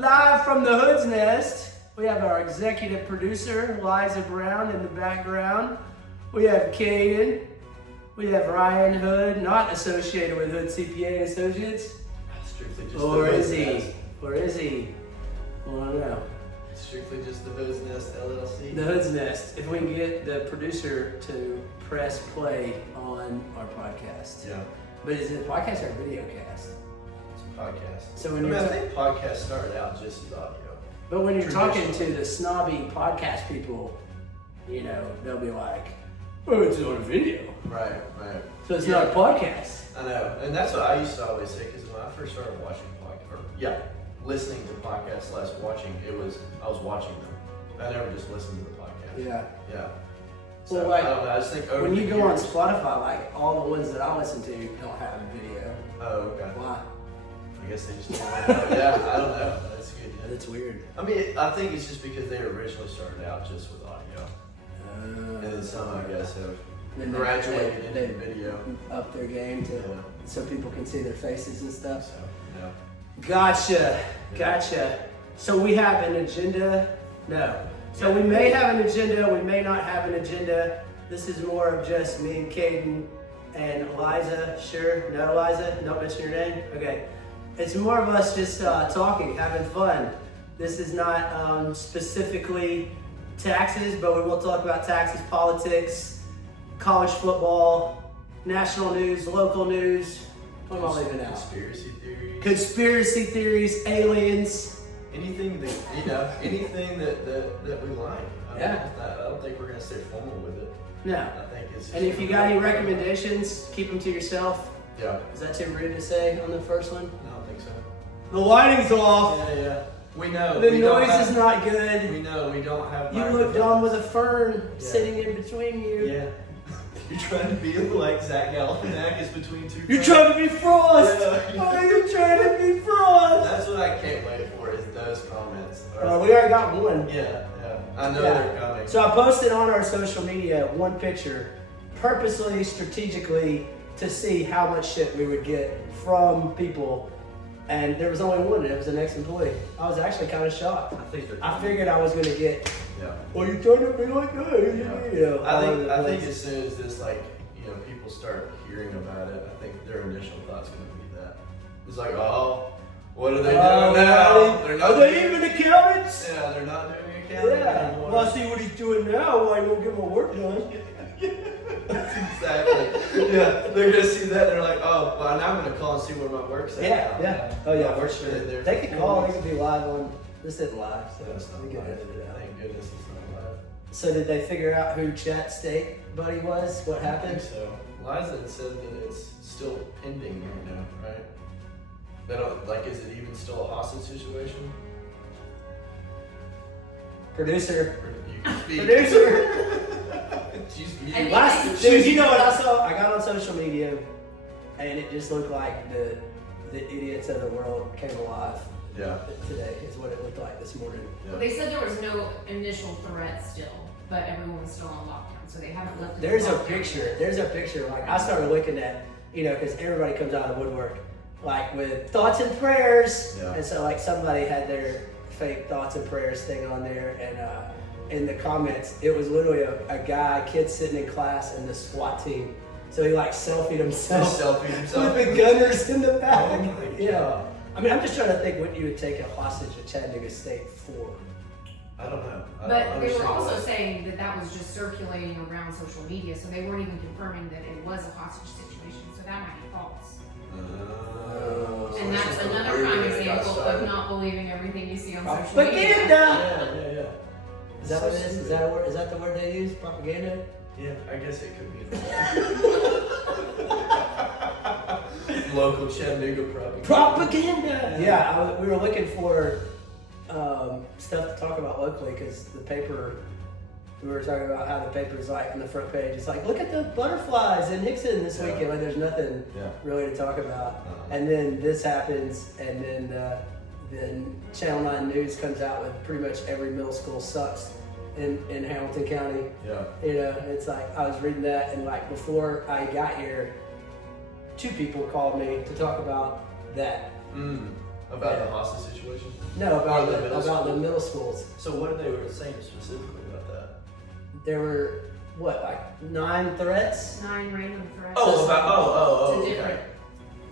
Live from the Hood's Nest, we have our executive producer, Liza Brown, in the background. We have Caden. We have Ryan Hood, not associated with Hood CPA and Associates. Strictly just Or the is Hood's he? Nest. Or is he? Well, I don't know. Strictly just the Hood's Nest LLC. The Hood's Nest. If we can get the producer to press play on our podcast. Yeah, But is it a podcast or a video cast? it's a podcast. So I when mean, you're I think podcasts started out just as audio. But when you're talking to Traditionally. the snobby podcast people, you know, they'll be like, oh, it's on video. Right. So it's not a podcast. I know, and that's what I used to always say, because when I first started watching listening to podcasts less watching, I was watching them. I never just listened to the podcast. Yeah. So Well, like, I don't know, I just think over When the you go on years- Spotify, like all the ones that I listen to don't have a video. Oh, okay. Why? I guess they just don't know. Yeah, I don't know. That's good. Yeah. That's weird. I mean, I think it's just because they originally started out just with audio, and then some, I guess, have Then they- graduated they- into video. Up their game to Yeah. so people can see their faces and stuff. So, yeah. Gotcha. So we have an agenda? No. So we may have an agenda, we may not have an agenda. This is more of just me and Caden and Eliza. Sure? No, Eliza? Don't mention your name? Okay. It's more of us just talking, having fun. This is not specifically taxes, but we will talk about taxes, politics, college football, national news, local news. What am I leaving out? Conspiracy theories. Conspiracy theories, aliens. Anything that anything that we like. Yeah. I don't think we're gonna stay formal with it. No. I think it's. And if you got any recommendations, keep them to yourself. Yeah. Is that too rude to say on the first one? I don't think so. The lighting's off. Yeah. We know. The we don't noise have- is not good. We know we don't have. You look dumb with a fern Yeah. sitting in between you. Yeah. You're trying to be like Zach Galifianakis between two. You're friends. trying to be Frost. Yeah. Oh, you're trying to be Frost. That's what I can't wait for is those comments. We already got one. Yeah. I know Yeah. they're coming. So I posted on our social media one picture, purposely, strategically, to see how much shit we would get from people. And there was only one, and it was an ex-employee. I was actually kind of shocked. I think they're. I coming. figured I was going to get, Yeah. well, you're trying to be like that. Yeah. You know, all over the I think place. as soon as this, like, people start hearing about it, I think their initial thought's gonna be that. It's like, oh, what are they doing now? They're not Are they doing- even accountants? Yeah, they're not doing accounting Yeah. anymore. Well, I see what he's doing now. Why he won't get my work done? Exactly. Yeah, they're gonna see that. They're like, oh, well, now I'm gonna call and see where my work's at. Yeah. Oh, yeah, for Work's sure. been there They for could 4 call. They weeks. could be live on. This isn't live, so Yeah, it's not we can live. edit it out. Thank goodness it's not live. So did they figure out who Chat Steak Buddy was? What I happened? think so. Liza had said that it's still pending right now, right? They don't, like, is it even still a hostage situation? Producer. Or you can speak. Producer. She's I mean, Last, dude, you know what I saw? I got on social media, and it just looked like the idiots of the world came alive. Yeah. Today is what it looked like this morning. Well, they said there was no initial threat still, but everyone was still on lockdown, so they haven't lifted the There's a lockdown picture. yet. There's a picture. Like I started looking at, because everybody comes out of the woodwork, like with thoughts and prayers. Yeah. And so like somebody had their fake thoughts and prayers thing on there, and in the comments, it was literally a kid sitting in class in the SWAT team. So he like selfied himself Selfie himself. with the gunners in the back. Oh my Yeah. God. I mean, I'm just trying to think what you would take a hostage at Chattanooga State for. I don't know. I don't But they were understand also why. saying that was just circulating around social media, so they weren't even confirming that it was a hostage situation, so that might be false. So And it's that's just a another rumor prime that got example of started. not believing everything you see on social media. Propaganda! Yeah. Is that what it is? Is that a word? Is that the word they use? Propaganda? Yeah, I guess it could be. Local Chattanooga propaganda. Propaganda! Yeah, we were looking for stuff to talk about locally because the paper, we were talking about how the paper's like on the front page. It's like, look at the butterflies in Hickson this Yeah. weekend. Like, there's nothing Yeah. really to talk about. Uh-huh. And then this happens, and then Channel 9 News comes out with pretty much every middle school sucks in Hamilton County. Yeah. It's like I was reading that, and like before I got here, 2 people called me to talk about that. About the hostage situation? No, about the the middle schools. So what they were saying specifically about that? There were, what, like 9 threats? 9 random threats. Oh, To okay. different.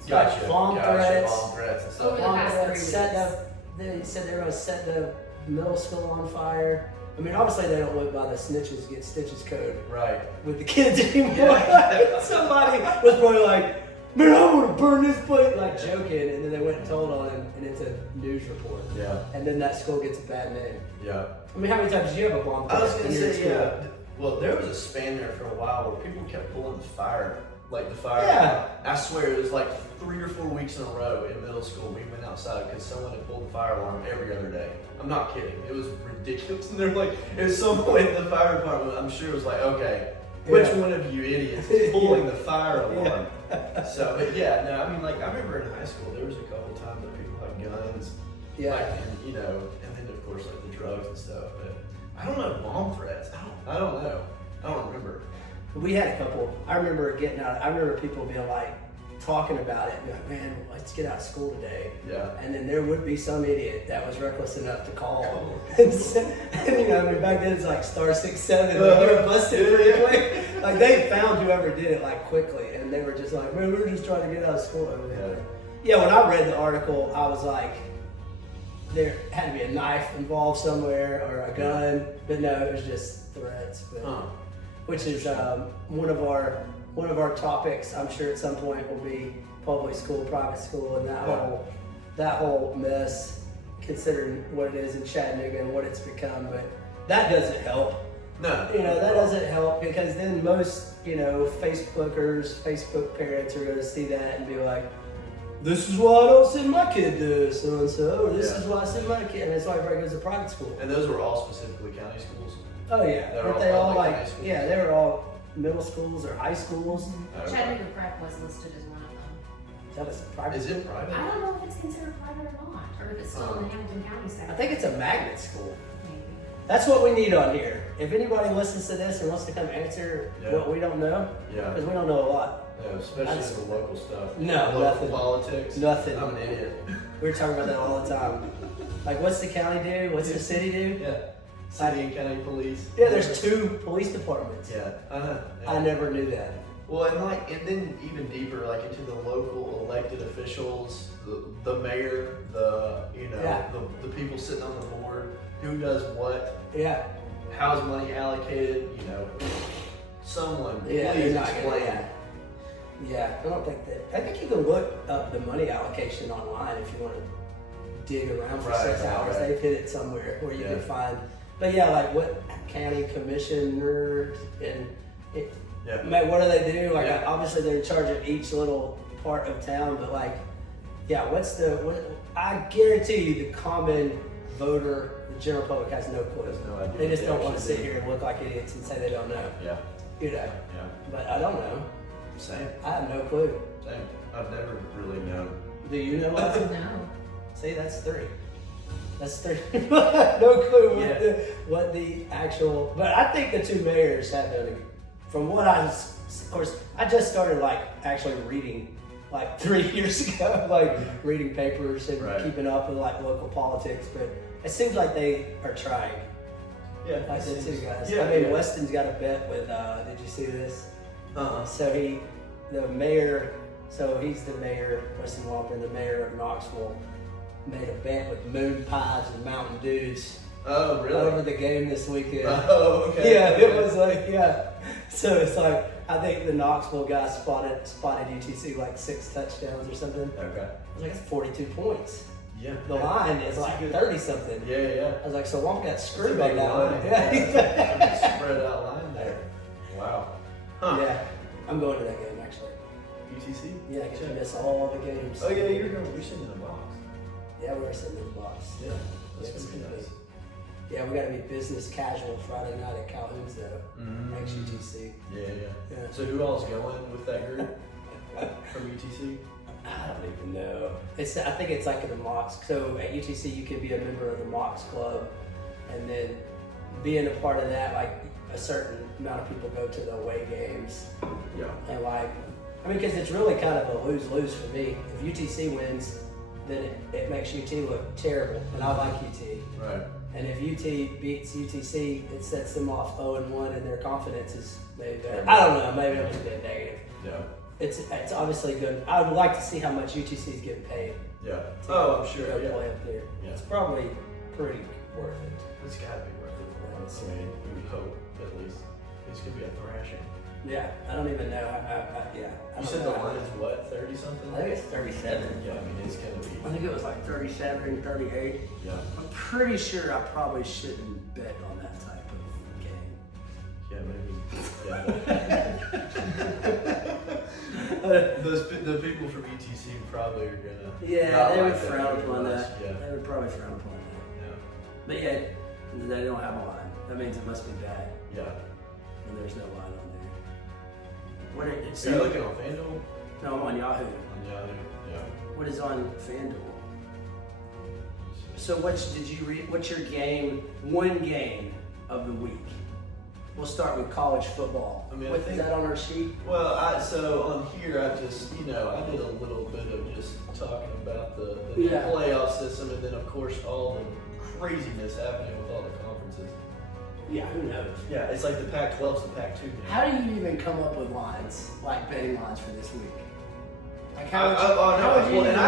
Like bomb threats. Bomb threats and stuff. Over the Bomb past threats, 3 set weeks. they said they were going to set the middle school on fire. I mean, obviously they don't live by the snitches get stitches code Right. with the kids anymore. Yeah. Somebody was probably like, man, I want to burn this place, like joking, and then they went and told on him, and it's a news report. Yeah. And then that school gets a bad name. Yeah. I mean, how many times did you have a bomb I was threat gonna in your say, school? yeah. Well, there was a span there for a while where people kept pulling the fire. Like the fire. Yeah. I swear it was like 3 or 4 weeks in a row in middle school. We went outside because someone had pulled the fire alarm every other day. I'm not kidding. It was ridiculous. And they're like, it was someone in the fire department. I'm sure it was like, okay, which Yeah. one of you idiots is pulling the fire alarm? Yeah. So, but yeah, no, I mean, like I remember in high school there was a couple times that people had guns. Yeah. Like, and, you know, and then of course like the drugs and stuff. But I don't know bomb threats. I don't know. I don't remember. We had a couple. I remember getting out. I remember people being like, talking about it. Like, man, let's get out of school today. Yeah. And then there would be some idiot that was reckless enough to call. Oh. And you know, I mean, back then it's like *67. Like, you were busted pretty quick. Like they found whoever did it like quickly, and they were just like, man, we were just trying to get out of school. Yeah. When I read the article, I was like, there had to be a knife involved somewhere or a gun, but no, it was just threats. But, which is one of our topics. I'm sure at some point will be public school, private school, and that whole mess, considering what it is in Chattanooga and what it's become. But that doesn't help. No. You know, that doesn't help because then most, you know, Facebookers, Facebook parents are going to see that and be like, this is why I don't send my kid to so and so, or this is why I send my kid, and that's why everybody goes to private school. And those were all specifically county schools? Oh yeah, They're but all they all public like high schools? they were all middle schools or high schools. Okay. Chattanooga Prep was listed as one of them. That was private. Is it private? I don't know if it's considered private or not, or if it's still in the Hamilton County sector. I think it's a magnet school. Maybe. That's what we need on here. If anybody listens to this and wants to come answer what we don't know, Yeah. because we don't know a lot. Yeah, especially the local stuff. No, local nothing. politics. Nothing. I'm an idiot. We're talking about that all the time. Like, what's the county do? What's the city do? Yeah. City and county police. Yeah, there's 2 police departments. Yeah, I know. Yeah. I never knew that. Well, and then even deeper, like into the local elected officials, the mayor, the people sitting on the board, who does what, Yeah. how's money allocated, someone Yeah, please they're not explain. gonna, yeah, I don't think that. I think you can look up the money allocation online if you want to dig around for 6 hours. Right. They've hit it somewhere where you Yeah. can find. But yeah, like what county commissioner and what do they do? Like obviously they're in charge of each little part of town, but like, yeah, I guarantee you the common voter, the general public has no clue. Has no idea They just what don't they want to actually sit here and look like idiots and say they don't know. Yeah. You know. Yeah. But I don't know. Same. I have no clue. Same. I've never really known. Do you know what? No. See, that's 3. That's 3. No clue what the actual. But I think the 2 mayors have done it. From what of course, I just started like actually reading like 3 years ago, like reading papers and keeping up with like local politics. But it seems like they are trying. Yeah. Like the 2 guys. Yeah, I mean, yeah. Weston's got a bet with. Did you see this? Uh-huh. So the mayor. So he's the mayor, Weston Walker, the mayor of Knoxville, made a bet with moon pies and Mountain Dews Oh, really? over the game this weekend. Oh, okay. Yeah, it was like, So it's like, I think the Knoxville guy spotted UTC like 6 touchdowns or something. Okay. I was like, it's 42 points. Yeah. The line is like 30 something. Yeah. I was like, so Wonka got screwed That's on a big that line. one. Yeah. Spread out line there. Wow. Huh. Yeah, I'm going to that game actually. UTC? Yeah, I get to miss all the games. Oh yeah, you're sitting in a box. Yeah, we're sitting in the box. Yeah. That's It's gonna be gonna nice. be- Yeah, we got to be business casual Friday night at Calhoun's though. Next UTC. Yeah. Yeah. So who all's going with that group from UTC? I don't even know. I think it's like the Mox. So at UTC, you can be a member of the Mox Club, and then being a part of that, like a certain amount of people go to the away games, Yeah. and like, I mean, because it's really kind of a lose-lose for me. If UTC wins, then it makes UT look terrible, and I like UT. Right. And if UT beats UTC, it sets them off 0-1, and their confidence is maybe better. I don't know. Maybe I'm just being negative. Yeah. It's obviously good. I would like to see how much UTC is getting paid. Yeah. To I'm sure. go Yeah. play up there. Yeah. It's probably pretty worth it. It's gotta be worth it. I mean, you would hope at least. It's gonna be a thrashing. Yeah, I don't even know. Yeah. I You don't said know. the line is what, 30 something? I think it's 37. Yeah, I mean it's gonna be. I think it was like 37, 38. Yeah. I'm pretty sure I probably shouldn't bet on that type of game. Yeah, maybe. The people from ETC probably are gonna. Yeah, not they would like that frown very upon much. that. Yeah. They would probably frown upon that. Yeah. But yeah, they don't have a line. That means it must be bad, Yeah. and there's no line on there. What are, So you looking on FanDuel? No, I'm on Yahoo. On Yahoo. Yeah. What is on FanDuel? So did you read? What's your one game of the week? We'll start with college football. I mean, Is that on our sheet? Well, so on here, I just, I did a little bit of just talking about the Yeah. playoff system, and then of course all the craziness happening with all the conferences. Yeah, who knows? Yeah, it's like the Pac-12's the Pac-2 now. How do you even come up with lines, like betting lines for this week? Like I even know?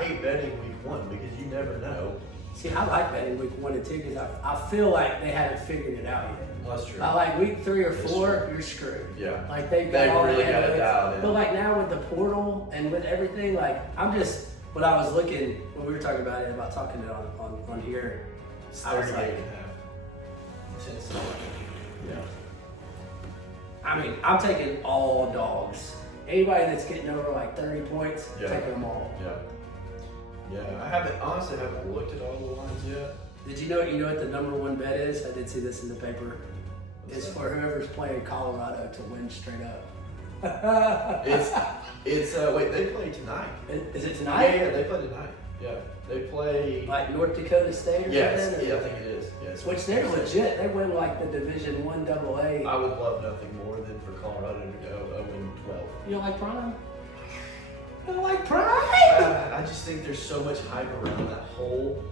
hate betting week 1 because you never know. See, I like betting week 1 and 2 because I feel like they haven't figured it out yet. That's true. By like week 3 or That's 4, true. you're screwed. Yeah. Like they've They've all really the got it analytics. dialed in. But like now with the portal and with everything, like when I was looking, when we were talking about it, about talking it on here, It's I was 38 like, and a half. Tennessee. Yeah. I mean, I'm taking all dogs. Anybody that's getting over like 30 points, Yeah. taking them all. Yeah. Yeah. I honestly haven't looked at all the lines yet. Did you know what the number 1 bet is? I did see this in the paper. It's for whoever's playing Colorado to win straight up. It's wait, they play tonight. Is it tonight? Yeah, they play tonight. Yeah. They play Like North Dakota State or Yes, something? yeah, I think it is. Yes. Which they're legit. They win like the Division 1 AA. I would love nothing more than for Colorado to go 0-12. You don't like Prime? You don't like Prime? I just think there's so much hype around that whole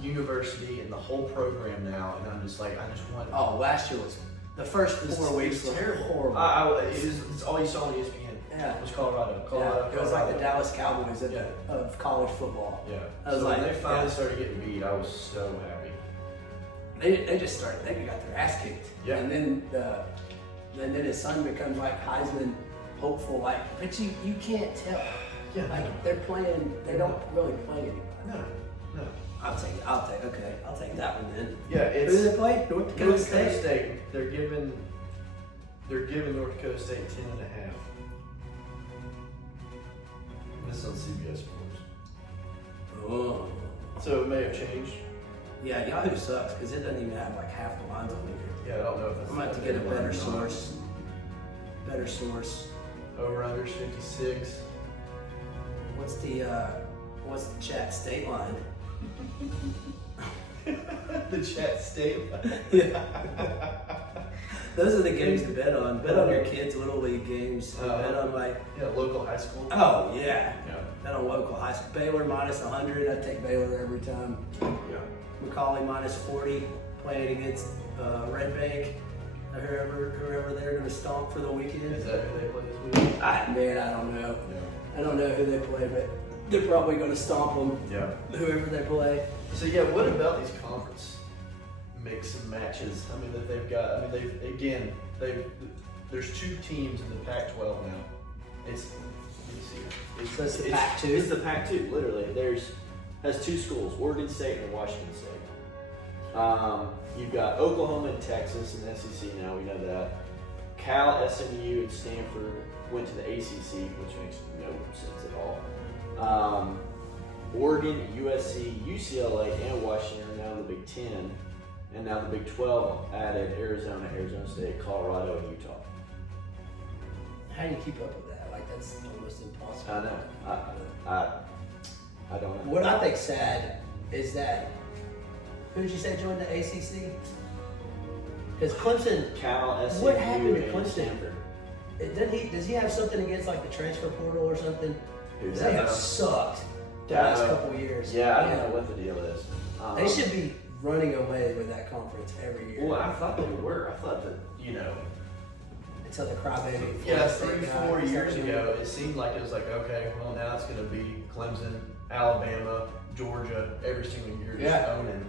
university and the whole program now, and I'm just like, I just want. Oh, last year was the first It's 4 weeks were terrible. horrible. It's all you saw on ESPN. Yeah. It was Colorado. Yeah, it was like the Colorado. Dallas Cowboys Yeah. of college football. Yeah. I was so like, when they finally yeah. started getting beat, I was so happy. They just started. They got their ass kicked. Yeah. And then his son becomes like Heisman hopeful. Like, but you can't tell. Yeah. Like they're playing. They don't really play anybody. No. I'll take that one then. Yeah, Who it's do they play? North Dakota North Dakota State. State. They're giving North Dakota State 10.5. This is on CBS Sports. Oh. So it may have changed. Yeah, Yahoo sucks because it doesn't even have like half the lines on here. Yeah, I don't know if that's. I'm gonna have to get a better source. Better source. Over unders 56. What's the chat state line? The chat state. Yeah. Those are the games to bet on. Bet on your kids' little league games. Bet on like. Yeah, local high school. Oh yeah. Yeah. Bet on local high school. Baylor minus 100. I take Baylor every time. Yeah. Macaulay minus 40. Playing against Red Bank. Whoever they're gonna stomp for the weekend. Is that who they play this week? I don't know. Yeah. I don't know who they play, but they're probably gonna stomp them. Yeah. Whoever they play. So yeah, what about these conference mix and matches? I mean that they've got. I mean there's 2 teams in the Pac-12 now. Let's see. So it's the Pac-2? It's the Pac-2. Literally, has 2 schools: Oregon State and Washington State. You've got Oklahoma and Texas in the SEC now. We know that. Cal, SMU, and Stanford went to the ACC, which makes no sense at all. Oregon, USC, UCLA, and Washington are now in the Big Ten, and now the Big 12 added Arizona, Arizona State, Colorado, and Utah. How do you keep up with that? Like that's almost impossible. I know. I don't know. What I think's sad is that who did you say joined the ACC? Because Clemson, Cal, SMU, what happened to and Clemson? Stanford. Does he have something against like the transfer portal or something? Who They have knows? sucked. the last couple of years. Yeah, I don't know what the deal is. They should be running away with that conference every year. Well, I thought they were. I thought that, Until the crybaby. Yeah, Florida State 3-4 guy years started ago, it seemed like it was like, okay, well, now it's going to be Clemson, Alabama, Georgia, every single year just Yeah. owning.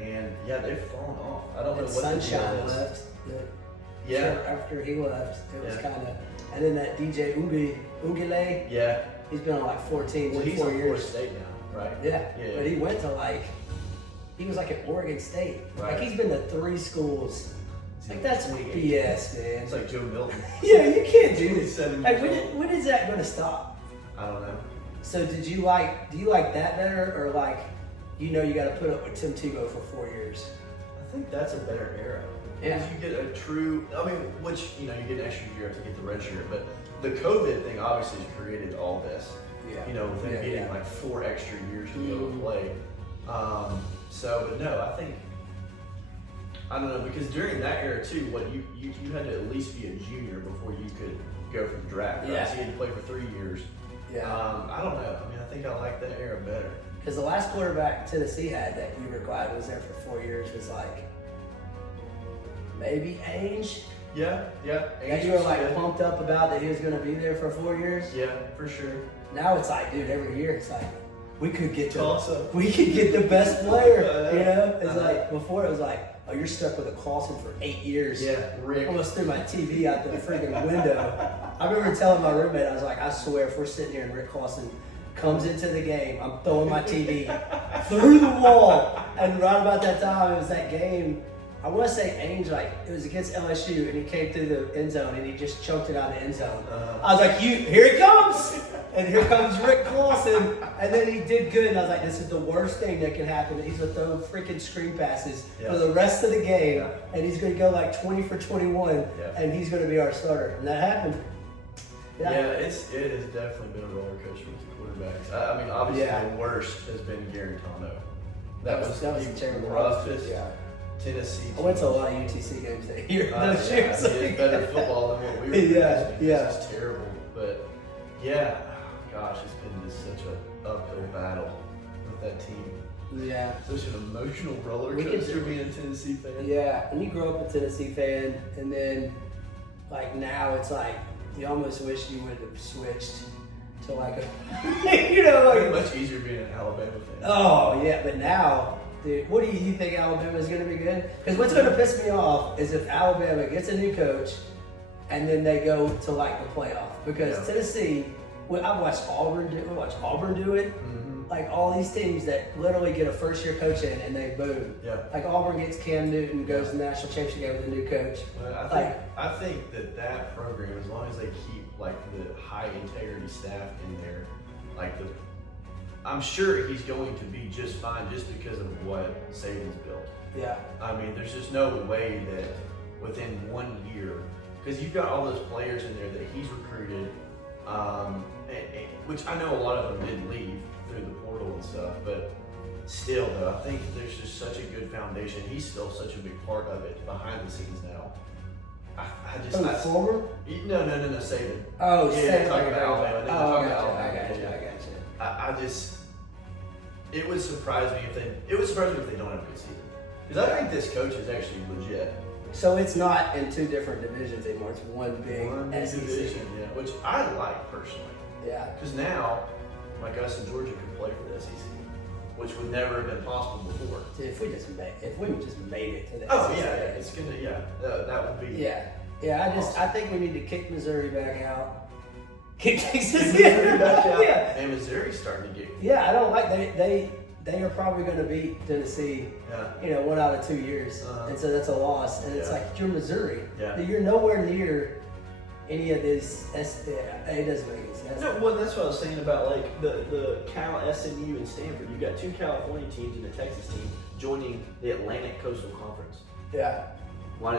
And yeah, they've fallen off. I don't know And what the Sunshine deal is. left. Yeah, After he left, it was Yeah. kind of. And then that DJ Ugile, yeah. he's been on like 4 teams Well, in he's 4 on Florida years. State now, right? Yeah. Yeah. But he went to he was like at Oregon State. Right. Like he's been to 3 schools. Like that's BS, man. It's like Joe Milton. Yeah, you can't do this. 27 Like years old. when is that going to stop? I don't know. So do you like that better, or like, you got to put up with Tim Tebow for 4 years? I think that's a better era. Yeah. Because you get a true, which, you get an extra year to get the red shirt, but the COVID thing obviously has created all this. Yeah. With them Yeah, getting yeah. like 4 extra years to go Mhm. and play. But no, I think, I don't know, because during that era too, you had to at least be a junior before you could go for the draft. Right? Yeah. So you had to play for 3 years. Yeah. I don't know. I think I like that era better. Because the last quarterback Tennessee had that you were glad was there for 4 years was like maybe Ainge. Yeah. That Ainge you were was like good. pumped up about that he was going to be there for 4 years. Yeah, for sure. Now it's like, dude, every year it's like we could get Toss up. the best player. It's Uh-huh. like before it was like, oh, you're stuck with a Clausen for 8 years. Yeah, Rick. I almost threw my TV out the freaking window. I remember telling my roommate, I was like, I swear, if we're sitting here and Rick Clausen comes into the game, I'm throwing my TV through the wall. And right about that time, it was that game. I want to say Ainge, it was against LSU, and he came through the end zone, and he just choked it out of the end zone. I was like, here he comes! And here comes Rick Clausen. And then he did good, and I was like, this is the worst thing that can happen. He's going to throw freaking screen passes for the rest of the game, and he's going to go 20 for 21, and he's going to be our starter. And that happened. Yeah, it has definitely been a roller coaster with the quarterbacks. Obviously the worst has been Garantano. That was a terrible roughest. Yeah. Tennessee. I went to a lot of UTC games that year. Those Yeah, years. it's better football than what we were Yeah, doing. yeah. It's terrible. But yeah, gosh, it's been just such an uphill battle with that team. Yeah. Such an emotional roller We could coaster do- being a Tennessee fan. Yeah, and you grow up a Tennessee fan, and then now it's like you almost wish you would have switched to It's much easier being an Alabama fan. Oh yeah, but now, dude, what do you think Alabama is going to be good? Because what's going to piss me off is if Alabama gets a new coach, and then they go to the playoff. Because Tennessee, I've watched Auburn do it. Mm-hmm. Like all these teams that literally get a first-year coach in and they boom. Yeah. Like Auburn gets Cam Newton, goes to the national championship game with a new coach. Well, I think that program, as long as they keep the high integrity staff in there, I'm sure he's going to be just fine just because of what Saban's built. Yeah. There's just no way that within 1 year, because you've got all those players in there that he's recruited, which I know a lot of them did leave through the portal and stuff, but still though, I think there's just such a good foundation. He's still such a big part of it behind the scenes now. Former? No, Saban. Oh, Yeah, Saban. talking about Alabama. Then Oh, talking I about got Alabama. you. It would surprise me if they don't have a good season. Because I think this coach is actually legit. So it's not in 2 different divisions anymore. It's one big SEC. division, yeah, which I like personally. Yeah. Because now, us and Georgia could play for the SEC, which would never have been possible before. Dude, if we just made it to the Oh SEC. yeah, it's gonna that would be. Yeah. I think we need to kick Missouri back out. Kick Texas Missouri back out. Yeah. And Missouri's starting to get. Yeah, I don't like they are probably going to beat Tennessee. Yeah. 1 out of 2 years, and so that's a loss. And it's like you're Missouri. Yeah. You're nowhere near any of this. It doesn't make any sense. No, well, that's what I was saying about the Cal, SMU, and Stanford. You've got 2 California teams and a Texas team joining the Atlantic Coastal Conference. Yeah. Why?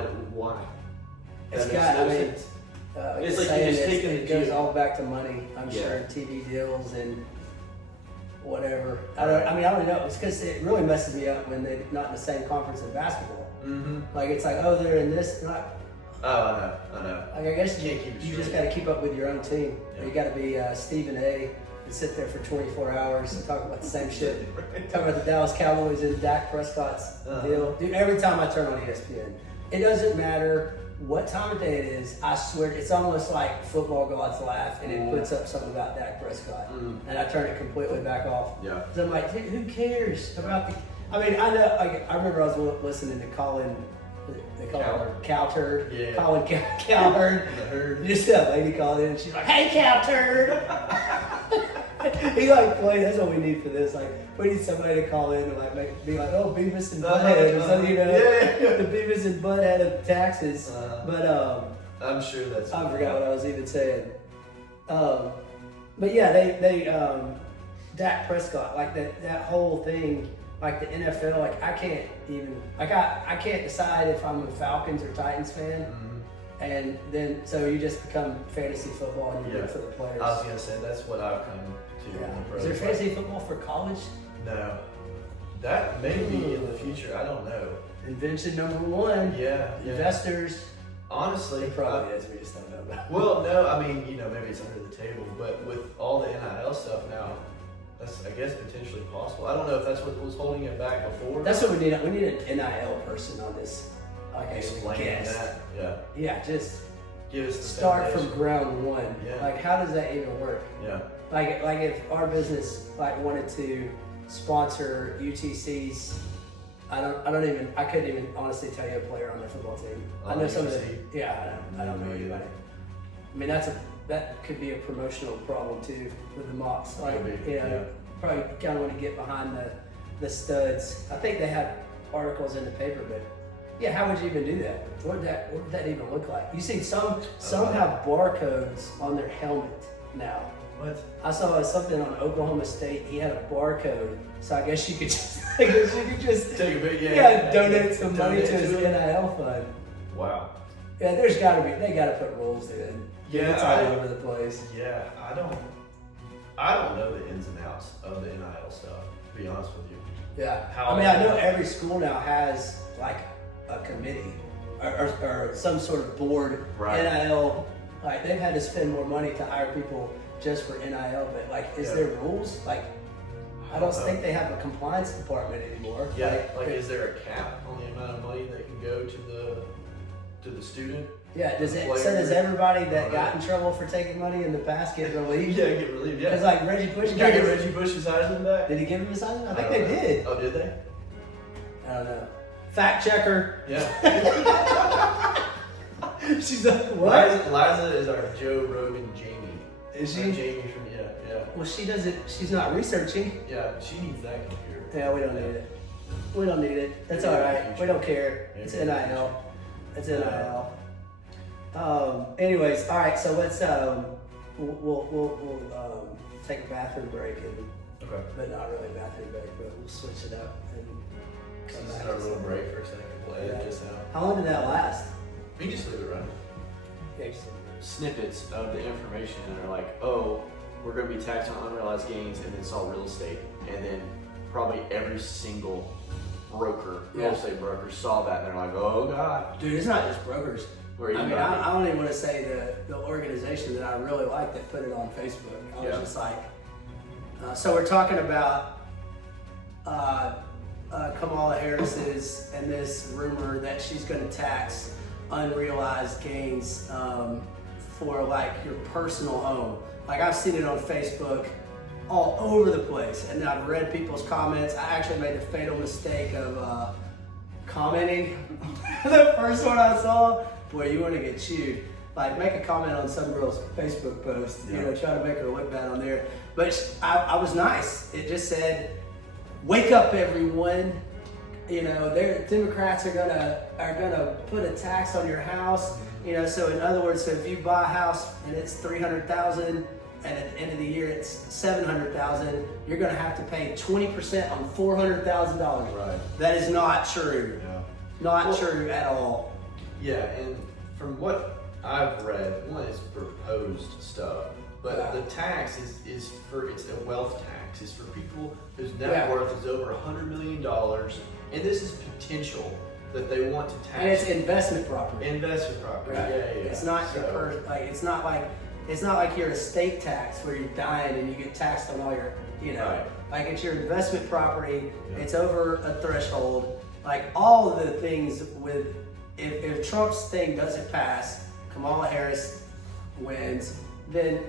It's That got. makes no I mean, sense. it's like like you're just taking it the goes two- all back to money. I'm Yeah. sure, and TV deals and whatever. I don't know. It's because it really messes me up when they're not in the same conference in basketball. Mm-hmm. Like it's like, oh, they're in this. Not, Oh, I know. like I guess Can't keep it you just straight. got to keep up with your own team. Yeah. You got to be Stephen A. and sit there for 24 hours and talk about the same shit. Talk about the Dallas Cowboys and Dak Prescott's deal. Dude, every time I turn on ESPN, it doesn't matter what time of day it is. I swear, it's almost like football gods laugh, and it puts up something about Dak Prescott, and I turn it completely back off. Yeah. So I'm like, dude, who cares about the? I mean, I know. I remember I was listening to Colin. They call him Cowturd. Yeah. Colin Cowherd. The herd. Just that lady called in and she's like, "Hey, Cowturd." He like played. That's what we need for this. Like, we need somebody to call in and like be like, "Oh, Beavis and Butthead," or something. You know, Yeah. the Beavis and Butthead of taxes. But I'm sure that's. I forgot what I was even saying. But yeah, they Dak Prescott, like that whole thing, like the NFL, like I can't even, like I can't decide if I'm a Falcons or Titans fan. Mhm. And then, so you just become fantasy football and you root for the players. I was gonna say that's what I've come to. Yeah. In the pros. Is there fantasy football for college? No, that may be in the future. I don't know. Invention number one. Yeah. Investors. Honestly, It probably is. We just don't know about it. well, no, I mean, maybe it's under the table, but with all the NIL stuff now, that's, I guess, potentially possible. I don't know if that's what was holding it back before. That's what we need. We need an NIL person on this. Like explaining guest. that. Yeah. Yeah, just Give us the start from foundation. ground one. Yeah. Like, how does that even work? Yeah. Like if our business wanted to sponsor UTC's, I couldn't even honestly tell you a player on their football team. I know some of the, UTC? yeah, I don't know anybody. I mean, that could be a promotional problem too with the mocks. Like, Could be, yeah, probably kind of want to get behind the studs. I think they have articles in the paper, but yeah, how would you even do that? What would that even look like? You see, some have barcodes on their helmet now. What? I saw something on Oklahoma State. He had a barcode, so I guess you could just, Take a bit, donate some money to Donate his to it. NIL fund. Wow. Yeah, they gotta put rules in. Yeah, It's all over the place. Yeah, I don't know the ins and outs of the NIL stuff, to be honest with you. Yeah. How- I mean, I know every school now has like a committee or some sort of board. Right. NIL, like they've had to spend more money to hire people just for NIL, but like, is Yeah. there rules? Like, I don't know. think they have a compliance department anymore. Yeah, like is there a cap on the amount of money that can go to the student? Yeah, does Players. everybody that got in trouble for taking money in the past get relieved? Yeah, get relieved. Yeah. Because like Reggie Bush Did they get Reggie Bush's Heisman back? Did he give him his Heisman? I think don't they know. did. Oh, did they? I don't know. Fact checker. Yeah. She's like, what? Liza is our Joe Rogan Jamie. Is she? Jamie from yeah. Well, she doesn't. She's not researching. Yeah, she needs that computer. Yeah, we don't need it. We don't need it. That's all right. We don't care. It's NIL. It's NIL. Anyways, all right. So let's we'll take a bathroom break Okay. but not really a bathroom break, but we'll switch it up and This come is back. our little break for a second. We'll edit Yeah. this out. How long did that last? We just leave it running. Snippets of the information that are like, oh, we're going to be taxed on unrealized gains, and then saw real estate, and then probably every single broker, real Yeah. estate broker, saw that, and they're like, oh god. Dude, it's not just brokers. Or I even mean, I don't even want to say the organization that I really like that put it on Facebook. I was Yeah. just like, so we're talking about Kamala Harris's and this rumor that she's going to tax unrealized gains for like your personal home. Like I've seen it on Facebook all over the place, and I've read people's comments. I actually made the fatal mistake of commenting the first one I saw. Boy, you want to get chewed. Like, make a comment on some girl's Facebook post, you know, try to make her look bad on there. But I was nice. It just said, "Wake up, everyone! You know, Democrats are gonna put a tax on your house. You know, so in other words, so if you buy a house and it's $300,000, and at the end of the year it's $700,000, you're gonna have to pay 20% on $400,000. Right. That is not true. Yeah. Not true at all. Yeah, and from what I've read, one is proposed stuff, but Yeah. the tax is for, it's a wealth tax. It's for people whose net Yeah. worth is over $100 million, and this is potential that they want to tax. And it's investment property. investment property. Right. Yeah. It's not So, it's not like it's not like you're a state tax where you're dying and you get taxed on all your, Right. like it's your investment property, Yeah. it's over a threshold. Like all of the things with, if Trump's thing doesn't pass, Kamala Harris wins, then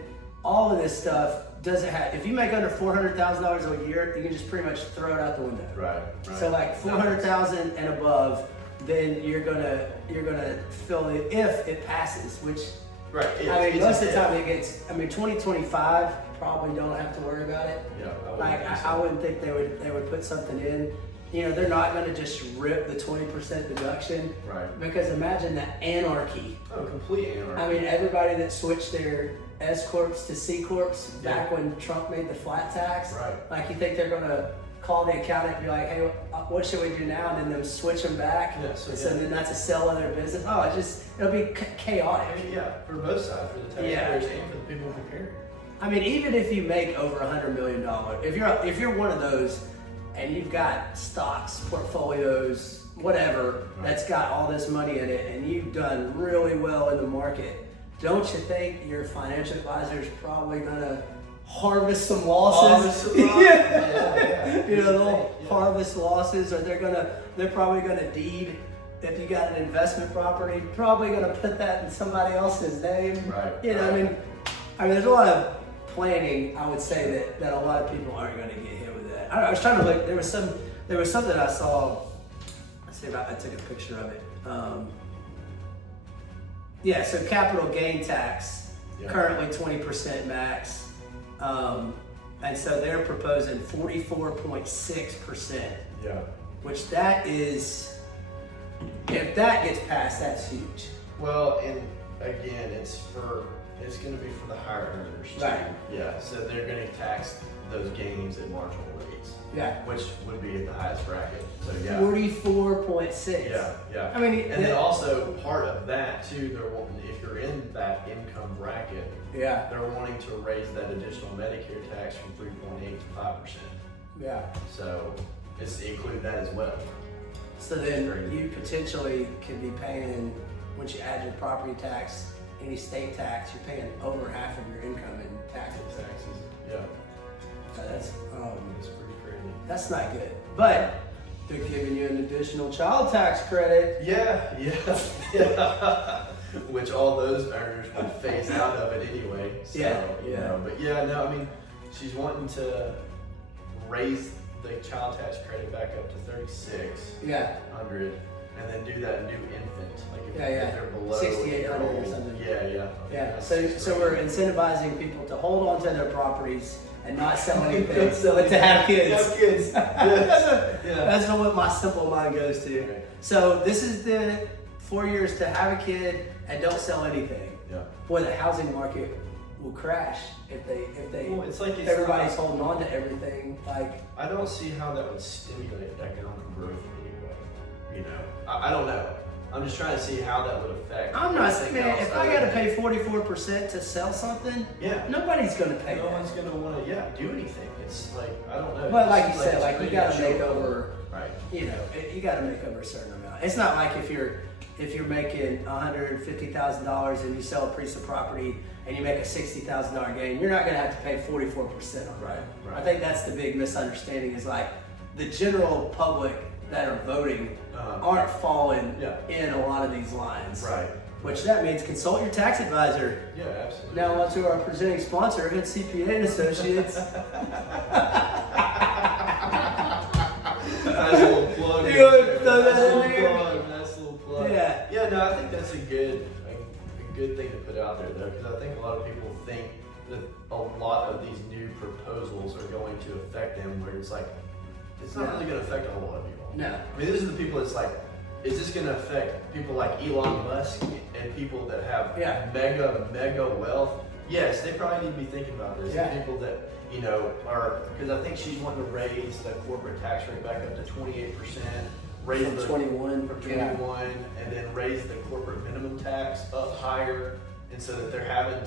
all of this stuff doesn't have, if you make under $400,000 a year, you can just pretty much throw it out the window. Right. So like 400,000 and above, then you're gonna fill it if it passes, which Right. I mean most of the time it gets. I mean 2025 probably don't have to worry about it. Yeah. Like I wouldn't think they would put something in. They're not gonna just rip the 20% deduction. Right. Because imagine the anarchy. Oh, complete anarchy. I mean everybody that switched their S corps to C corps back Yeah. when Trump made the flat tax. Right. Like you think they're gonna call the accountant and be like, hey, what should we do now? And then them switch them back. Yeah, So then that's a sell of their business. Oh, it'll be chaotic. I mean, yeah, for both sides, for the taxpayers and for the people preparing. I mean, even if you make over $100 million, if you're one of those and you've got stocks, portfolios, whatever, that's got all this money in it and you've done really well in the market, don't you think your financial advisor is probably gonna harvest some losses? Yeah. They'll harvest losses, or they're probably gonna deed. If you got an investment property, probably gonna put that in somebody else's name. Right. I mean, there's a lot of planning. I would say that a lot of people aren't gonna get hit with that. I was trying to look. There was something I saw. Let's see if I took a picture of it. So capital gain tax currently 20% max. And so they're proposing 44.6%, Yeah. which that is, if that gets passed, that's huge. Well, and again, it's going to be for the higher earners. Too. Right. Yeah. So they're going to tax those gains at marginal rates. Yeah. Which would be at the highest bracket. So yeah. 44.6. Yeah. I mean, and then also part of that too, they're wanting, if you're in that income bracket, yeah. they're wanting to raise that additional Medicare tax from 3.8 to 5%. Yeah. So it's include that as well. So then you potentially could be paying, once you add your property tax, any state tax, you're paying over half of your income in taxes. Yeah. So that's It's pretty crazy. that's not good. But they're giving you an additional child tax credit. Yeah. Which all those earners would phase out of it anyway. So, Yeah. But yeah, no, I mean, she's wanting to raise the child tax credit back up to $3,600 Yeah. and then do that new infant. Like if Yeah. they're below 6,800 or 8 something. Yeah. Yeah. So we're incentivizing people to hold on to their properties and not sell anything, Sell but to have kids. Have kids. Yes. Yeah. That's what my simple mind goes to. Right. So this is the 4 years to have a kid and don't sell anything. Yeah. Boy, the housing market will crash if they Well, it's like everybody's holding on to everything. Like I don't see how that would stimulate economic growth in any way. I don't know. I'm just trying to see how that would affect. I'm not everything man, else if I other gotta than- pay 44% to sell something, Yeah. nobody's gonna pay No that. one's gonna want to, do anything. It's like I don't know. But It like seems you said, it's like you really gotta a make joke. over, Right. you gotta make over a certain amount. It's not like if you're making $150,000 and you sell a piece of property and you make a $60,000 gain, you're not gonna have to pay 44% on that. Right. I think that's the big misunderstanding is like the general public that are voting aren't falling in a lot of these lines. Right. Which that means consult your tax advisor. Yeah, absolutely. Now on to our presenting sponsor, it's CPA and Associates. Nice little plug. You wanna throw that Nice in little there? plug. Nice little plug. Yeah. Yeah. No, I think that's a good thing to put out there though, because I think a lot of people think that a lot of these new proposals are going to affect them, where it's like it's not really going to affect a whole lot of people. No. I mean, these are the people that's like, is this going to affect people like Elon Musk and people that have mega wealth? Yes, they probably need to be thinking about this. Yeah. And people that, are, because I think she's wanting to raise the corporate tax rate back up to 28%, raise From the 21. from 21, and then raise the corporate minimum tax up higher, and so that they're having to,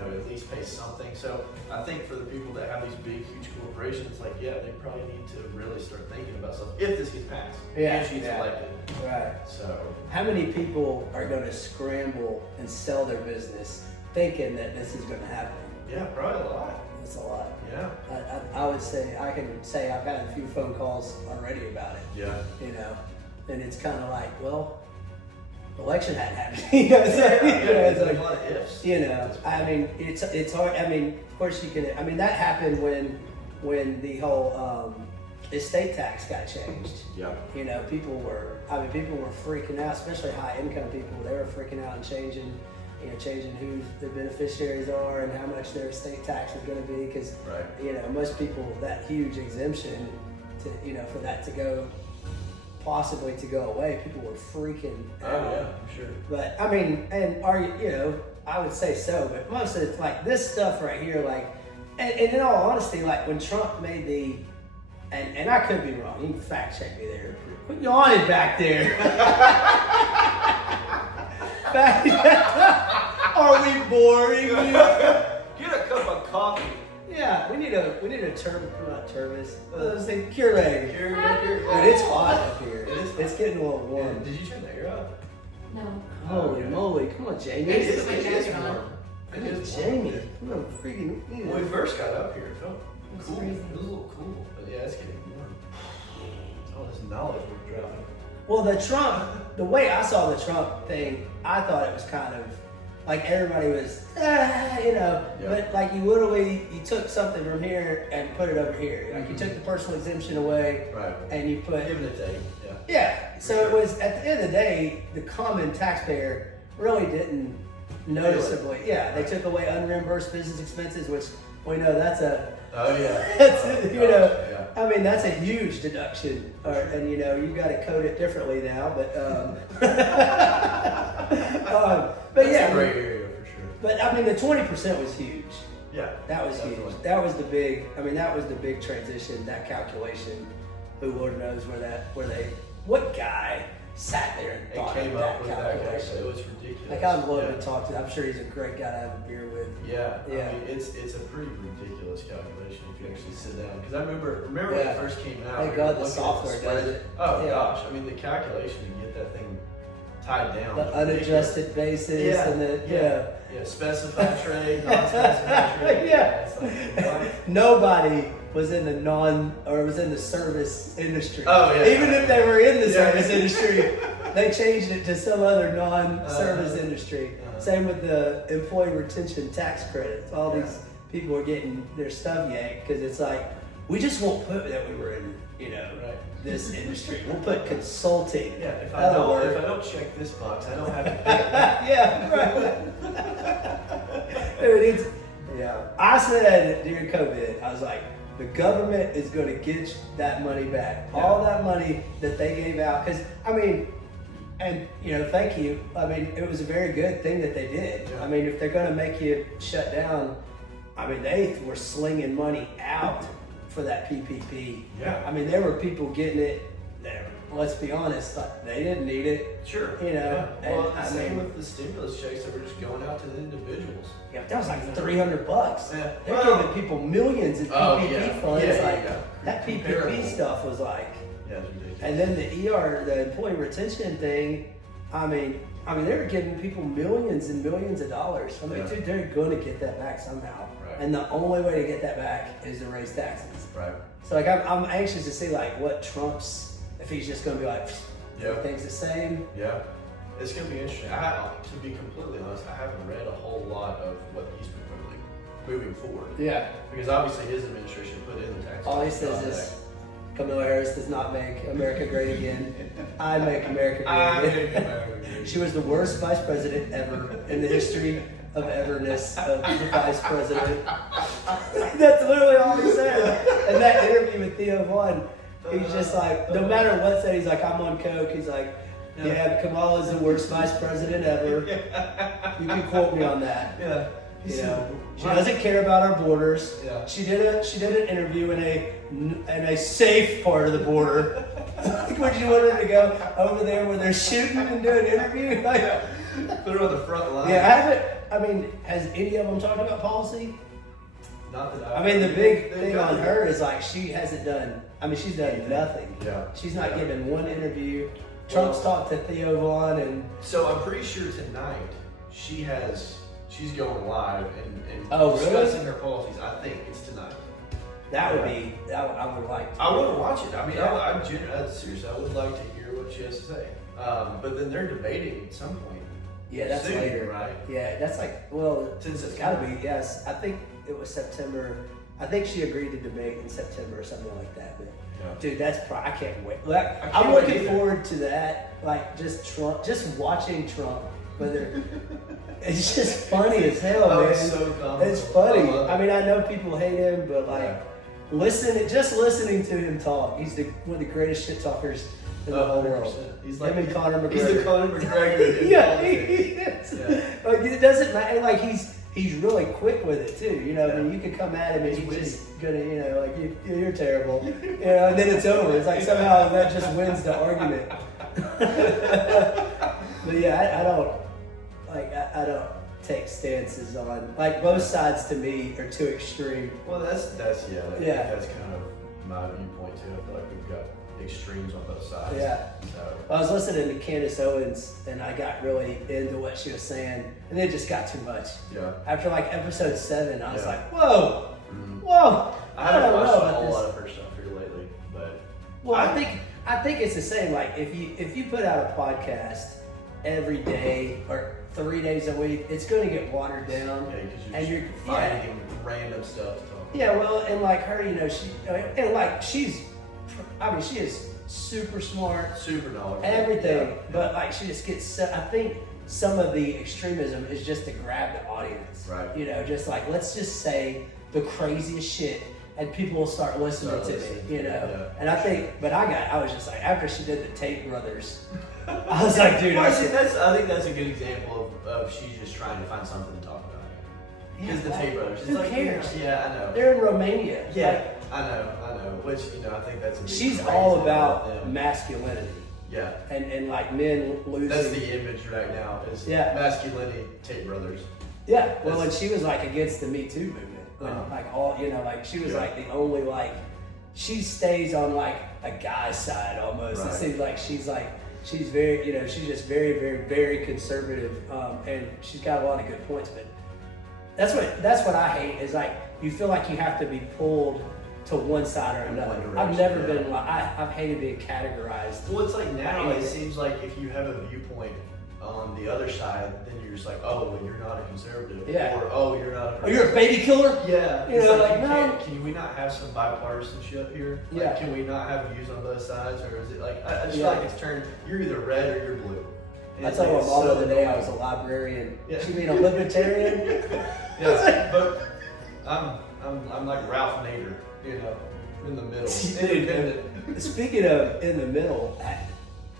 at least pay something. So I think for the people that have these big, huge corporations, like, they probably need to really start thinking about stuff if this gets passed. And she's elected. Right. So How many people are going to scramble and sell their business thinking that this is going to happen. Yeah, probably a lot. It's a lot. Yeah. I would say, I can say I've had a few phone calls already about it, Yeah. you know, and it's kind of like, well, election hadn't happened. You know, it's like, It's it's a lot of ifs. you know, I mean, it's hard. I mean, of course you can. I mean, that happened when the whole estate tax got changed. Yeah. You know, people were freaking out, especially high income people. They were freaking out and changing who the beneficiaries are and how much their estate tax is going to be, because Right. you know, most people, that huge exemption to, you know, for that to go, possibly to go away, people were freaking out. Oh yeah, I'm sure. But I mean, and you know, I would say so, but most of it's like this stuff right here, like, and in all honesty, like when Trump made and I could be wrong, you can fact check me there. Quit yawning back there. Are we boring you? Get a cup of coffee. Yeah, we need a not Tervis. Let's say Keurig. Here, Dude, it's hot up here. It is hot. It's getting a little warm. Did you turn the air up? No. Holy Okay. moly! Come on, Jamie. It is warm. warm. It is warm. Jamie. Come on, freaking. When we first got up here, it felt It's cool. freezing. It was a little cool, but yeah, it's getting warm. All this knowledge we're dropping. Well, the way I saw the Trump thing, I thought it was kind of like everybody was, you know, Yeah. but like you took something from here and put it over here. Like you took the personal exemption away Right. and you put, Give it a day. Yeah. yeah. So it was, at the end of the day, the common taxpayer really didn't noticeably, yeah, they took away unreimbursed business expenses, which we know that's a, Oh yeah. that's, Oh, you know, yeah. I mean, that's a huge deduction, and you know, you've got to code it differently now, but but That's yeah, a great area for sure. but I mean, the 20% was huge. Yeah. That was Definitely. huge. That was the big. I mean, that was the big transition. That calculation. Who Lord knows what guy sat there and It thought came of up that with that calculation? calculation. It was ridiculous. Like I'd love yeah. to talk to. I'm sure he's a great guy to have a beer with. Yeah, Yeah. I mean, it's a pretty ridiculous calculation if you actually sit down. Because I remember when Yeah. it first came out. Thank we God were the looking at software spread. does it. Oh Yeah. gosh, I mean the calculation to get that thing tied down. The was unadjusted basis Yeah. and the yeah, specified trade, non-specified trade. Yeah. It's like, what? Nobody was in the service industry. Oh, yeah. Even if they were in the Yeah. service industry, they changed it to some other non-service industry. Same with the employee retention tax credits. All these people are getting their stuff yanked because it's like, we just won't put that we were in, you know, Right. this industry. We'll put consulting. Yeah, if I That'll work. don't check this box, I don't have to pay. Yeah, right. Dude, it's, yeah. I said during COVID, I was like, the government is going to get that money back. Yeah. All that money that they gave out. Because, I mean, and, you know, thank you. I mean, it was a very good thing that they did. Yeah. I mean, if they're going to make you shut down, I mean, they were slinging money out for that PPP. Yeah. I mean, there were people getting it that, let's be honest, they didn't need it. Sure. You know, Yeah. Well, and the I same mean- with the stimulus checks that were just going out to the individuals. Yeah, that was like $300. Yeah. They're Well- giving people millions in PPP Oh, yeah. funds. Yeah, like yeah. that PPP Comparable. stuff was like, Yeah, it's ridiculous. and then the employee retention thing. I mean, they were giving people millions and millions of dollars. I mean, Yeah. dude, they're going to get that back somehow. Right. And the only way to get that back is to raise taxes. Right. So like, I'm anxious to see like what Trump's, if he's just going to be like, Yeah. everything's the same. Yeah, it's gonna be interesting. To be completely honest, I haven't read a whole lot of what he's proposing moving forward Yeah. because obviously his administration put in the tax. All he says is, Kamala Harris does not make America great again. I make America great again. She was the worst vice president ever in the history of everness of the vice president. That's literally all he said. In that interview with Theo Vaughn, he's just like, no matter what said, he's like, I'm on coke. He's like, yeah, Kamala's the worst vice president ever. You can quote me on that. Yeah. You know, she doesn't care about our borders. Yeah. She did an interview in a safe part of the border. Would you want her to go over there where they're shooting and do an interview? Like, Put her on the front line. yeah, I haven't. I mean, has any of them talked about policy? Not that I mean, the big thing on her is like she hasn't done. I mean, she's done nothing. Yeah. She's not Yeah. given one interview. Trump's talked to Theo Vaughn and So I'm pretty sure tonight she has she's going live and Oh, really? discussing her policies. I think it's tonight. That would be. I would like. I want to watch it. I mean, Yeah. seriously, I would like to hear what she has to say. But then they're debating at some point. Yeah, that's soon, later. right? Yeah, that's like, well, Since it's got to be. Yes, I think it was September. I think she agreed to debate in September or something like that. But Yeah. dude, I can't wait. Like, I can't I'm wait looking either. forward to that. Like just Trump, just watching Trump. Whether it's just funny as hell, Oh, man. it's so comical. It's funny. I love it. I mean, I know people hate him, but like, just listening to him talk, he's one of the greatest shit talkers in the whole world. He's Him and Conor McGregor. He's the Conor McGregor. in Yeah, politics. he is. Yeah. Like it doesn't matter. Like he's really quick with it too. You know, I mean, Yeah. you could come at him and He's he's witty. just gonna, you know, like you're terrible. You know, and then it's over. It's like somehow that just wins the argument. But yeah, I don't take stances on like both sides. To me are too extreme. Well, that's yeah. Yeah. That's kind of my viewpoint too. I feel like we've got extremes on both sides. Yeah. So I was listening to Candace Owens and I got really into what she was saying, and it just got too much. yeah. After like episode 7, I was Yeah. like, whoa, Mhm. whoa. I haven't don't watched know a about whole this. lot of her stuff here lately, but Well, I think it's the same. Like if you put out a podcast every day or 3 days a week, it's going to get watered down. yeah, because And you're you're- just finding random stuff to talk. Yeah, well, and like her, you know, she is super smart, Super knowledgeable. everything, Yeah. but like she just gets. I think some of the extremism is just to grab the audience. Right. You know, just like let's just say the craziest shit. And people will start listening Start to listening. me, you know. Yeah. And I think, but I was just like, after she did the Tate brothers, I was like, dude, Well, I see, said, I think that's a good example of she's just trying to find something to talk about. Because the Tate brothers. Who cares? Yeah, I know. They're in Romania. Yeah, Like, I know. Which, I think that's a big she's crazy all thing about them. masculinity Yeah. and like men losing. That's the image right now is Yeah. masculinity, Tate brothers. Yeah, well, and That's- she was like against the Me Too movement. When, Uh-huh. like all, like she was Yeah. like the only she stays on like a guy's side almost. It Right. seems like she's very, she's just very, very, very conservative, and she's got a lot of good points. But that's what I hate is like you feel like you have to be pulled to one side or In another. one I've direction, never yeah. been like I've hated being categorized. Well, it's like now I hate it it. seems like if you have a viewpoint on the other side, then you're just like, oh, well, you're not a conservative. Yeah. Or, oh, you're not a Oh, you're a baby killer? Yeah. You It's know, like, like, you no. can we not have some bipartisanship here? Like, Yeah. can we not have views on both sides? Or is it like, I just Yeah. feel like it's turned, you're either red or you're blue. And I it's told like, my it's mom the so other day I annoying. was a librarian. Yeah. She being a libertarian. Yeah, but I'm like Ralph Nader, in the middle. Dude, Independent. Speaking of in the middle,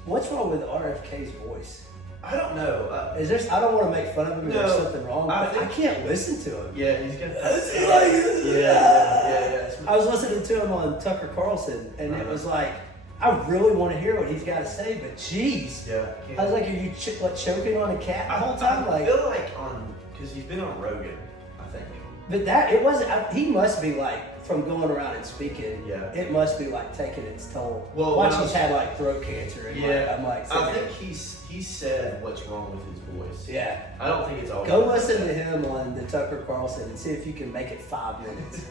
what's wrong with RFK's voice? I don't know. I don't want to make fun of him if there's No, something wrong, I but I think- can't listen to him. Yeah, he's got It's that. like- Yeah. I was listening to him on Tucker Carlson, and it Uh-huh. was like, I really want to hear what he's got to say, but jeez. Yeah. I was like, are you choking on a cat the whole time? I Like, feel like because he's been on Rogan, I think. but it wasn't. He must be like from going around and speaking. Yeah. It must be like taking its toll. Well, watch, when I he's was- had like throat cancer, and I'm like, I think he said what's wrong with his voice. yeah. I don't think it's all. Go listen to him on the Tucker Carlson and see if you can make it 5 minutes.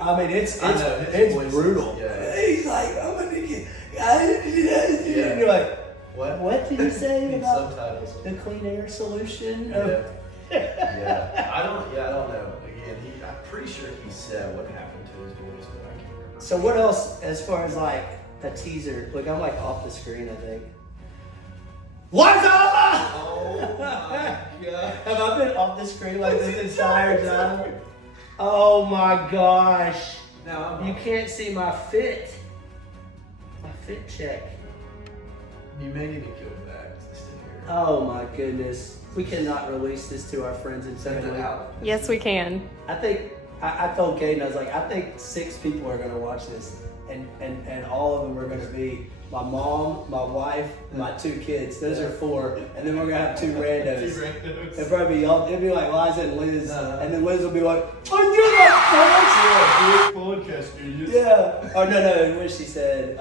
I mean, it's I know, his voice is- brutal. yeah. He's like, I'm gonna get. And you're like, what did he say Need about subtitles. the clean air solution? Yeah. Yeah. I don't know. Again, I'm pretty sure he said what happened to his voice, but I can't remember. So what else as far as like a teaser? Look, I'm like off the screen, I think. What's up? Oh my god. Have I been off the screen like this entire time? Oh my gosh. Now You can't see my fit. My fit check. You may need to go back to sit here. Oh my goodness. We cannot release this to our friends and Send it family. out. Yes, we can. I think I told Caden, I was like, I think 6 people are gonna watch this, and all of them are gonna be my mom, my wife, my 2 kids. Those are 4, and then we're gonna have 2 randos. It'll probably be y'all. It'll be like Liza and Liz, No. and then Liz will be like, "I do like Big podcast, sports." Yeah. Oh no, what she said.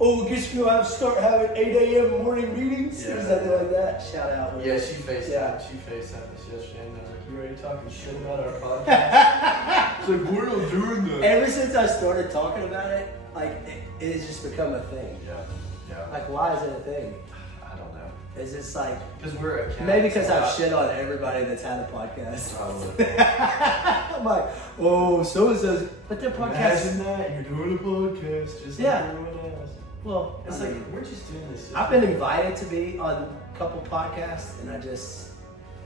oh, guess you'll have to start having 8 a.m. morning meetings or Yeah. something like that. Shout out. Yeah, she FaceTimed. Yeah. She FaceTimed us yesterday, and I was like, "You ready talking shit about our podcast?" It's like, we're not doing that. Ever since I started talking about it, like it has just become a thing. Yeah. Like, why is it a thing? I don't know. It's just like Because we're a maybe because I've shit on everybody that's had a podcast. Probably. I'm like, oh, so and so's, but their podcast. Imagine that you're doing a podcast just Yeah. like everyone else. Well, It's I like mean, we're just doing this. I've been invited to be on a couple podcasts, and I just,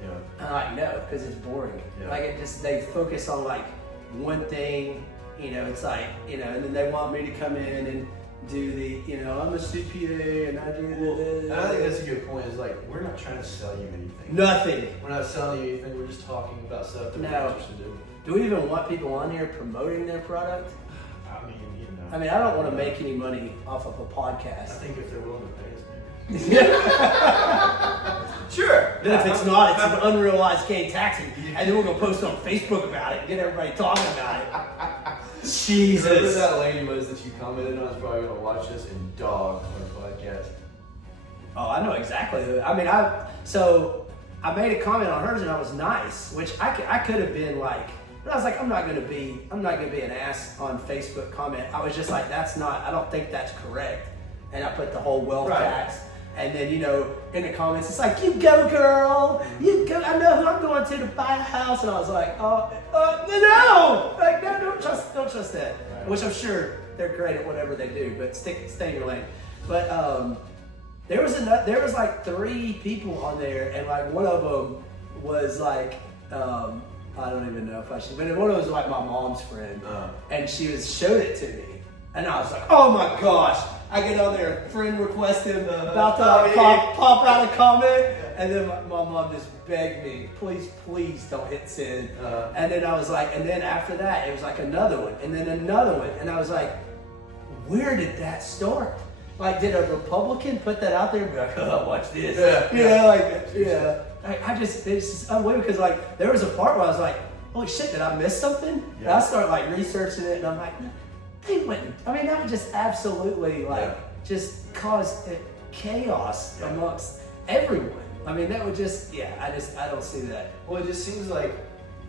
Yeah. I'm like, no, because it's boring. Yeah. Like, it just, they focus on like one thing, you know, it's like, you know, and then they want me to come in and do the, you know, I'm a CPA and I do And I think that's a good point. Is like we're not trying to sell you anything. nothing. We're not selling you anything. We're just talking about stuff that No. we're interested in. Do we even want people on here promoting their product? I mean, you know. I mean, I don't want to make any money off of a I podcast. think if they're willing to pay us, maybe. Sure. Then if it's not, it's an unrealized gain taxing, and then we're gonna post on Facebook about it and get everybody talking about it. Whoever Jesus. that lady was that you commented on is probably gonna watch this and dog our podcast. Oh, I know exactly who. I mean, I made a comment on hers and I was nice, which I could have been like, but I was like, I'm not gonna be an ass on Facebook comment. I was just like, I don't think that's correct, and I put the whole wealth Right. tax. And then, you know, in the comments, it's like, you go, girl. You go. I know who I'm going to buy a house. And I was like, no. Like, no, don't trust that. Right. Which I'm sure they're great at whatever they do, but stay in your lane. But there was like 3 people on there, and like one of them was like, I don't even know if I should, but one of them was like my mom's friend, and she showed it to me, and I was like, oh my gosh. I get on there, friend request him, about to pop out a comment, and then my mom just begged me, please don't hit send. And then I was like, and then after that, it was like another one, and then another one, and I was like, where did that start? Like, did a Republican put that out there and be like, oh, watch this? Yeah. You know, like, yeah. It's just unbelievable, because like, there was a part where I was like, holy shit, did I miss something? Yeah. And I start like researching it, and I'm like, no, they wouldn't. I mean, that would just absolutely like just cause chaos amongst everyone. I mean, that would just I don't see that Well, it just seems like.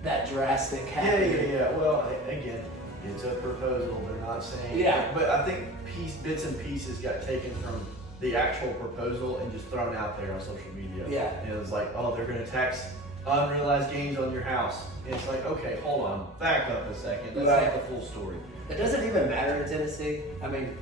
that drastic happening. Yeah. Well, again, it's a proposal. They're not saying. Yeah. But I think bits and pieces got taken from the actual proposal and just thrown out there on social media. Yeah. And it was like, oh, they're going to tax unrealized gains on your house. And it's like, okay, hold on, back up a second. That's Right. not the full story. It doesn't even matter in Tennessee. I mean,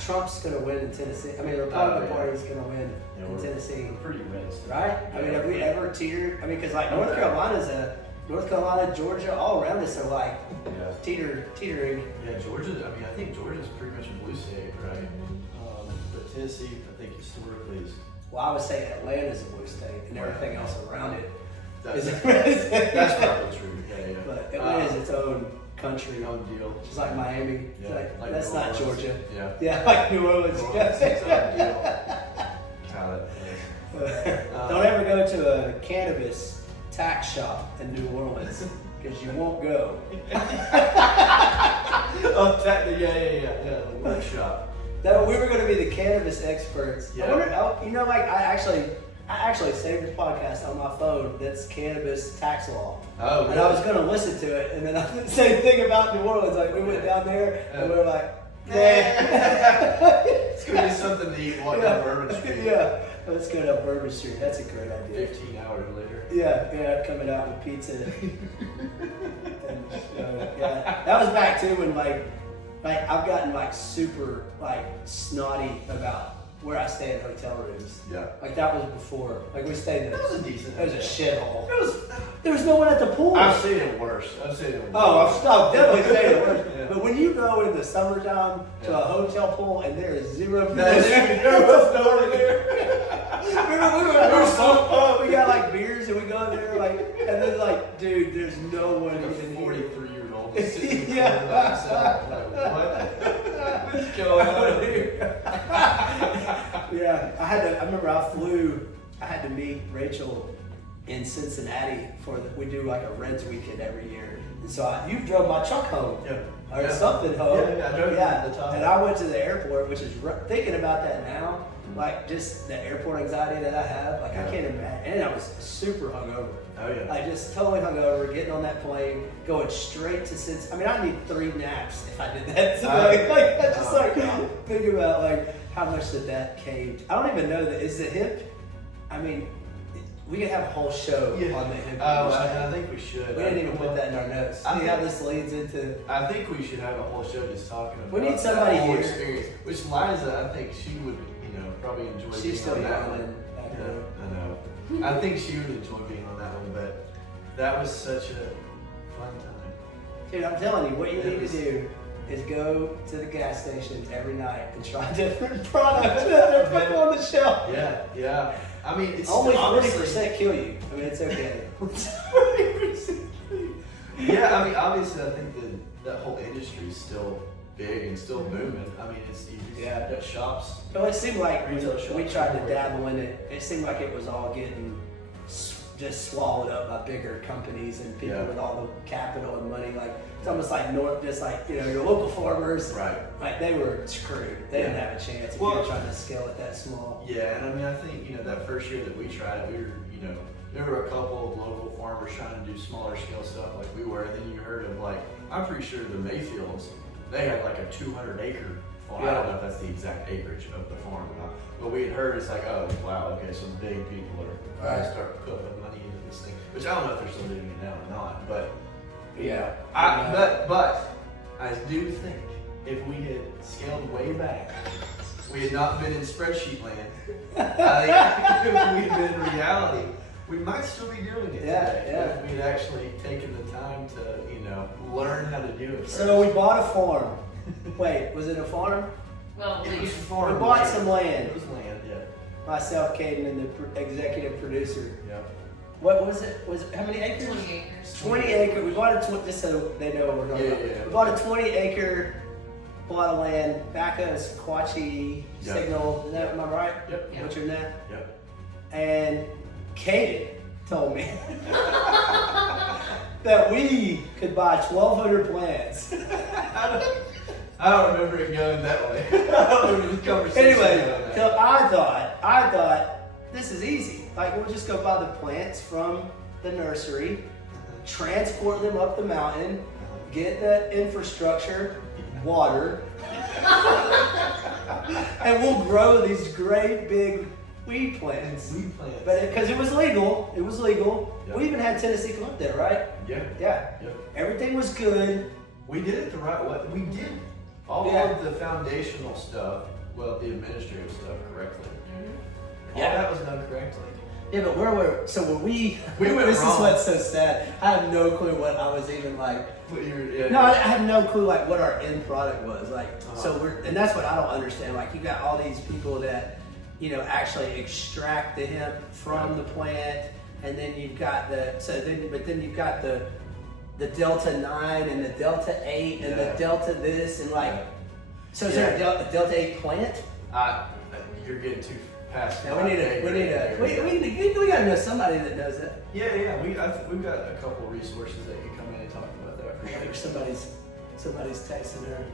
Trump's going to win in Tennessee. I mean, the Republican Party's going to win in Tennessee. We're pretty red still. Right? I mean, have we ever tiered? I mean, because like North Carolina, Georgia, all around us are like Yeah. teetering. Yeah, Georgia. I mean, I think Georgia's pretty much a blue state, right? But Tennessee, I think historically is. Well, I would say Atlanta's a blue state, and everything else around it. That's, is- that's probably true. Yeah. But Atlanta's its own country. No deal. Just like Miami. It's Yeah, like, like that's New not Orleans. Georgia. Yeah. Yeah, like New Orleans. New Orleans is its own deal. Got it. Don't ever go to a cannabis tax shop in New Orleans because you won't go. Oh, yeah. The workshop. No, we were going to be the cannabis experts. Yeah. I wonder, you know, like I actually saved this podcast on my phone. That's cannabis tax law. Oh, And I was going to listen to it, and then the same thing about New Orleans. Like we went down there, and we were like, nah. It's gonna be something to eat walking down Bourbon Street. Yeah, let's go down Bourbon Street. That's a great idea. 15 hours later. Yeah, coming out with pizza. That was back too when like I've gotten like super like snotty about where I stay in hotel rooms. Yeah. Like that was before. Like we stayed in That was a decent. It was a shithole. It was. There was no one at the pool. I've seen it worse. Oh, I've definitely stayed at work. Yeah. But when you go in the summertime to a hotel pool and there is 0 people That's there, true. There was no one there. we were so pumped. We got like beers and we go in there like, and then like, dude, there's no one Like a in here. 43-year-old just sitting in the Yeah. corner by himself. Like, what's going on here? Yeah, I remember I had to meet Rachel in Cincinnati we do like a Reds weekend every year. And so you drove my truck home. Yeah. Or something home. Yeah, I drove it to the top. And I went to the airport, which is thinking about that now, like just the airport anxiety that I have, like I can't imagine. And I was super hungover. Oh yeah. Like just totally hungover, getting on that plane, going straight to Cincinnati. I mean, I need 3 naps if I did that today. I just think about like how much that caved. I don't even know that is the hip. I mean, we could have a whole show on the hip. I think we should. We didn't even put that in our notes. See how this leads into. I think we should have a whole show just talking about. We need somebody that whole here. experience. Which Liza, I think she would, probably enjoy. She's being still on that young one. and back Yeah, there. I know. I think she would enjoy being on that one, but that was such a fun time. Dude, I'm telling you, what you need to do is go to the gas stations every night and try different products that they're putting on the shelf. Yeah. I mean, it's Only honestly- 40% kill you. I mean, it's okay. 40%. Yeah, I mean, obviously, I think that whole industry is still big and still booming. I mean, it's easy. Yeah. Got shops. Well, it seemed like Retail shops we tried to everywhere. dabble in it. It seemed like it was all getting just swallowed up by bigger companies and people Yeah. with all the capital and money. Like it's almost like just like your local farmers. Right. Like they were screwed. They didn't Yeah. have a chance if Well- you were trying to scale it that small. Yeah, and I mean, I think, that first year that we tried it, we were, there were a couple of local farmers trying to do smaller scale stuff like we were, and then you heard of I'm pretty sure the Mayfields, they had like a 200-acre farm. I don't know if that's the exact acreage of the farm or not, but we had heard it's like, oh, wow, okay, some big people are going to start putting money into this thing, which I don't know if they're still doing it now or not, but Yeah. But I do think if we had scaled way back, we had not been in spreadsheet land. I think if we had been in reality, we might still be doing it today. Yeah. If we had actually taken the time to, learn how to do it. So we bought a farm. Wait, was it a farm? Well, It was like, farm. We bought some land. It was land, yeah. Myself, Caden, and the executive producer. Yeah. What was it? Was it how many acres? 20 acres. 20 acre. We bought a just so they know what we're talking about. Yeah. We bought a 20-acre plot of land back of Sequatchie Yep. Signal. Is that, am I right? Yep. Yeah. Butchered that. Yep. And Caden told me that we could buy 1,200 plants. I don't remember it going that way. I don't remember the conversation Anyway, going that so way. I thought this is easy. Like we'll just go buy the plants from the nursery, transport them up the mountain, get the infrastructure, water, and we'll grow these great big weed plants. Weed plants. But because it was legal, Yep. We even had Tennessee come up there, right? Yeah. Yeah. Yep. Everything was good. We did it the right way. We did all Yeah. of the foundational stuff, the administrative stuff correctly. Mhm. All that was done correctly. Yeah, but where were so when we went this wrong. is what's so sad. I have no clue what I was even like. But you're, No, I have no clue like what our end product was like. So Uh-huh. and that's what I don't understand. Like you got all these people that actually extract the hemp from the plant, and then you've got but then you've got the Delta 9 and the Delta 8 and the Yeah. Delta this and like. Yeah. So is there a Delta 8 plant? you're getting too past. Now we gotta know somebody that knows that. Yeah. We've got a couple resources that can come in and talk about that for Or sure. somebody's texting her.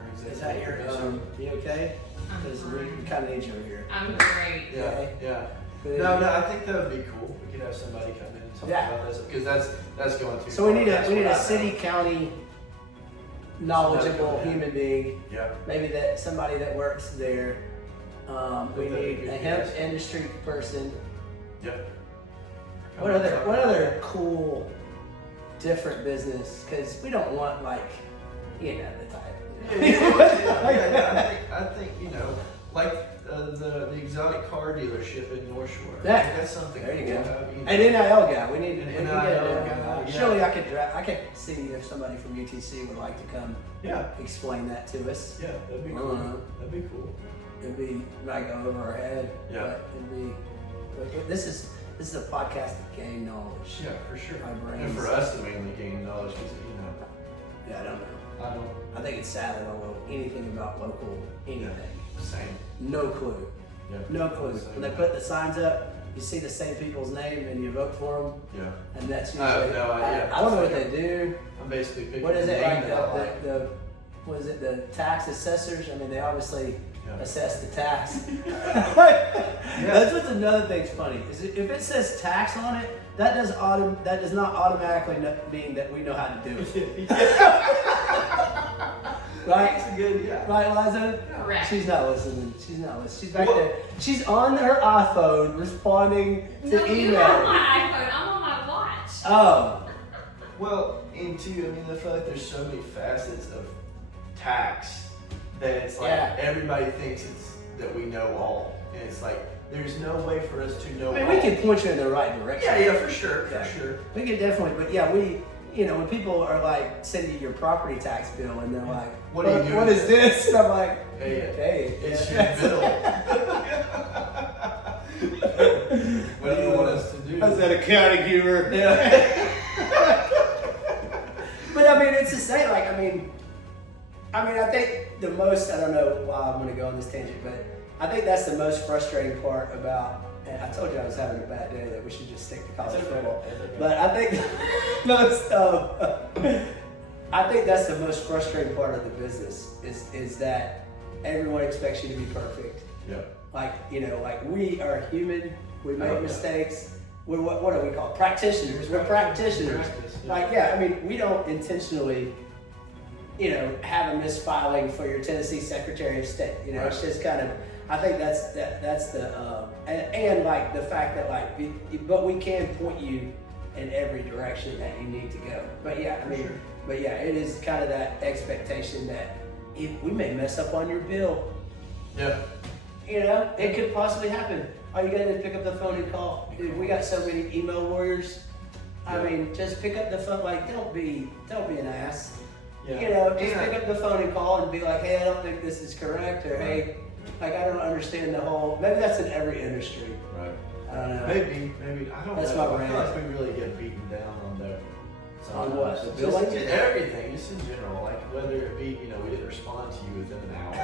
Our Is that your executive you okay? I'm Because we fine. kind of need you over here. I'm great. producer. Yeah. But No, anyway. I think that would be cool. We could have somebody come in and talk Yeah. about this because that's going too. So we far. need That's a what I know. city county knowledgeable Yeah. human being. Yeah. Maybe that somebody that works there. We That'd be need a good, hemp yes. industry person. Yep. What other cool different business? Because we don't want like the type. I think like the exotic car dealership in North Shore. I Yeah. think that's something. There you cool go. to have, An NIL guy. We need An we can NIL get an guy, yeah. Surely I could see if somebody from UTC would like to come Yeah. explain that to us. Yeah, that'd be I cool. don't know. That'd be cool. It'd be might go over our head. Yeah. But it'd be. But this is a podcast of game knowledge. Yeah, for sure. Our brains. And for us to mainly gain knowledge, because Yeah, I don't know. I don't. I think it's sad I don't know anything about local anything. Same. No clue. Yeah. No clue. When they put the signs up, you see the same people's name and you vote for them, Yeah. and that's I have usually, no idea. I don't know what they do. I'm basically picking What is a it name like that I like. the what is it, the tax assessors? I mean, they obviously Yeah. assess the tax. That's what's another thing's funny is if it says tax on it, that does not automatically mean that we know how to do it. Right? It's a good, yeah. Right, Liza? Correct. She's not listening. She's not listening. She's back there. She's on her iPhone responding to No, you email. have my iPhone. I'm on my watch. Oh. Well, and two, I mean, I feel like there's so many facets of tax that it's like Yeah. everybody thinks that we know all, and it's like there's no way for us to know. I mean, all. we can point you in the right direction. Yeah, for sure, Yeah. for sure. We can definitely, but yeah, when people are like sending you your property tax bill and they're like, What are you doing? What is this? And I'm like, Pay it. pay it. It's Yeah. your bill. What do you want us to do? that accounting humor? Yeah. But I mean, it's the same. Like, I mean, I think the most, I don't know why I'm going to go on this tangent, but I think that's the most frustrating part about, and I told you I was having a bad day, that we should just stick to college football. But I think I think that's the most frustrating part of the business is that everyone expects you to be perfect. Yeah. Like, like we are human, we make Oh, yeah. mistakes. We're what are we called? Practitioners. We're practitioners. Like, yeah, I mean, we don't intentionally, have a misfiling for your Tennessee Secretary of State. It's just kind of, I think that's the, and like the fact that like, but we can point you in every direction that you need to go. But yeah, I mean, but yeah, it is kind of that expectation that if we may mess up on your bill. Yeah. It could possibly happen. All you gotta do is pick up the phone and call. Dude, we got so many email warriors. I mean, just pick up the phone. Like, don't be an ass. Yeah. Just pick up the phone and call and be like, hey, I don't think this is correct, or hey, like I don't understand the whole. Maybe that's in every industry. Right. I don't know. Maybe. I don't That's know. my I feel rant. like we really get beaten down on that. On what? The Just billing? everything, just in general. Like whether it be, we didn't respond to you within an hour.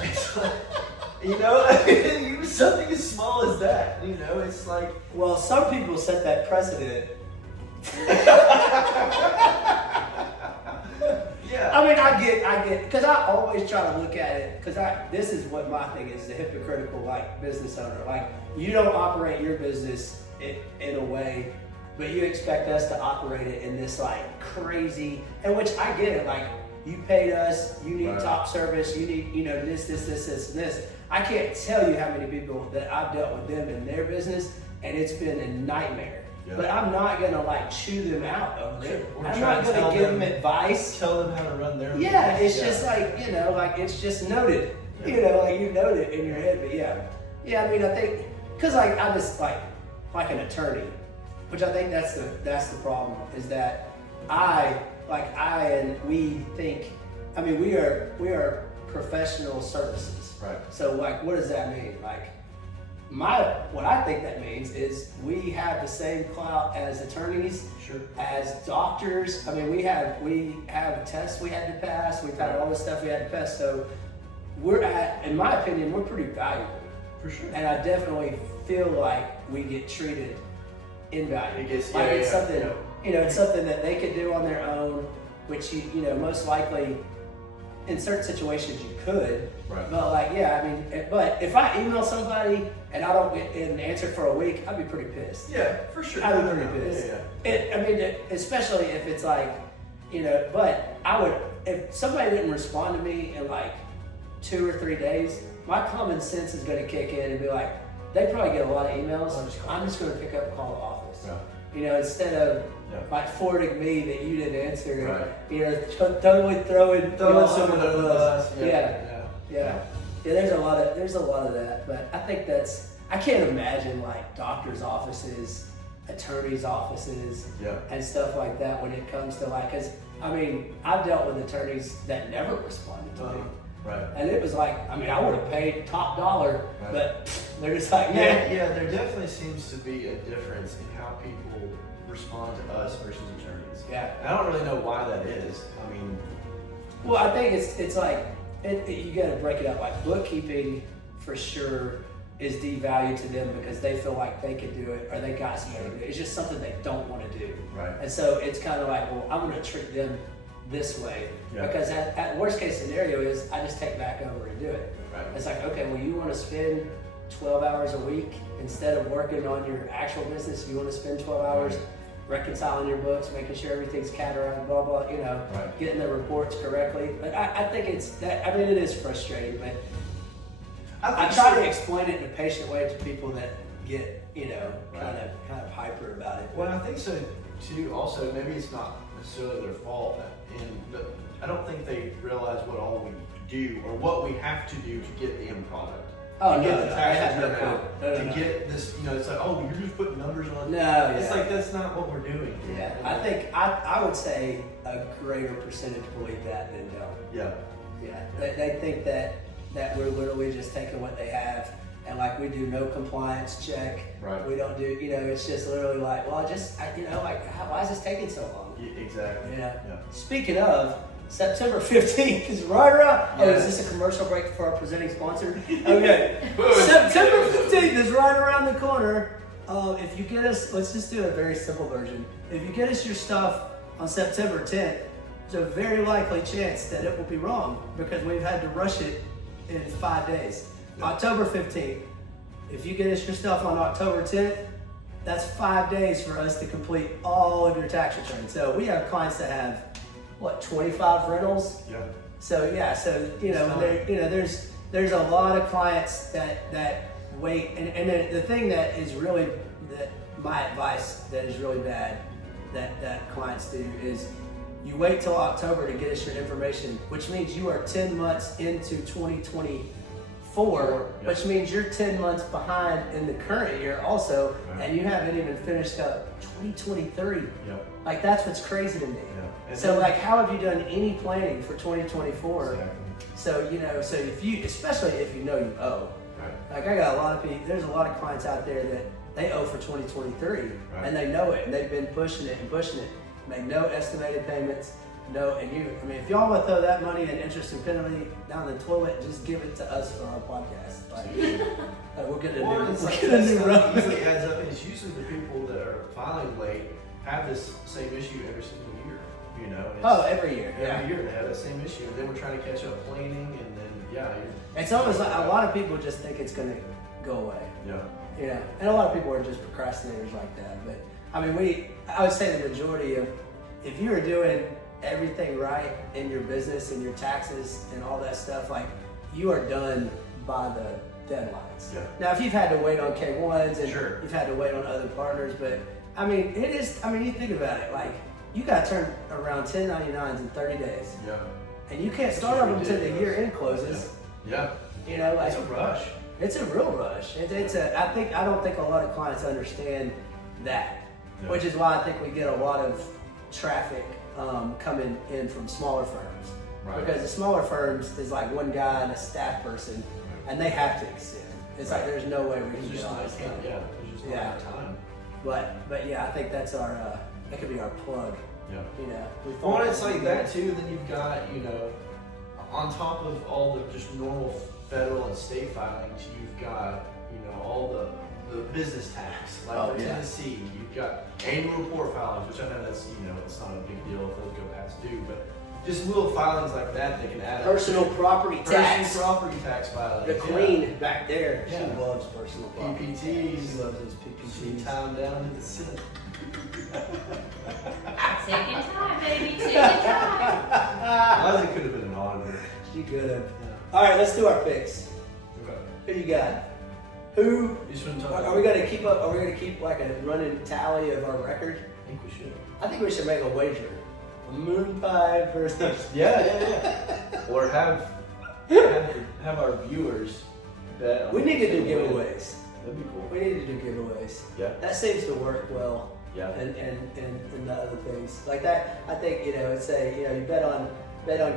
It's like, even something as small as that. It's like. Well, some people set that precedent. Yeah. I mean, I get, because I always try to look at it, because this is what my thing is, the hypocritical, like, business owner. Like, you don't operate your business in a way, but you expect us to operate it in this, like, crazy, and which I get it, like, you paid us, you need Right. top service, you need, this, and this. I can't tell you how many people that I've dealt with them in their business, and it's been a nightmare. Yeah. But I'm not gonna like chew them out over it. Or I'm try not to gonna tell give them- them advice. Tell them how to run their Yeah, business. it's just like, like it's just noted. Yeah. Like you note it in your head, but yeah. Yeah, I mean, I think, cause like, I just like an attorney, which I think that's the problem, is that we think, I mean, we are professional services. Right. So like, what does that mean? Like, what I think that means is we have the same clout as attorneys, Sure. as doctors. I mean, we have tests we had to pass. We've had all this stuff we had to pass. So in my opinion, we're pretty valuable. For sure. And I definitely feel like we get treated invaluable. It gets- like yeah, it's yeah, something, it's something that they could do on their own, which most likely in certain situations you could. Right. But like, yeah, I mean, but if I email somebody and I don't get an answer for a week, I'd be pretty pissed. Yeah, for sure. I'd be pretty pissed. Yeah. Especially if it's like, but I would, if somebody didn't respond to me in like 2 or 3 days, my common sense is going to kick in and be like, they probably get a lot of emails. I'm just going to pick up and call the office. Yeah. Instead of Yeah. like forwarding me that you didn't answer. Right. Totally throwing someone under the bus. Yeah. There's a lot of that, but I think I can't imagine like doctors' offices, attorneys' offices, and stuff like that when it comes to like, cause I mean, I've dealt with attorneys that never responded to me. Right. And it was like, I mean, I would have paid top dollar, Right. but they're just like, Yeah, there definitely seems to be a difference in how people respond to us versus attorneys. Yeah. I don't really know why that is. I mean, Well, I think it's like, you got to break it up. Like bookkeeping, for sure, is devalued to them because they feel like they could do it or they got somebody to do it. It's just something they don't want to do. Right. And so it's kind of like, well, I'm going to treat them this way because at worst case scenario is I just take back over and do it. Right. It's like, okay, well, you want to spend 12 hours a week instead of working on your actual business. You want to spend 12 hours reconciling your books, making sure everything's categorized, blah, blah, getting the reports correctly. But I think it's that, I mean, it is frustrating, but I try to explain it in a patient way to people that get, kind of hyper about it. Well, I think so too. Also, maybe it's not necessarily their fault, but I don't think they realize what all we do or what we have to do to get the end product. Oh, to get the I tax have no return out, clue. to get this, it's like, oh, you're just putting numbers on. No, It's like that's not what we're doing. Yeah, I think I would say a greater percentage believe that than don't. Yeah. Yeah, they think that we're literally just taking what they have and like we do no compliance check. Right. We don't do, it's just literally like, well, why is this taking so long? Yeah, exactly. Yeah. Yeah. Speaking of, September 15th is right around. Oh, Yes. is this a commercial break for our presenting sponsor? Okay. September 15th is right around the corner. If you get us, let's just do a very simple version. If you get us your stuff on September 10th, there's a very likely chance that it will be wrong because we've had to rush it in 5 days. Yeah. October 15th. If you get us your stuff on October 10th, that's 5 days for us to complete all of your tax returns. So we have clients that have 25 rentals. Yeah. So there's a lot of clients that wait, and the thing that is really that my advice that is really bad that clients do is you wait till October to get us your information, which means you are 10 months into 2024, which means you're 10 months behind in the current year also, and you haven't even finished up 2023. Yep. Like that's what's crazy to me. Yeah. So like, how have you done any planning for 2024? Exactly. So if you, especially if you know you owe, Right. like I got a lot of people, there's a lot of clients out there that they owe for 2023 and they know it and they've been pushing it, made no estimated payments, if y'all want to throw that money and interest and penalty down the toilet, just give it to us for our podcast. Like, we'll get a new run. Usually adds up, and it's usually the people that are filing late have this same issue every single year. Every year. Every year they have that same issue, and then we're trying to catch up planning, and then It's almost like a lot of people just think it's going to go away. yeah. And a lot of people are just procrastinators like that. But I would say the majority of, if you are doing everything right in your business and your taxes and all that stuff, like you are done by the deadlines. Yeah. Now, if you've had to wait on K1s and Sure. you've had to wait on other partners, but you think about it, like you got to turn around 1099s in 30 days. Yeah. And you can't start them until the year end closes. Yeah. Like It's a rush. It's a real rush. I don't think a lot of clients understand that, which is why I think we get a lot of traffic coming in from smaller firms. Right. Because the smaller firms is like one guy and a staff person, and they have to extend. It's like there's no way we can get all this done. There's just not enough time. But yeah, I think that's our that could be our plug. Yeah. Well, it's like that too. Then you've got, on top of all the just normal federal and state filings, you've got, all the business tax, like for Tennessee. You've got annual report filings, which I know that's, it's not a big deal if those go past due, but just little filings like that can add up. Personal property tax. Personal property tax filings. The queen back there, Yeah. she loves personal property. PPTs. She loves those She PPTs. time down to the cent. Taking time, baby, taking time. Liza could have been an auditor. She could have. Yeah. All right, let's do our picks. Okay. Who you got? Who? You shouldn't talk Are we gonna keep up? Are we gonna keep like a running tally of our record? I think we should. I think we should make a wager. A moon pie versus. Yeah. Or have our viewers bet on We need to do who wins. giveaways. That'd be cool. We need to do giveaways. Yeah. That seems to work well. Yeah. And the other things like that. I think it's you bet on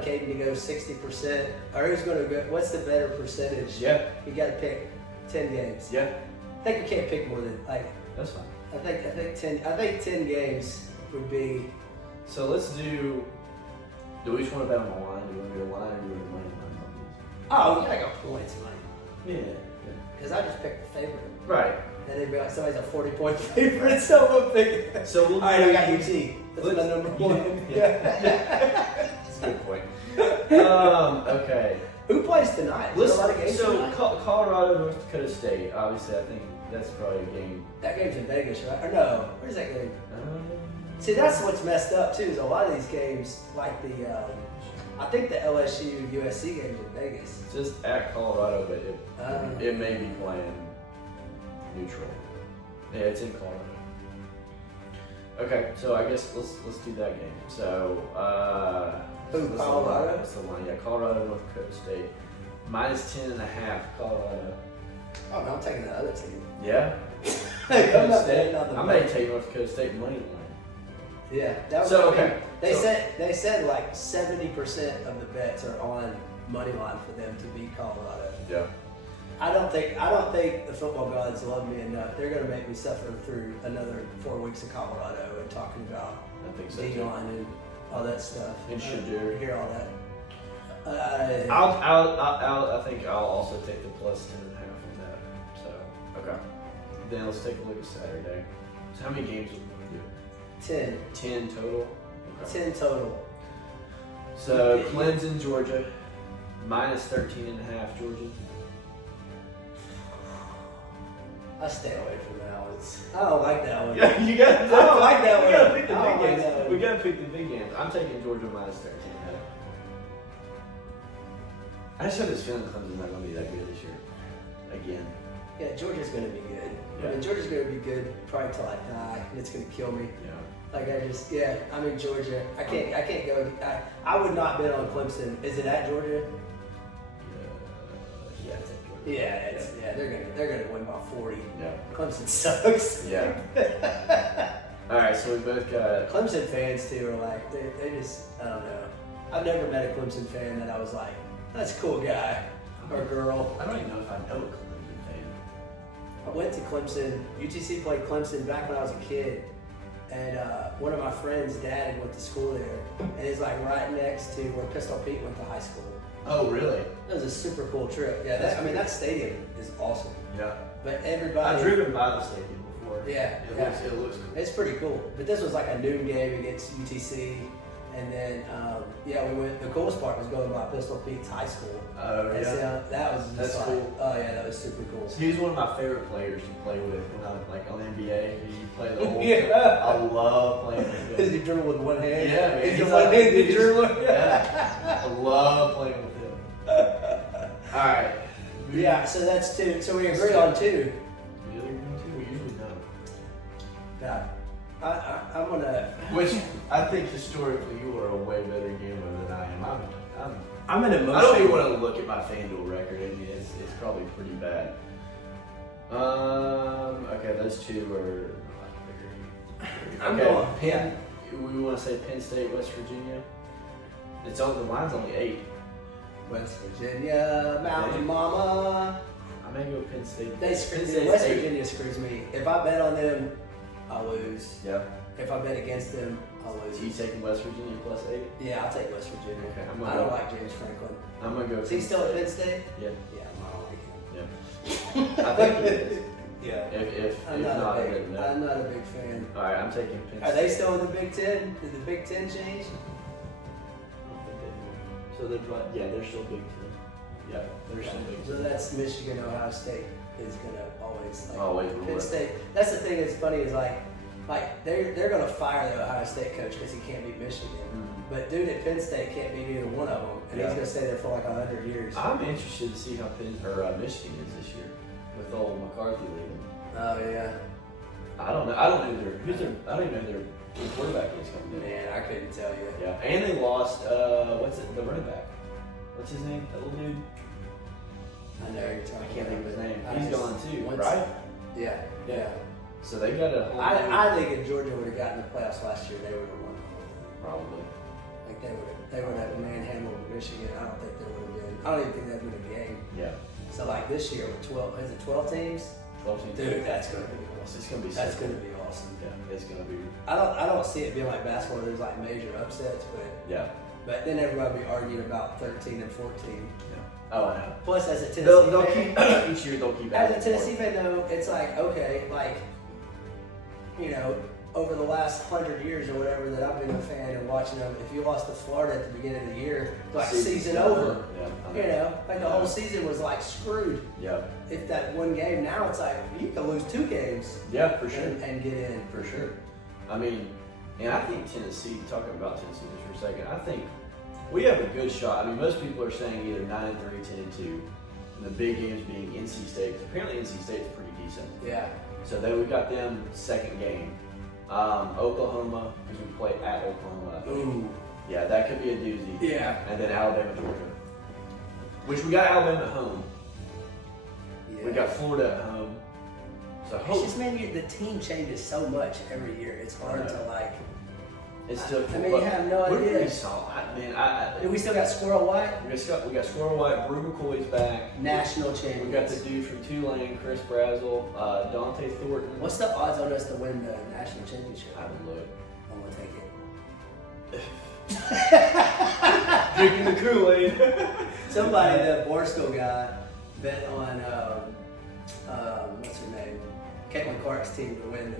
Caden to go 60%, or who's going to go? What's the better percentage? Yeah. You got to pick 10 games. Yeah. I think we can't pick more than That's fine. I think 10 games would be. So let's do we just want to bet on the line? Do we want to do a line or do we want to money? Oh, you got points, money. Yeah. because I just picked the favorite. Right. And they'd be like, somebody's a 40-point favorite, so I'm gonna pick. So we'll All right, I got UT. That's Let's- my number one. That's a good point. Okay. Who plays tonight? There's a lot of games So tonight? Colorado, North Dakota State. Obviously, I think that's probably a game. That game's in Vegas, right? Or no? Where's that game? See, that's what's messed up too. Is a lot of these games, like the, I think the LSU USC game's in Vegas. Just at Colorado, but it may be playing neutral. Yeah, it's in Colorado. Okay, so I guess let's do that game. So Who, Colorado? That's the one. Yeah, Colorado, North Dakota State. -10.5, Colorado. Oh no, I'm taking the other team. Yeah. I'm Dakota not State. betting on the I may money. take North Dakota State money line. Yeah, that was So, okay. They So- said like 70% of the bets are on money line for them to beat Colorado. Yeah. I don't think the football gods love me enough. They're gonna make me suffer through another 4 weeks of Colorado and talking about I think so too. D-line and all that stuff. And I Shadur. hear all that. I think I'll also take the +10.5 from that. So okay. Then let's take a look at Saturday. So how many games will we do? 10. 10 total. Okay. 10 total. So Clemson, Georgia, -13.5, Georgia. I stay away from that one. I don't like that one. Yeah, you got. I don't like that We one. gotta pick the I don't big like that games. one. We gotta pick the big games. I'm taking Georgia -13.5. I just have this feeling Clemson's not gonna be that good this year. Again. Yeah, Georgia's gonna be good. Yeah. I mean, Georgia's gonna be good probably till I die, and it's gonna kill me. Yeah. Like I mean Georgia. I can't go. I would not bet on Clemson. Is it at Georgia? Yeah, it's at Georgia. Yeah, they're gonna win by 40. Yeah. Clemson sucks. Yeah. All right, so we both got. Clemson fans too are like they just I don't know. I've never met a Clemson fan that I was like, that's a cool guy or girl. I don't even know if I know a Clemson fan. I went to Clemson. UTC played Clemson back when I was a kid, and one of my friends' dad went to school there, and it's like right next to where Pistol Pete went to high school. Oh, really? It was a super cool trip. Yeah, that stadium is awesome. Yeah. But everybody, I've driven by the stadium before. Yeah, It looks cool. it's pretty cool. But this was like a noon game against UTC, and then we went. The coolest part was going by Pistol Pete's high school. Oh, And yeah. so that was just That's like, cool. oh yeah, that was super cool. So he's one of my favorite players to play with when I'm like on NBA. You play the whole. Yeah. I love playing with Does him. he dribble with one hand? Yeah, man. He's He's a one-handed like- dribbler. Yeah. I love playing with him. All right. Yeah, so that's two. So we agree on two. We usually do. We usually don't. Yeah. I'm gonna. Which I think historically you are a way better gambler than I am. I'm an emotional. I don't even want to look at my FanDuel record. I mean, it's probably pretty bad. Okay, those two are. I'm Okay, going. Penn. We want to say Penn State, West Virginia. The line's only 8. West Virginia, Mountain Mama. I may go Penn State. They Penn screw State's West 8. Virginia screws me. If I bet on them, I lose. Yeah. If I bet against them, I'll lose. So you taking West Virginia +8? Yeah, I'll take West Virginia. Okay, I don't like James Franklin. I'm gonna go. Is he still at Penn State? Yeah. Yeah, I don't like him. Yeah. I think he is. Yeah. If I'm not, not a then big. no. I'm not a big fan. All right, I'm taking Penn State. Are they still in the Big Ten? Did the Big Ten change? I don't think they do. So they're still Big Ten. Yeah, they're still Big So Ten. that's Michigan, Ohio State is gonna always like Always rule Penn it. State. That's the thing that's funny is like they're gonna fire the Ohio State coach because he can't beat Michigan. Mhm. But dude at Penn State can't beat either one of them, and Yeah. he's gonna stay there for like 100 years. I'm interested to see how Michigan is this year with old McCarthy leaving. Oh yeah, I don't know. I don't even know their quarterback is coming in. man, I couldn't tell you. Yeah, and they lost. The running back? What's his name? That little dude. I know you're talking. I can't think of his name. I He's just- gone too, once- right? Yeah, yeah. So they got a whole. I think if Georgia would have gotten the playoffs last year, they would have won. Probably. Like they would have manhandled Michigan. I don't think they would have been. I don't even think they'd been a game. Yeah. So like this year with 12, is it 12 teams? 12 teams. Dude, that's gonna be awesome. It's gonna be. That's so cool. gonna be awesome. Yeah, it's gonna be. I don't see it being like basketball. There's like major upsets, Yeah. but then everybody be arguing about 13 and 14. Oh, I know. Plus, as a Tennessee They'll fan, keep each year. They'll keep as a adding Tennessee more. fan, though, it's like, okay, like, you know, over the last 100 years or whatever that I've been a fan and watching them, if you lost to Florida at the beginning of the year, like season over. Yeah. You know, like the whole season was like screwed. Yeah. If that one game, now it's like you can lose 2 games. Yeah, for sure. And get in. For sure. I mean, and I think Tennessee, talking about Tennessee just for a second, I think we have a good shot. I mean, most people are saying either 9-3, 10-2, and the big games being NC State. 'Cause apparently NC State's pretty decent. Yeah. So then we got them second game. Oklahoma, because we play at Oklahoma. I think. Ooh. Yeah, that could be a doozy. Yeah. And then Alabama, Georgia. Which we got Alabama at home. Yeah. We got Florida at home. So It's hope just, man, the team changes so much every year. It's hard to like. it's difficult. I mean, you but have no we're idea. pretty solid. We still got Squirrel White, We got Squirrel White, Brew McCoy's back. national We champion. got the dude from Tulane, Chris Brazel, Dante Thornton. What's the odds on us to win the national championship? I don't look. I'm gonna take it. Drinking the Kool-Aid. Somebody, the Barstool guy, bet on what's her name, Caitlin Clark's team to win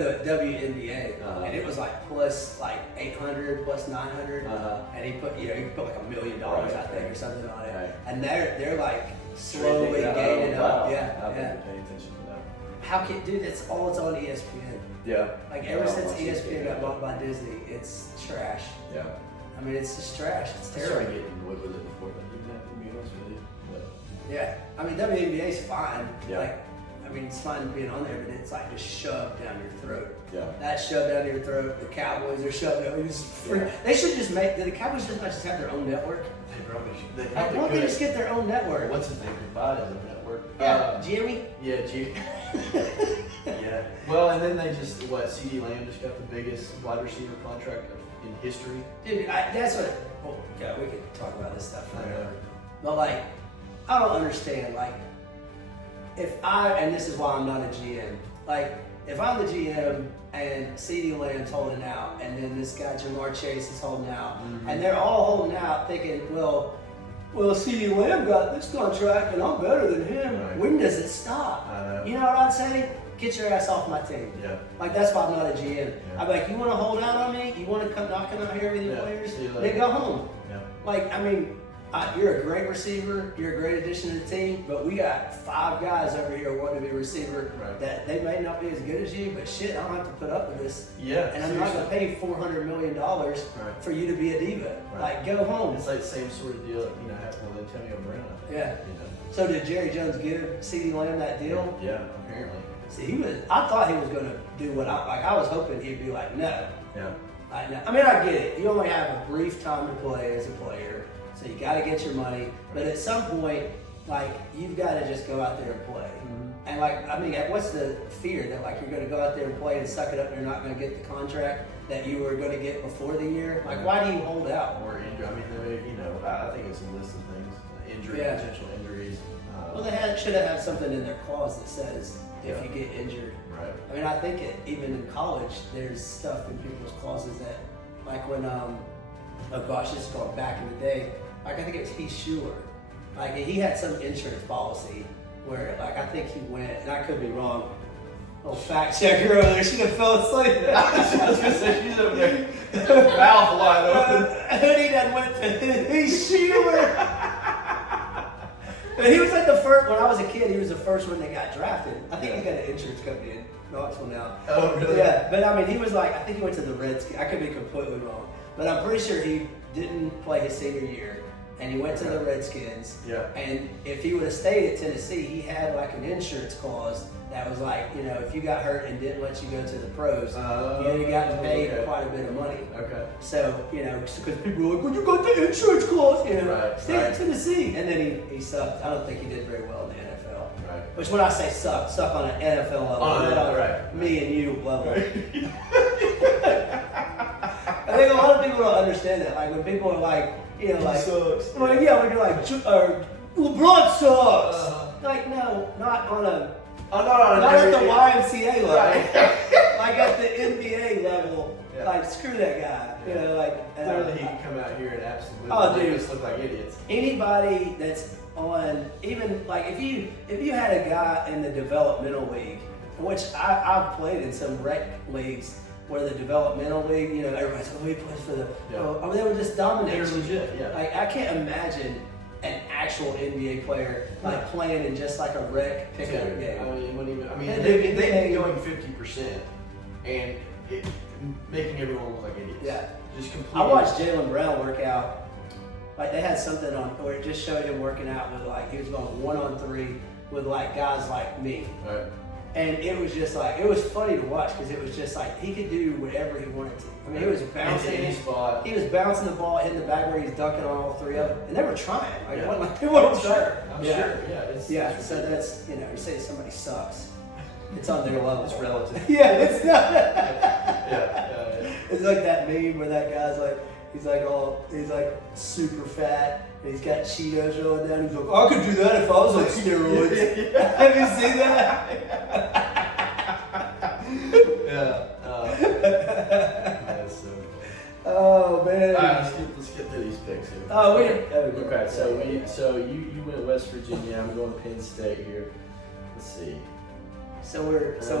the WNBA, and it was like plus like 800, plus 900, and he put he put like $1 million I think or something on it, Right. and they're like slowly gaining up. Yeah, I've yeah. been paying attention to that. How can dude? It's on ESPN. Yeah. Like ever Yeah, since I'll ESPN got see bought by Disney, it's trash. Yeah. I mean, it's just trash. It's I started terrible. getting annoyed with it before, but didn't have to be honest with you. But Yeah, I mean WNBA's fine. Yeah. Like, I mean, it's fine being on there, but it's like just shoved down your throat. yeah. That's shoved down your throat. The Cowboys are shoved down. Yeah. They should just make. The Cowboys just not just have their own network. They probably should. They Like, probably why don't they could. just get their own network? What's his name? Provide as a network. Jimmy. Yeah, G. Yeah. Well, and then they just CD Lamb just got the biggest wide receiver contract in history. Dude, that's what. Well, yeah, we could talk about this stuff I know. forever. But like, I don't understand. Like, and this is why I'm not a GM. Like, if I'm the GM and CD Lamb's holding out, and then this guy Jamar Chase is holding out, and they're all holding out, thinking, well, CD Lamb got this contract, and I'm better than him. Right. When does it stop? I know. You know what I'd say? Get your ass off my team. Yeah. Like, that's why I'm not a GM. Yeah. I'm like, you want to hold out on me? You want to come knocking out here with your Yeah. players? See you later. Then go home. Yeah. Like, I mean, you're a great receiver. You're a great addition to the team. But we got 5 guys over here wanting to be a receiver Right. that they may not be as good as you, but shit, I don't have to put up with this. Yeah. And I'm not going to pay $400 million for you to be a diva. Right. Like, go home. It's like the same sort of deal, happened with Antonio Brown. I think. Yeah. You know. So did Jerry Jones give CeeDee Lamb that deal? Yeah. Apparently. See, I thought he was going to do what I was hoping he'd be like, no. Yeah. I mean, I get it. You only have a brief time to play as a player, so you got to get your money. But at some point, like, you've got to just go out there and play. And like, I mean, what's the fear that like you're going to go out there and play and suck it up and you're not going to get the contract that you were going to get before the year? Like, why do you hold out? Or injury. I mean, I think it's a list of things. Potential injuries. Well, they should have had something in their clause that says if Yeah. you get injured. Right. I mean, I think even in college, there's stuff in people's clauses that, like when, oh gosh, this is going back in the day, like I think it was Heath Schuler. Like he had some insurance policy where, like, I think he went, and I could be wrong. Oh, fact checker over there, she could fell asleep. I was gonna say she's over there, mouth wide open. Hoodie that went to Heath Schuler. But he was like the first, when I was a kid, he was the first one that got drafted. I think he got an insurance company in Knoxville now. Oh, really? Yeah, but I mean, he was like, I think he went to the Redskins. I could be completely wrong. But I'm pretty sure he didn't play his senior year, and he went to the Redskins. Yeah. And if he would have stayed at Tennessee, he had like an insurance clause that was like, if you got hurt and didn't let you go to the pros, you got paid quite a bit of money. Okay. So, because people were like, well, you got the insurance clause, Right, stay at right. Tennessee. And then he sucked. I don't think he did very well in the NFL. Right. Which when I say suck on an NFL level, not on right. me and you level. I think a lot of people don't understand that. Like when people are like, Sucks. well, yeah, when you're like, LeBron sucks. Like, no, not on a, Oh, no, not at the YMCA level. Right. like at the NBA level, Yeah. like screw that guy. You know, like Clearly, he can come out here and absolutely dude. make us look like idiots. Anybody that's on, even like if you had a guy in the developmental league, which I've played in some rec leagues where the developmental league, you know, everybody's like, oh, he plays for the. Yeah. I mean, they would just dominate. They're legit, yeah. Like I can't imagine an actual NBA player like playing in just like a rec pickup Dude, game. I mean, it wouldn't even. I mean, And they'd they- be going 50% and making everyone look like idiots. Yeah. Just completely. I watched Jaylen Brown work out. Like they had something on where it just showed him working out with like he was going 1-on-3 with like guys like me. Right. And it was just like, it was funny to watch because it was just like he could do whatever he wanted to. I mean, he was bouncing. In any spot. He was bouncing the ball, hitting the bag where he's dunking on all three of them. And they were trying. Like, Yeah. it wasn't like they weren't I'm sure. trying. I'm Yeah. sure. Yeah. It's, Yeah, it's so that's, you know, you say somebody sucks. It's on their level. It's relative. Yeah, it's not. Yeah. It's like that meme where that guy's like, he's like super fat and he's got Cheetos rolling down. He's like, I could do that if I was on steroids. Have you seen that? Yeah. That's so. Oh man. All right, let's get to these picks here. Oh, we didn't. Okay, so you went West Virginia. I'm going Penn State here. Let's see. So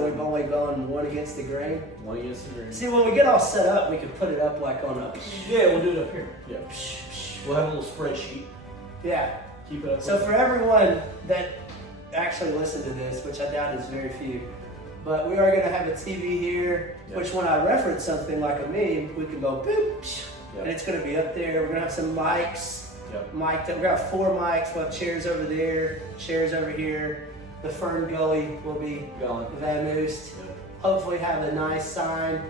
we've only gone one against the grain. One against the Green. See, when we get all set up, we can put it up like on a. Yeah, we'll do it up here. Yeah. We'll have a little spreadsheet. Yeah. Keep it up. So for everyone that actually listened to this, which I doubt is very few, but we are going to have a TV here, Yep. which when I reference something like a meme, we can go boop, psh, Yep. and it's going to be up there. We're going to have some mics. Yep. Mic'd up. We're going to have 4 mics. We'll have chairs over there, chairs over here. The Fern Gully will be Going. vamoosed. Yep. Hopefully have a nice sign.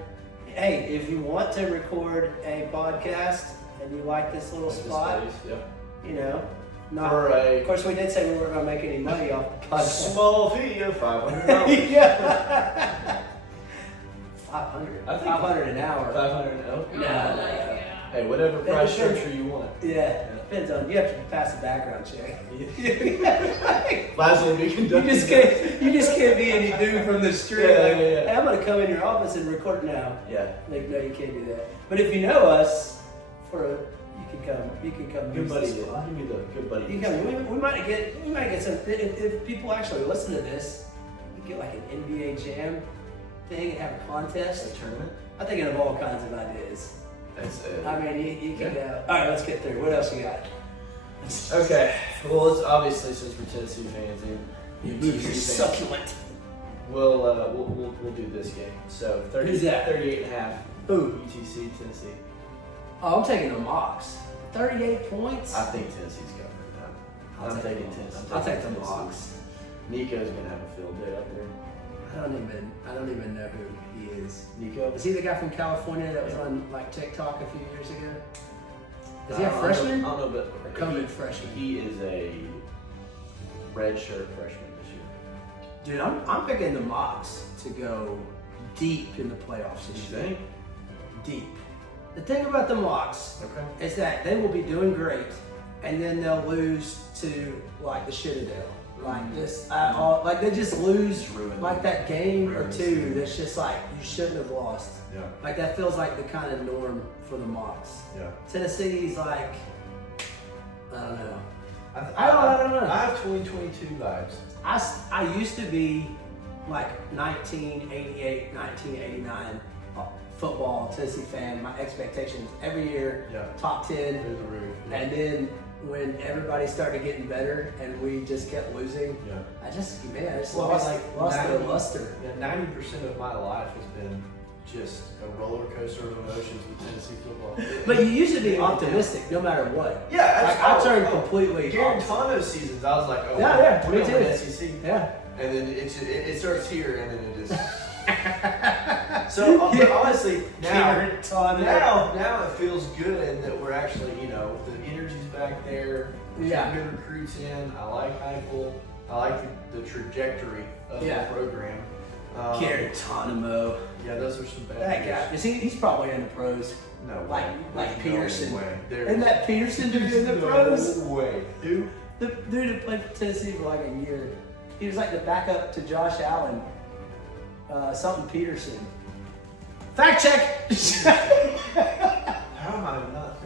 Hey, if you want to record a podcast and you like this little spot, Yep. you know, not. For a Of course, we did say we weren't going to make any money off the podcast. small fee of $500. Yeah. 500. I think 500 an hour. 500 no? No. Hey, whatever It price depends. structure you want. Yeah. Depends on. You have to pass a background check. Might as well be You conducted. just can't be any dude from the street. Yeah, like, yeah, yeah. Hey, I'm going to come in your office and record now. Yeah. Like, no, you can't do that. But if you know us, you can come. Good use buddy. this spot. Give me the good buddy. You can, we might get some. If people actually listen to this, you get like an NBA Jam thing and have a contest. A tournament. I'm thinking of all kinds of ideas. That's it. I mean, you can go. All right, let's get through. What else you got? Okay. Well, it's obviously since we're Tennessee fans and You're UTC fans, succulent. we'll do this game. So 30, Who's that? 38 and a half. Who? UTC, Tennessee. Oh, I'm taking the Mocs. 38 points. I think Tennessee's covered. I'm taking the Tennessee. I'll take the Tennessee. Mocs. Nico's gonna have a field day up there. I don't even know who he is. Nico. Is he the guy from California that was on like TikTok a few years ago? Is he a I don't freshman? know, but Or coming freshman? He is a red shirt freshman this year. Dude, I'm picking the Mocs to go deep in the playoffs this You year. think? Deep. The thing about the Mocs Okay. is that they will be doing great, and then they'll lose to like the Citadel, like this, like they just lose Ruin like that game or ruin the two. season. That's just like you shouldn't have lost. Yeah. Like that feels like the kind of norm for the Mocs. Yeah. Tennessee's like, I don't know. I don't know. I have 2022 vibes. I used to be like 1988, 1989 football Tennessee fan. My expectations every year, Yeah. top 10. Through the roof. And then when everybody started getting better and we just kept losing, Yeah. I just Well, lost like the 90 luster. Yeah, 90% of my life has been just a roller coaster of emotions with Tennessee football. But you used to be optimistic no matter what. Yeah, Like I turned completely opposite. Garantano seasons, I was like, oh, Yeah, we're me gonna win too. SEC. Yeah. And then it starts here, and then it just. So, but honestly, now it feels good that we're actually, you know, the energy's back there. We're Yeah. getting good recruits in. I like Heupel. I like the trajectory of Yeah. the program. Guarantanamo. Yeah, those are some bad. That guy, is he's probably in the pros. No Like- way. like There's no Peterson. way. Isn't that Peterson dude in the pros? No way. Who? The dude that played for Tennessee for like a year. He was like the backup to Josh Allen. Something Peterson. Fact check. How am I not?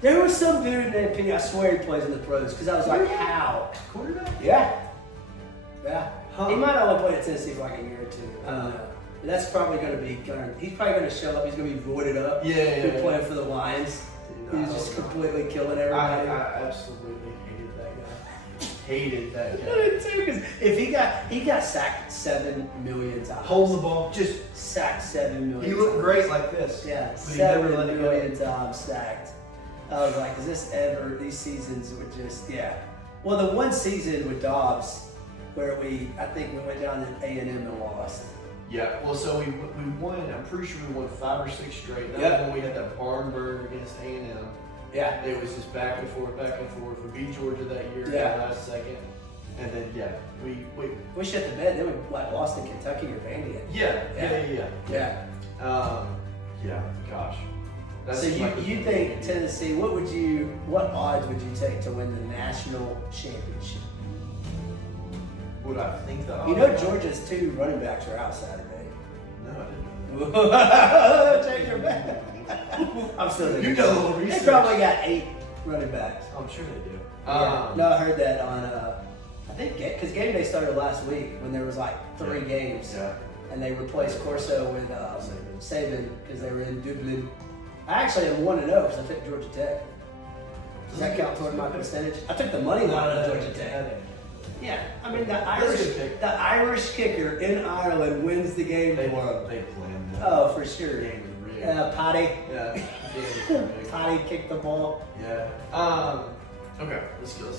There was some dude named Penny. I swear he plays in the pros because I was like, how? Quarterback? Yeah. Yeah. Huh. He might only play at Tennessee for like a year or two. I don't know. But that's probably going to be. He's probably going to show up. He's going to be voided up. Yeah. He's playing for the Lions. Dude, He's I just hope not. completely killing I everybody. absolutely hated that guy. Hated that I guy. did too, 'cause if he got sacked 7 million times. Holding the ball, just Sacked 7 million. he looked times. great like this. Yeah, But he never 7 let it go. million times sacked. I was like, is this ever? These seasons would just Well, the one season with Dobbs where I think we went down to A&M and lost. Yeah. Well, so we won. I'm pretty sure we won 5 or 6 straight. That Yep. was when we had that barn burn against A&M. Yeah. It was just back and forth, back and forth. We beat Georgia that year in Yeah. the last second, and then We shit the bed. Then we lost in Kentucky or Vandy. yeah. Yeah. Yeah. Gosh. That So seemed like a you good think game. Tennessee? What odds would you take to win the national championship? What I think the You know Georgia's 2 running backs are out Saturday. No, I didn't know. Change your back. I'm still. You done a little They research. probably got 8 running backs. I'm sure they do. No, I heard that on. I think because game day started last week when there was like 3 games, Yeah. and they replaced Corso with Saban because they were in Dublin. I actually am 1-0 because I took Georgia Tech. Does that count toward my percentage? I took the money line on Georgia Tech. Yeah, I mean That's a good pick. the Irish kicker in Ireland wins the game. They planned that. Oh, for sure. Game was real. Potty Yeah. kicked the ball. Yeah. Okay. Let's go.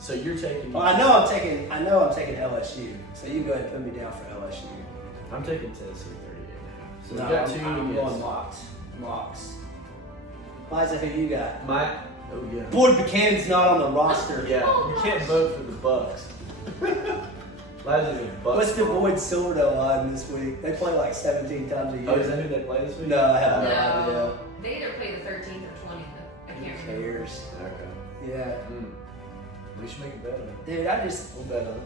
So you're taking. Well, I know I'm taking LSU. So you can go ahead and put me down for LSU. I'm taking Tennessee 38 now. So No, we got 2 I'm against. going Mox. Liza, who you got? Oh yeah. Boyd Buchanan's not on the roster. Yeah, Oh, you can't vote for the Bucks. Liza's a Bucks. What's the fan. Boyd Silverdale line this week? They play like 17 times a year. Oh, is that who they play this week? No, I have no idea. No, they either play the 13th or 20th. I can't Who remember. cares? Okay. Yeah. We should make a bet on it. Dude, I just. We'll bet on it.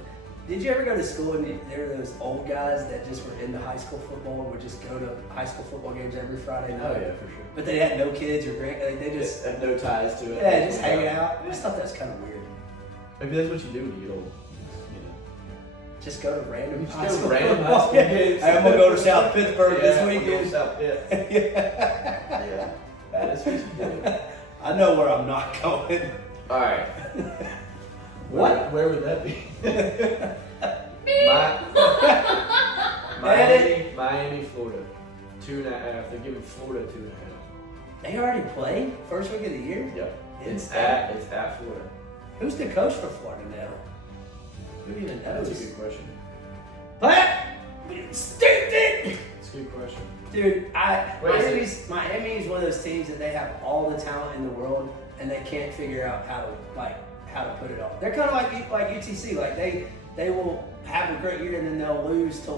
Did you ever go to school and there were those old guys that just were into high school football and would just go to high school football games every Friday night? Oh yeah, for sure. But they had no kids or they just. Have no ties to it. Yeah, just hang out. I just thought that was kind of weird. Maybe that's what you do when you get old. Just go to random Just high go school random football high school games. games. I'm gonna go to South Pittsburgh Yeah, this we'll go weekend. South Pitt. Yeah, that's what you do. I know where I'm not going. All right. What? Where would that be? Edit. Miami, Florida. 2.5. They're giving Florida 2.5. They already played first week of the year. Yep. In It's state? at Florida. Who's the coach for Florida now? Who even knows? That's a good question. What? Stupid. It's a good question. Dude, Wait, Miami is one of those teams that they have all the talent in the world and they can't figure out how to put it all. They're kind of like UTC. Like they will have a great year and then they'll lose to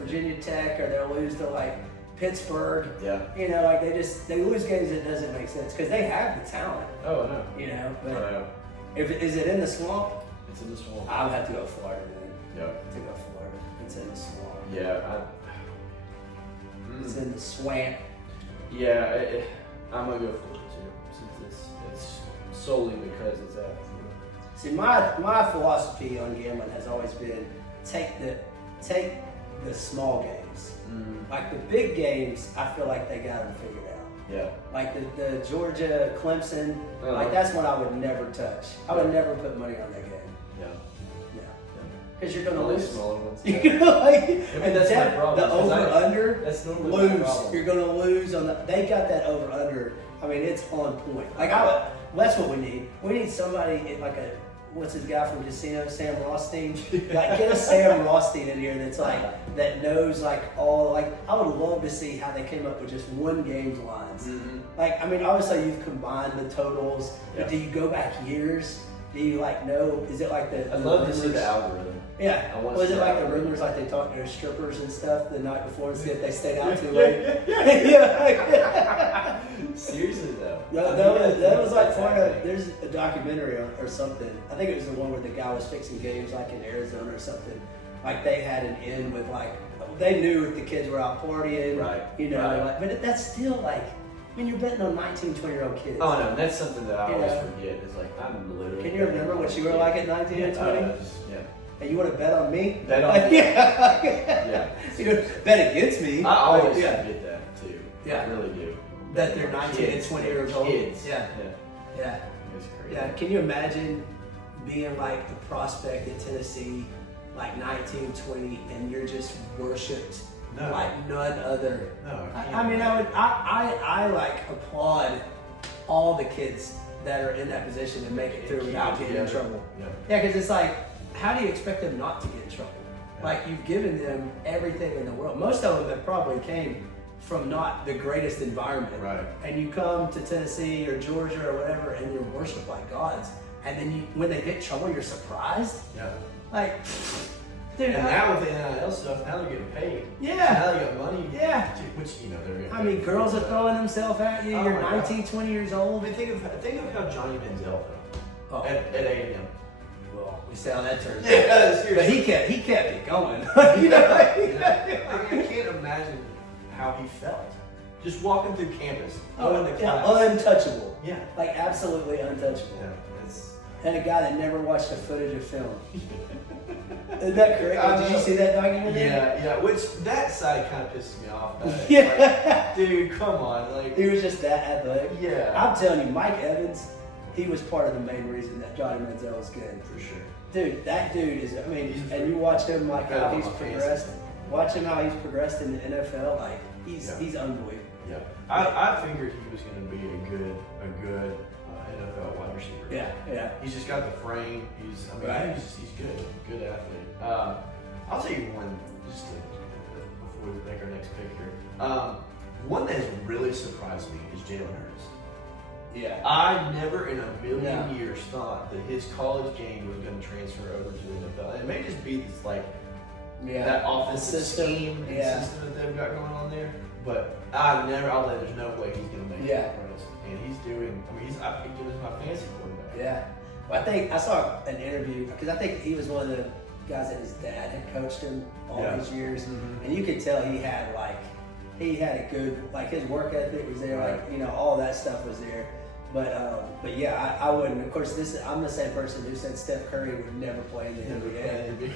Virginia Tech or they'll lose to Pittsburgh. Yeah. They lose games that doesn't make sense because they have the talent. Oh, no. But I know. is it in the swamp? It's in the swamp. I would have to go Florida then. Yep. To go Florida. It's in the swamp. Yeah. It's in the swamp. I'm gonna go Florida too, since it's solely because it's at Florida. See, my philosophy on gambling has always been take the small games. Like the big games, I feel like they got them figured out. Yeah. Like the Georgia, Clemson, Uh-huh. that's what I would never touch. I would never put money on that game. Yeah. Yeah. Because you're gonna All these lose. smaller ones. You're gonna that's my problem, the 'cause over under. That's normally my Lose. problem. You're gonna lose on the. They got that over under. I mean, it's on point. That's what we need. We need somebody what's his guy from Casino, Sam Rothstein. Get a Sam Rothstein in here that knows all. I would love to see how they came up with just one game's lines. Mm-hmm. Obviously you've combined the totals. Yeah. But do you go back years? Do you know? Is it like the? I'd love to see rumors? the algorithm. Yeah. I wanna Was see it that. like the rumors they talked to strippers and stuff the night before and see if they stayed out too late? Yeah. Seriously though. That was like That's part of. happening. There's a documentary or something. I think it was the one where the guy was fixing games in Arizona or something. Like they had an in with they knew if the kids were out partying, Right, you know, right. like, but that's still like, I mean, you're betting on 19, 20-year-old kids. Oh no, that's something that I You always know? forget. Is like I'm literally. Can you remember what you were like at 19 and 20? Yeah. And you want to bet on me? Bet on Like, me. yeah. You know, bet against me. I always yeah. forget that too. Yeah. I really do. That they're 19 and 20 years old. Kids. Yeah. Yeah. It's crazy. Yeah. Can you imagine being like the prospect in Tennessee, like 19, 20, and you're just worshipped No. like none other? No. I mean, I like applaud all the kids that are in that position and make it through without getting in trouble. Yeah. Yeah, because it's like, how do you expect them not to get in trouble? Yeah. Like, you've given them everything in the world. Most of them have probably came from not the greatest environment. Right. And you come to Tennessee or Georgia or whatever, and you're worshipped like gods. And then when they get in trouble, you're surprised. Yeah. Like, dude. And now with the NIL stuff, now they're getting paid. Yeah. Now they got money. Yeah. Which, you know, they're getting I mean, paid. girls are throwing themselves at you. Oh You're my God. 19, 20 years old. I mean, think of how Johnny Manziel felt Oh, at A&M. well, we see how that turns out. Yeah, But seriously. he kept it going. You know, like, I mean, I can't imagine how he felt. Just walking through campus, going to yeah, class. untouchable. Yeah. Like, absolutely untouchable. Yeah. It's, And a guy that never watched a footage of film. Isn't that correct? I Did you know. see that documentary? yeah. Which, that side kind of pisses me off. About it. Yeah. Like, dude, come on. Like, He was just that athletic. yeah. I'm telling you, Mike Evans, he was part of the main reason that Johnny Manziel was good. For sure. Dude, that dude is, I mean, He's and you watch him, like, better how than he's my fantasy. progressed. Watch him how he's progressed in the NFL. Like, he's unbelievable. Yeah. I figured he was going to be a good NFL wide receiver. Yeah. He's just got the frame. Right. He's good athlete. I'll tell you one just before we make our next pick here. One that has really surprised me is Jalen Hurts. Yeah. I never in a million No. years thought that his college game was going to transfer over to the NFL. And it may just be this like Yeah. that offensive system, scheme and yeah. system that they've got going on there. But I'll say there's no way he's going to make Yeah. it. And he's doing. I mean, I picked him as my fantasy quarterback. Yeah. Well, I think I saw an interview because I think he was one of the guys that his dad had coached him all Yeah. these years, Mhm. and you could tell he had a good his work ethic was there, Right. like, you know, all that stuff was there. But yeah, I wouldn't. Of course, I'm the same person who said Steph Curry would never play in the NBA.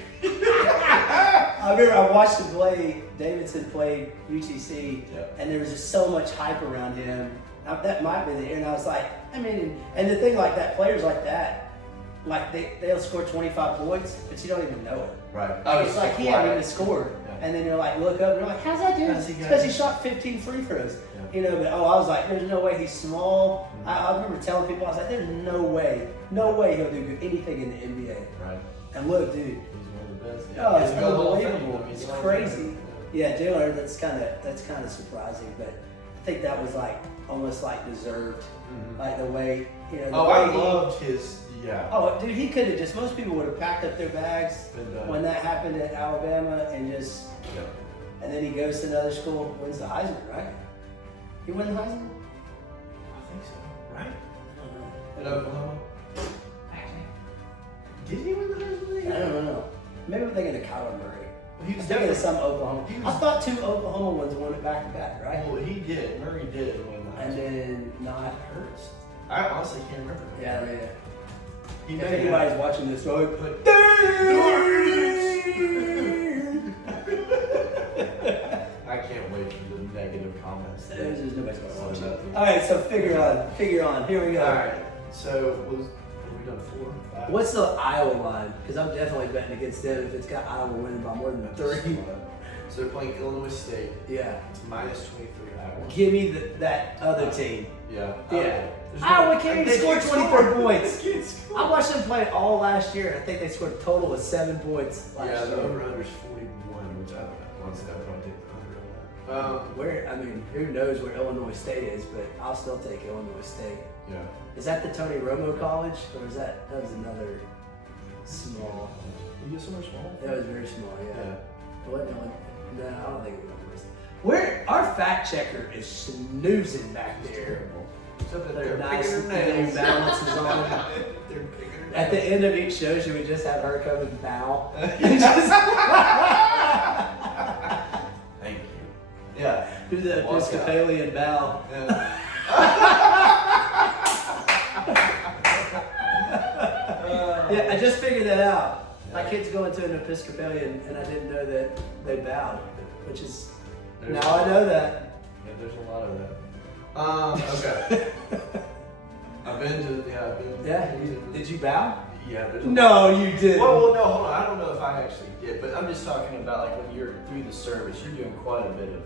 I remember I watched him play. Davidson played UTC, Yep. and there was just so much hype around him. That might be there, and I was like, I mean, and the thing like that, players like that, like they'll score 25 points, but you don't even know it. Right. It's like he hadn't even scored, Yeah. and then you're like, look up, and you're like, how's that dude? How's he got Because he it? shot 15 free throws. Yeah. You know, but I was like, there's no way he's small. Mhm. I remember telling people, I was like, there's no way he'll do anything in the NBA. Right. And look, dude, He's one of the best. Oh, He's it's a good Hall of Fame. unbelievable. I mean, It's Hall of Fame. crazy. yeah, Jalen, that's kind of surprising, but I think that was like almost like deserved, Mhm. like the way, you know. The Oh, way I he- loved his. Yeah. Oh, dude, he could have just. Most people would have packed up their bags Been done. when that happened at Alabama, and just. Yeah. And then he goes to another school, wins the Heisman, right? He won the Heisman? I think so. Right. I At Oklahoma. Actually, Did he win the Heisman? don't know. Maybe I'm thinking of Kyler Murray. He I'm was thinking definitely of some Oklahoma. he I was- thought 2 Oklahoma ones won it back to back, right? Well, he did. Murray did win the And Heisman. then not. Hurts. I honestly can't remember. Yeah, I mean, He if may have- anybody's watching this, right? But I can't wait for the negative comments. There's just nobody's gonna watch it. All right, so figure on. Here we go. All right. So have we done 4? 5? What's the Iowa line? Because I'm definitely betting against them if it's got Iowa winning by more than 3. So they're playing Illinois State. Yeah. It's minus 23 Iowa. Give me that other team. Yeah. Yeah. There's Iowa can't even they score can't 24 points. They can't score. I watched them play all last year. I think they scored a total of 7 points last Yeah, the year. over-under is 41, which I don't know. Honestly, I'd probably take the under on that. Where, I mean, who knows where Illinois State is, but I'll still take Illinois State. Yeah. Is that the Tony Romo College, or is that was another small? You get so much small. That was very small, yeah. Yeah. What? No, I don't think it was. Where our fact checker is snoozing back there. Except that Their they're nice picking New their nails. Balances on. They're picking their At the nails. end of each show, should we just have her come and bow? Yeah. Do the Walk out. Episcopalian bow. Yeah. Yeah, I just figured that out. My Yeah. kids go into an Episcopalian, and I didn't know that they bowed, which is There's- now I know that. Yeah, there's a lot of that. Okay. I've been to, Yeah. Did you bow? Yeah, there's a No, you didn't. Well, no, hold on. I don't know if I actually did, but I'm just talking about like when you're through the service, you're doing quite a bit of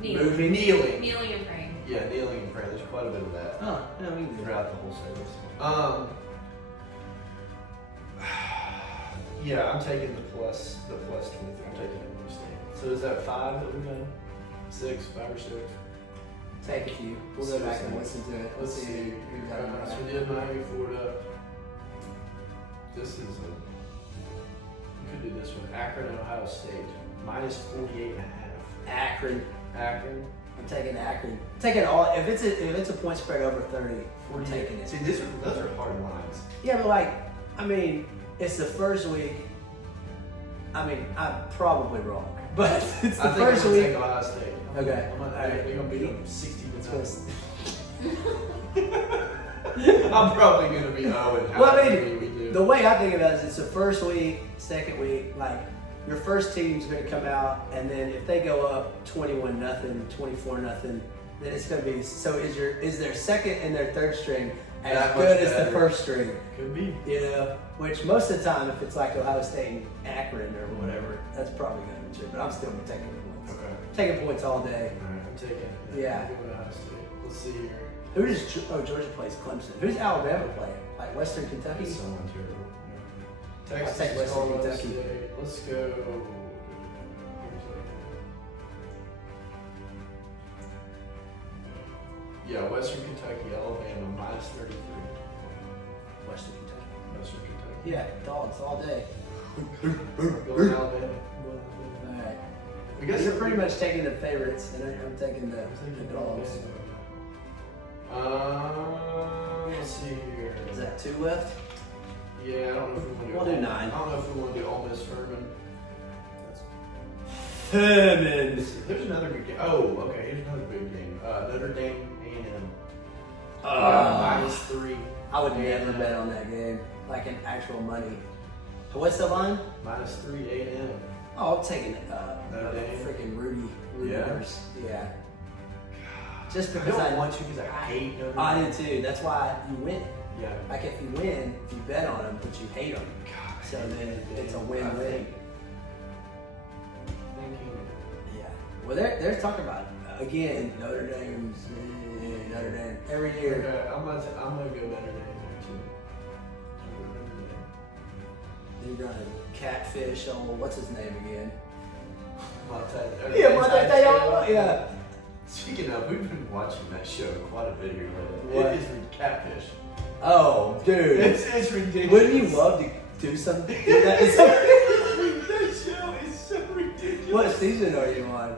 Kneeling. kneeling. Kneeling and praying. Yeah, kneeling and prayer. There's quite a bit of that Oh, no, we did. throughout the whole service. Yeah, I'm taking the plus 23. I'm taking it from state. So is that 5 that we've done? 6, 5 or 6? Take a few. We'll go back and listen to it. Let's see who got it So right. we did Miami, Florida. This is we could do this one. Akron, Ohio State. Minus 48.5. Akron. Akron. I'm taking Akron. I'm taking all. If it's a point spread over 30, we're taking it. See, those are hard lines. Yeah, but like, I mean, it's the first week. I mean, I'm probably wrong, but it's the I think first I'm gonna week. take Ohio State. Okay. I'm gonna, Alright. We're gonna beat them 60 It's to gonna- 9. I'm probably gonna be 0 and Well, I however mean, we do. the way I think about it is it's the first week, second week, like your first team's going to come out, and then if they go up 21-0, 24-0, then it's going to be, so is their second and their third string as That much good as the better. first string? Could be. You know, which most of the time, if it's like Ohio State and Akron or whatever, that's probably going to be true. But I'm still taking points. Okay. Taking points all day. Alright, I'm taking. Yeah. I'm going Ohio State. Let's see here. Who does Georgia plays Clemson? Who's Alabama playing? Like Western Kentucky? It's someone terrible. Yeah. I'll take Western Colorado Kentucky. State. Let's go. Yeah, Western Kentucky, Alabama, minus 33. Western Kentucky. Western Kentucky. Yeah, dogs all day. Going Alabama. All right. We got You're some pretty much taking the favorites, and I'm taking the I'm thinking dogs. Let's see here. Is that 2 left? Yeah, I don't know if we want to We'll do 9. I don't know if we want to do Ole Miss Furman. Furman. There's another good game. Oh, okay. Here's another big game. Notre Dame A&M. Minus 3. I would never bet on that game, like in actual money. What's the line? Minus 3 A&M. Oh, I'm taking Notre Dame. freaking Rudy. Yeah? Rivers. Yeah. Just I because don't want to because I hate Notre Dame. I do too. That's why you win. Yeah. Like if you win, you bet on them, but you hate them. God, I So hate then Notre Dame. it's a I win-win. think- Thinking. Yeah. Well, they're talking about again Notre Dame every year. Okay, I'm gonna go Notre Dame there too. They're gonna catfish on what's his name again? Monte. Yeah, Monte Te'o. Yeah. Speaking of, we've been watching that show quite a bit here lately. What? It is catfish. Oh, dude. It's ridiculous. Wouldn't you love to do something? Do that? That show is so ridiculous. What season are you on?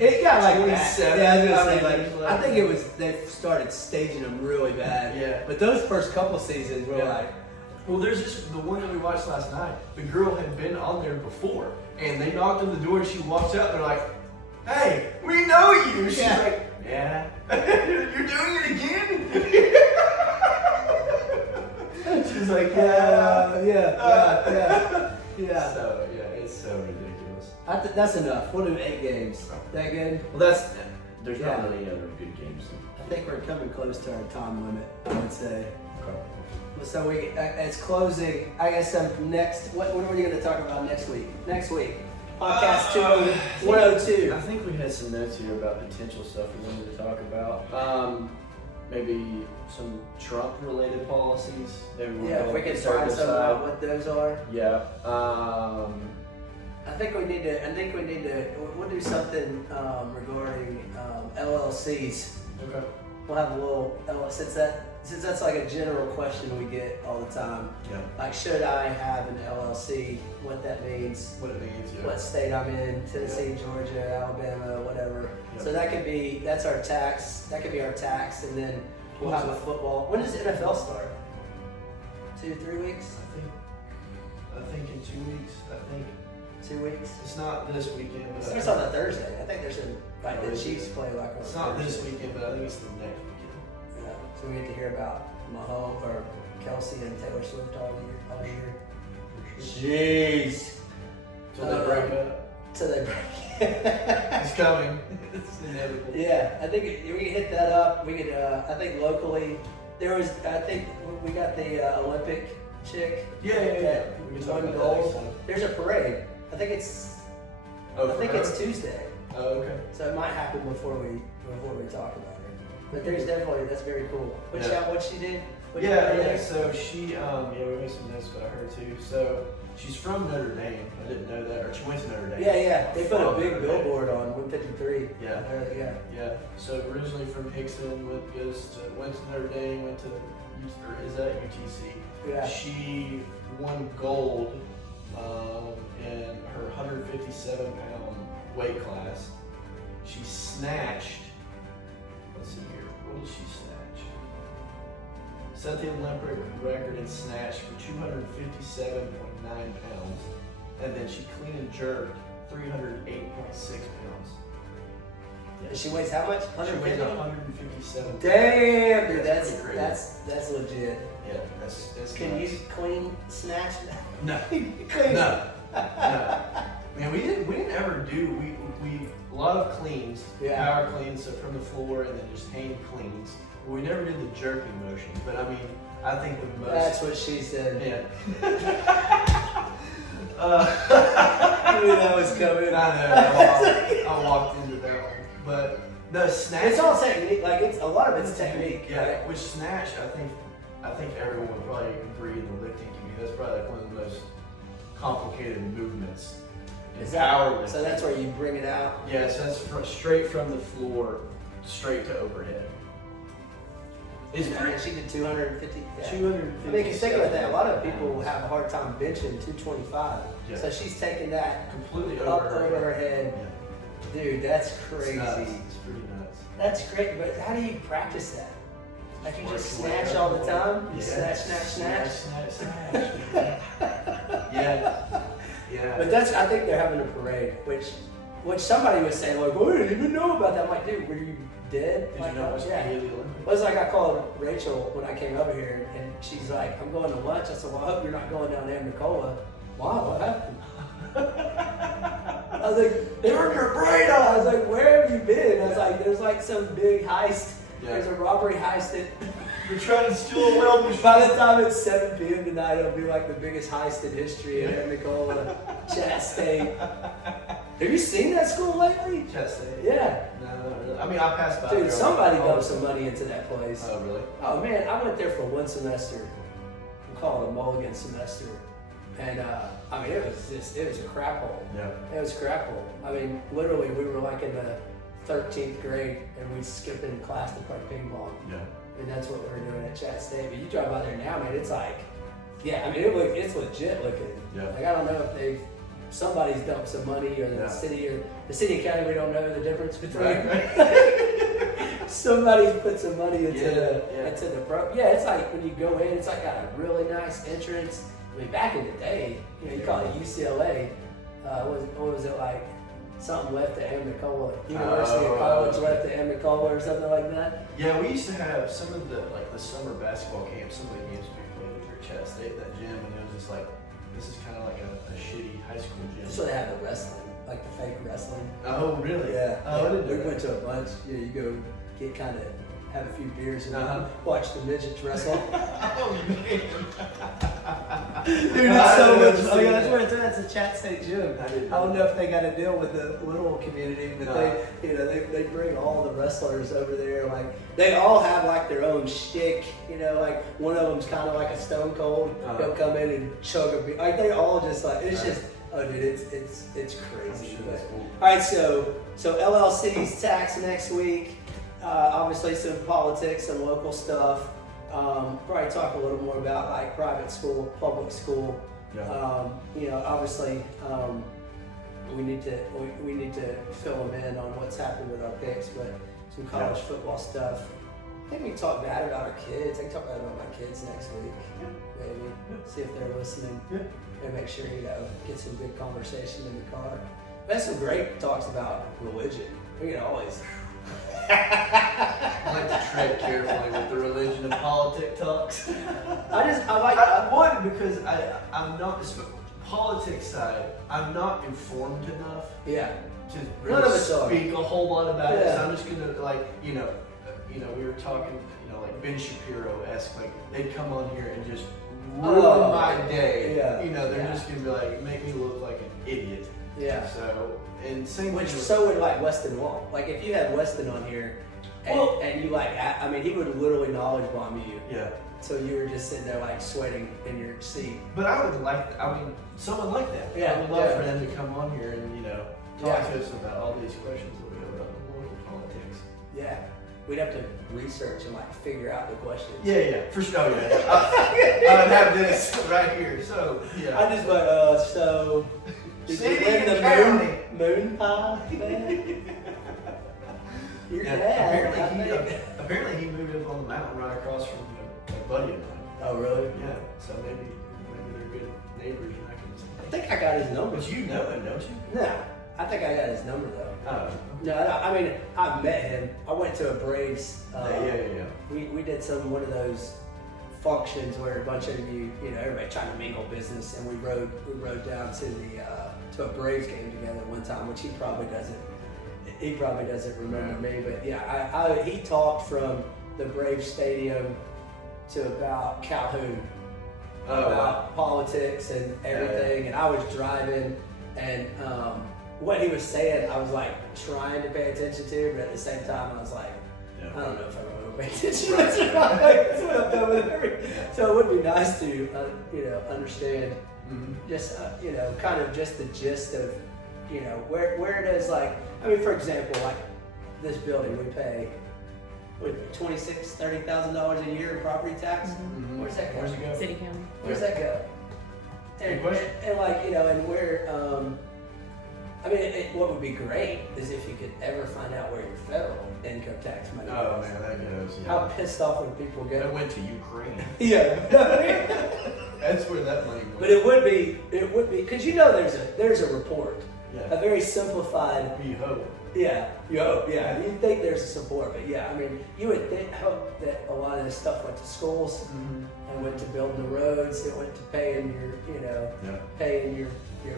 It got like that. 27. Yeah, I was gonna say I like mean, I think it was they started staging them really bad. Yeah. But those first couple seasons were Yeah. like, Well, there's just the one that we watched last night. The girl had been on there before, and they knocked on the door, and she walks out. And they're like, "Hey, we know you." She's Yeah. like, "Yeah, you're doing it again." She's like, yeah. So yeah, it's so ridiculous. That's enough. We'll do 8 games. That good? Well, there's Yeah. not really any other good games. I think we're coming close to our time limit. I would say. So it's closing. I guess next. What are we going to talk about next week? Next week, podcast 102. I think we had some notes here about potential stuff we wanted to talk about. Maybe some Trump-related policies. Maybe we'll Yeah, go if we can conservative find something side. out what those are. Yeah. I think we need to. We'll do something regarding LLCs. Okay. We'll have a little since that's like a general question we get all the time. Yeah. Like, should I have an LLC? What that means? What it means. Yeah. What state I'm in? Tennessee, Georgia, Alabama, whatever. Yeah. So that's our tax. That could be our tax, and then we'll have a football. When does the NFL start? 2-3 weeks? I think in 2 weeks. I think 2 weeks? it's not this weekend. It But starts on a Thursday. I think there's a Like the Chiefs play like on It's not this Thursday. weekend, but I think it's the next weekend. Yeah. So we get to hear about Mahomes or Kelsey and Taylor Swift all year. Jeez. Till they break up. Till they break. It's coming. It's inevitable. Yeah, I think we could hit that up. We could. I think locally there was. I think we got the Olympic chick. Yeah. We can talk Won about that gold. next time. There's a parade. I think it's. Oh, I for think her? it's Tuesday. Oh, okay. So it might happen before we talk about it. But there's definitely that's very cool. What she did? What Yeah. So she, we made some notes about her too. So she's from Notre Dame. I didn't know that, or she went to Notre Dame. Yeah. They put a From big Notre Dame. billboard on 153. Yeah. Yeah. Yeah. So originally from Hickson, went to Notre Dame, went to, or is that UTC? Yeah. She won gold in her 157-pound weight class. She snatched. Let's see here. What did she snatch? Set the Olympic record in snatch for 257.9 pounds, and then she clean and jerked 308.6 pounds. And she weighs how much? She weighs 157. Damn, dude, That's that's pretty that's legit. Yeah, that's Can nuts. you clean snatch? No. Clean. No. Man, we didn't ever do we a lot of cleans, Yeah. power cleans, so from the floor and then just hand cleans. We never did the jerking motions, but I mean, I think the most. That's what she said. Yeah. I knew that was coming. I walked into that one, but the snatch. It's all technique. Like a lot of it's technique. Yeah, Right? which snatch, I think everyone would probably agree in the lifting community. That's probably like one of the most complicated movements in powerlifting. So that's where you bring it out. Yes, that's straight from the floor, straight to overhead. It's And she did 250. Yeah. 250. I mean, if you think about that, a lot of people have a hard time benching 225. Yeah. So she's taking that completely up over over her head. Yeah. Dude, that's It's crazy. nuts. It's pretty nuts. That's great, but how do you practice that? Like you just Work your way snatch up. all the time? You Yeah. snatch. Snatch. Yeah. Yeah. But I think they're having a parade, which somebody was saying, like, oh, I didn't even know about that. I'm like, dude, were you dead? Did Like, you know what's yeah. the Olympics? It was like I called Rachel when I came over here, and she's like, I'm going to lunch. I said, well, I hope you're not going down there in Nicola. Why? What happened? I was like, Turn your brain I was on! like, where have you been? I was like, there's like some big heist. Yeah. There's a robbery heist that You're trying to steal a weld machine. by the time it's 7 p.m. tonight, it'll be like the biggest heist in history in Nicola, Chat State. Have you seen that school lately? Chest State. Yeah. No, not really. I mean, I passed by Dude, there. somebody Oh, dumped some money into that place. Oh, really? Oh man, I went there for one semester. We call it a mulligan semester. And I mean, it was a crap hole. Yeah. It was a crap hole. I mean, literally, we were like in the 13th grade and we'd skip in class to play ping pong. Yeah. And that's what we were doing at Chat State. But you drive by there now, man, it's like, yeah, I mean, it's legit looking. Yeah. Like, I don't know if somebody's dumped some money or the Yeah. city and county, we don't know the difference between. Right. Somebody's put some money into Yeah. into the pro. Yeah, it's like when you go in, it's like got a really nice entrance. I mean, back in the day, you call it UCLA. What was it like? Something left at Amicola, University of College left at Amicola or something like that. Yeah, we used to have some of the summer basketball camps. Some of the games we played at Chat State, that gym, and it was just like, this is kind of like a shitty high school gym. That's where they have the wrestling, like the fake wrestling. Oh, really? Yeah. Oh, I didn't know We that. went to a bunch. Yeah, you go get kind of have a few beers and Uh-huh. watch the midgets wrestle. Oh, man. Dude, it's so much- Oh yeah, that's where it's at. It's a Chat State gym. I didn't I don't know know if they got a deal with the little community, but they bring all the wrestlers over there. Like they all have like their own shtick. Like one of them's kind of like a Stone Cold. They'll come in and chug a beer. Like they all just like it's just. Oh, dude, it's crazy. Sure, But- that's cool. all right, so LLC's tax next week. Obviously, some politics and local stuff. Probably talk a little more about like private school, public school. Yeah. Obviously, we need to fill them in on what's happened with our picks, but some college football stuff. I think we can talk bad about our kids. I can talk bad about my kids next week, maybe. See if they're listening. Yeah. And make sure get some good conversation in the car. We had some great talks about religion. We can always. I like to tread carefully with the religion and politic talks. I One, because I'm not, politics side, I'm not informed enough Yeah. to None of really us are. speak a whole lot about it. Yeah. So I'm just gonna we were talking, like Ben Shapiro-esque, like they'd come on here and just ruin my day. Yeah. They're Yeah. just gonna be like, make me look like an idiot. Yeah. So, and same Which thing with- so would like Weston Wall. Like if you had Weston on here, and, Well- and you like, I mean, he would literally knowledge bomb you. yeah. So you were just sitting there like sweating in your seat. But I would like, someone like that. Yeah, I would love yeah. for them to come on here and, talk Yeah. to us about all these questions that we have about the local politics. Yeah. We'd have to research and like figure out the questions. Yeah, for sure. Oh, yeah. I would have this right here. So, yeah. I just went, so did you City win and the county. moon pie thing? Your Yeah, dad, I think. apparently he moved up on the mountain right across from a buddy of mine. Oh really? Yeah, so maybe they're good neighbors and I I can. think I got his number. But you know him, don't you? No, I think I got his number though. Oh. No, I mean I've met him. I went to a Braves. Yeah. We did one of those functions where a bunch of everybody trying to mingle business, and we rode down to to a Braves game together one time, which he probably doesn't remember me, but yeah, he talked from the Braves stadium to about Calhoun, about politics and everything, and I was driving, and what he was saying, I was like trying to pay attention to, but at the same time, I was like, I don't know if I'm going to pay attention to this or not. That's what I'm done with it. So it would be nice to, understand just, kind of just the gist of, where does for example, like this building we pay, $30,000 a year in property tax. Mm-hmm. Where's that go? Where's it go? City County. Where's that go? Good question. And and where, what would be great is if you could ever find out where your federal income tax money Oh goes. man, that goes. Yeah. How pissed off would people I get? went to Ukraine. Yeah. That's where that money went. But it would be, because there's a report, a Yeah. very simplified, We hope. you hope, you'd think there's a support, but you would hope that a lot of this stuff went to schools, and went to building the roads, it went to paying Yeah. paying your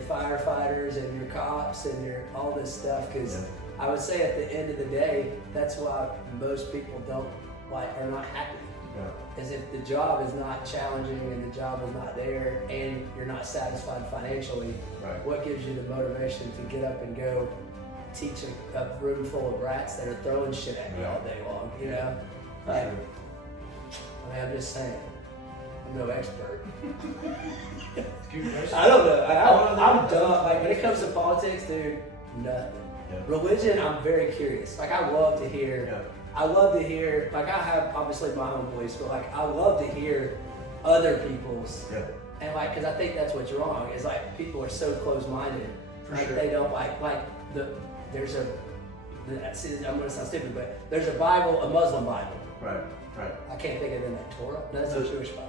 firefighters and your cops and your all this stuff, because Yeah. I would say at the end of the day, that's why most people are not happy. Yeah. Is if the job is not challenging and the job is not there and you're not satisfied financially, Right. what gives you the motivation to get up and go teach a room full of brats that are throwing shit at me all day long, Like, I'm just saying, I'm no expert. Good question. I don't know. I'm dumb. Like when it comes to politics, dude, nothing. Yeah. Religion, I'm very curious. Like I love to hear. Yeah. I love to hear. Like I have obviously my own beliefs, but like I love to hear other people's. Yeah. And like, because I think that's what's wrong. Is like people are so close-minded. For Like sure. they don't there's a. I'm gonna sound stupid, but there's a Bible, a Muslim Bible. Right. I can't think of it in that Torah. No, that's a The- Jewish Bible.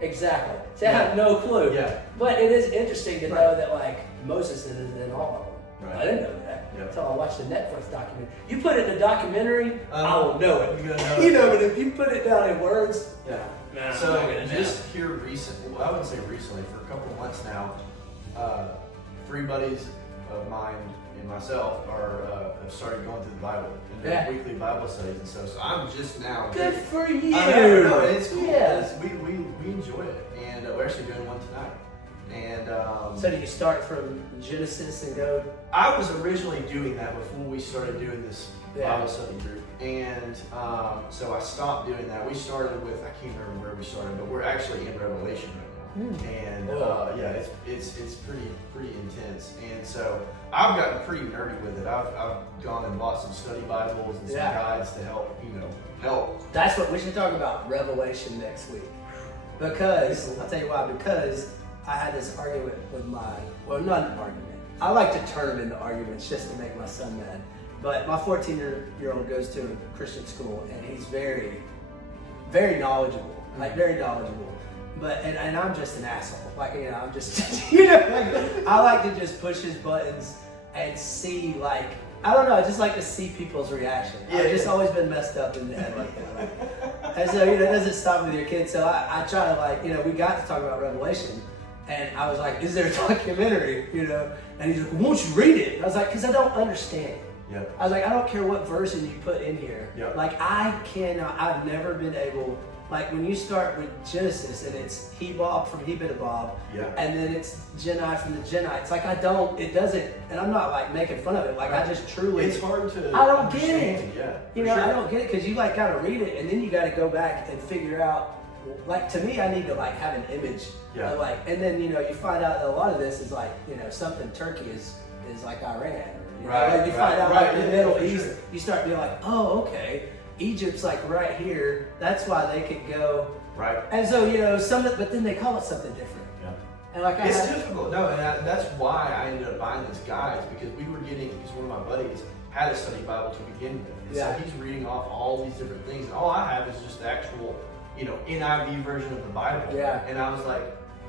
Exactly. See, I have no clue. Yeah. But it is interesting to Right. know that like Moses is in all of them. Right. I didn't know that Yeah. until I watched the Netflix documentary. You put it in a documentary, I will know it. You're gonna know You it. know, but if you put it down in words, Yeah. nah, So I'm not gonna just here recently, well, I wouldn't say recently, for a couple of months now, 3 buddies of mine and myself have started going through the Bible and doing Yeah. weekly Bible studies and stuff. So I'm just now. Good for you. I know, it's cool. Yeah. We enjoy it, and we're actually doing one tonight. And So do you start from Genesis and go? I was originally doing that before we started doing this Yeah. Bible study group, and so I stopped doing that. We started with, I can't remember where we started, but we're actually in Revelation right now, and yeah, it's pretty intense. And so I've gotten pretty nerdy with it. I've gone and bought some study Bibles and some guides to help help. That's what we should talk about Revelation next week. Because I'll tell you why. Because I had this argument with not an argument. I like to turn them into arguments just to make my son mad. But my 14-year-old goes to a Christian school, and he's very, very knowledgeable. Like very knowledgeable. But and I'm just an asshole. Like I'm just like I like to just push his buttons and see like I don't know. I just like to see people's reaction. Yeah, I've just yeah. always been messed up in the head like that. Like, and so, it doesn't stop with your kids. So I try to we got to talk about Revelation. And I was like, is there a documentary, And he's like, well, won't you read it? I was like, because I don't understand it. Yeah. I was like, I don't care what version you put in here. Yeah. Like, I've never been able, like when you start with Genesis and it's He-Bob from He-Bit-A-Bob, Yeah. and then it's Jedi from the Genites. Like, it doesn't, and I'm not like making fun of it. Like, I just truly, It's hard to. I don't get understand. it. Yeah. I don't get it because you like got to read it and then you got to go back and figure out. Like to me, I need to like have an image. Yeah. Of, and then you find out that a lot of this is like something Turkey is like Iran. Right, You find out right, like the yeah, Middle for East, sure. you start being like, oh, okay, Egypt's like right here. That's why they could go. Right. And so but then they call it something different. Yeah. And like It's difficult. No, and that's why I ended up buying this guide because because one of my buddies had a study Bible to begin with. And Yeah. so he's reading off all these different things, and all I have is just the actual, NIV version of the Bible. Yeah. And I was like,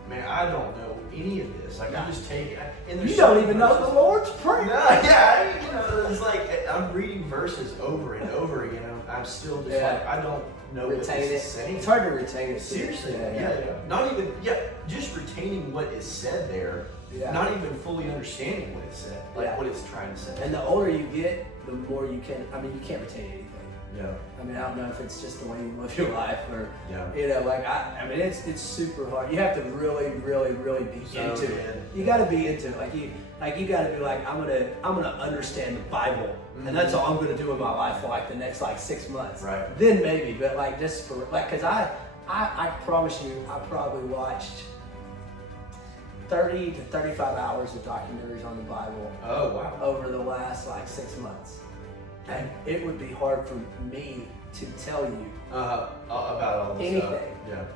man, I don't know any of this. Like, No. I just take it. And You there's don't some even know verses- the Lord's Prayer. No, yeah, it's like I'm reading verses over and over again. I'm still just Yeah. like, I don't know what Retain this it. is saying. It's hard to retain it. Seriously, yeah. Not even, just retaining what is said there. Yeah. Not even fully understanding what it said, like Yeah. what it's trying to say. And the older you get, the more you can. I mean, you can't retain anything. Yeah, I mean, I don't know if it's just the way you live your life or, yeah. I mean, it's super hard. You have to really, really, really be So into good. it. You got to be into it. You got to be like, I'm gonna understand the Bible, and that's all I'm gonna do in my life for like the next 6 months. Right. Then maybe, but just for because I promise you, I probably watched 30 to 35 hours of documentaries on the Bible Oh wow. over the last 6 months. And it would be hard for me to tell you About all this anything. stuff.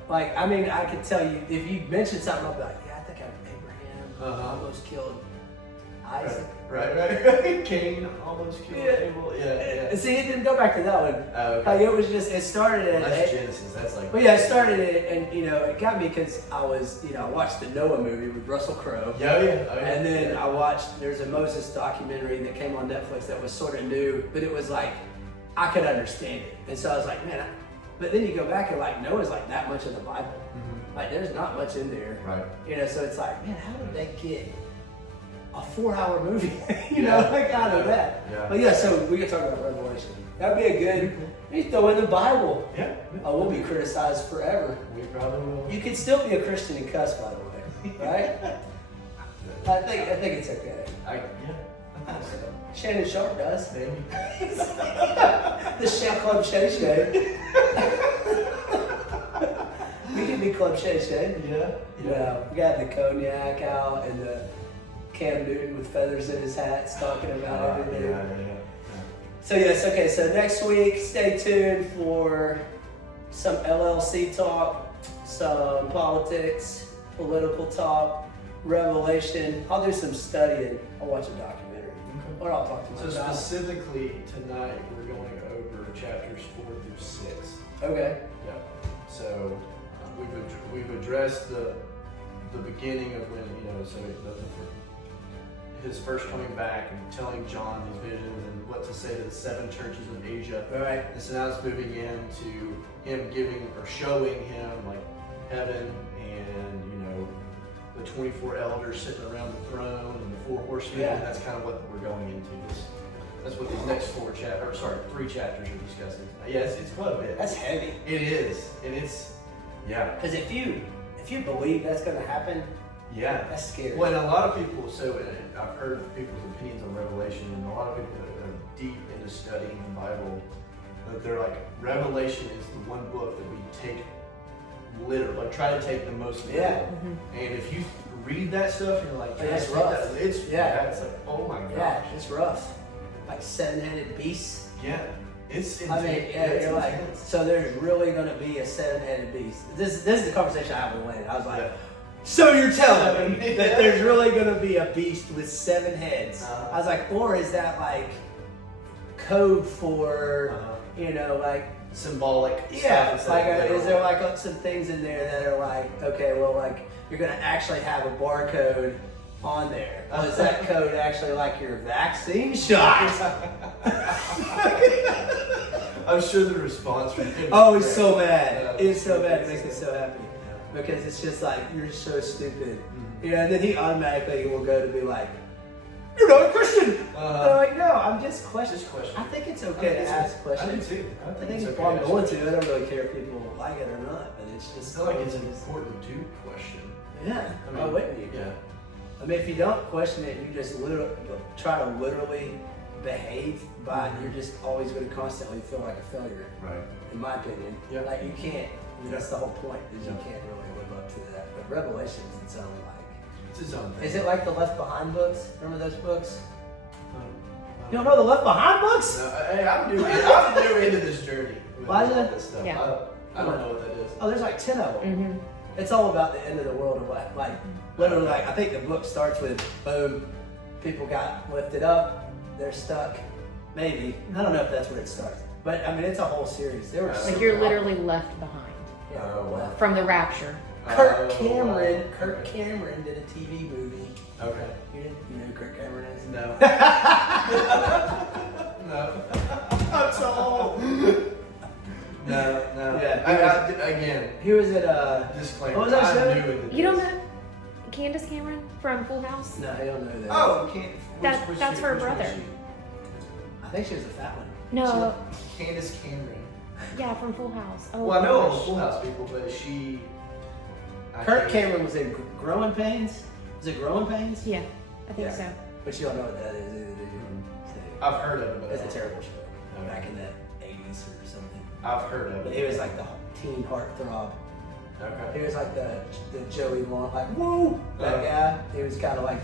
Yeah. I could tell you, if you mentioned something, I'll be like, yeah, I think Abraham almost killed Isaac. Right. Cain almost killed Yeah. Abel. Yeah. See, it didn't go back to that one. Okay. It was just, it started at That's Genesis. That's like. But yeah, it started it, and it got me because I was, I watched the Noah movie with Russell Crowe. Yeah. And then I watched, there's a Moses documentary that came on Netflix that was sort of new, but it was like, I could understand it. And so I was like, man, but then you go back and Noah's that much of the Bible. Mhm. There's not much in there. Right. So it's like, man, how did they get a 4-hour movie, Yeah. out of that? Yeah. But yeah, so we can talk about Revelation. That'd be a good, you throw in the Bible. Yeah. Oh, we'll be criticized forever. We probably will. You can still be a Christian and cuss, by the way, right? I think it's okay. I think so. Shannon Sharp does. Maybe. The Chef Club Shay Shay. We can be Club Shay Shay. Yeah. We got the cognac out and the Cam Newton with feathers in his hat talking about everything. Yeah. So yes, okay, so next week, stay tuned for some LLC talk, some politics, political talk, Revelation. I'll do some studying. I'll watch a documentary. Or I'll talk to So my child. specifically tonight, we're going over chapters 4 through 6. Okay. Yeah. So we've addressed the beginning of when his first coming back and telling John these visions and what to say to the 7 churches of Asia. All right. And so now it's moving into him giving or showing him heaven and the 24 elders sitting around the throne and the 4 horsemen. Yeah. And that's kind of what we're going into. That's what these next 3 chapters are discussing. Yeah, it's quite a bit. That's heavy. It is, and it's Because if you believe that's going to happen, yeah. that's scary. Well, and a lot of people. So I've heard people's opinions on Revelation, and a lot of people that are deep into studying the Bible, that they're like, Revelation is the one book that we take literal, try to take the most literal. Yeah. And if you read that stuff, and you're like, Oh, that's "Can I take rough." that?" It's it's like, oh my Yeah, gosh. it's rough. Like 7-headed beasts. Yeah. It's I mean, it's you're like, intense. so there's really going to be a 7-headed beast. This is the conversation I had with Lynn. I was like, Yeah. so you're telling me that there's really going to be a beast with 7 heads? Uh-huh. I was like, or is that code for, Uh-huh. Symbolic. yeah, stuff instead of is literal. there some things in there that are okay, well, you're going to actually have a barcode on there? Was that code actually like your vaccine shot? I'm sure the response from him. Oh, he's so mad. Yeah. He's so mad. It makes me so happy. Because it's just like, you're so stupid. And then he automatically will go to be like, you're not a Christian! They're like, no, I'm just questioning. Just question. I think it's okay to ask questions. I do too. I think it's if okay I'm to going ask to, I don't really care if people like it or not, but it's I just feel like it's important to question. Yeah, I mean, wouldn't you? Yeah. I mean, if you don't question it, you just try to literally behave by, you're just always going to constantly feel like a failure, Right. in my opinion. Yeah. Like, you can't, that's the whole point, is you can't really live up to that. But Revelation's its own, like, It's his own thing. is it like the Left Behind books? Remember those books? You don't No, know the Left Behind books? hey, I'm new into this journey. with Why is all it? this stuff. Yeah. I don't know what that is. Oh, there's like 10 of them. Mm-hmm. It's all about the end of the world, or like literally, like I think the book starts with boom, people got lifted up, they're stuck. Maybe, I don't know if that's where it starts, but I mean it's a whole series. They were Like Like super you're awesome. literally left behind Yeah, Oh, wow. left. from the rapture. Kurt Oh, Cameron. wow. Kurt Cameron did a TV movie. Okay. You know who Kurt Cameron is? No. No. I'm so old. No. Yeah. Again, He was at disclaimer. What was that show? I'm new into You don't this. know Candace Cameron from Full House? No, I don't know that. Oh, can't. That's her brother. I think she was a fat one. No, Candace Cameron. yeah, from Full House. Oh, Well, I know all gosh. the Full House people, but she. Kurt Cameron was in Growing Pains. Was it Growing Pains? Yeah, I think Yeah. so. But you don't know what that is either, do you? I've heard of it, but It's a terrible show. Okay. Back in the 80s or something. I've heard of But it. he was like the teen heartthrob. Okay. He was like the Joey Long, like, woo! That guy. He was kind of like,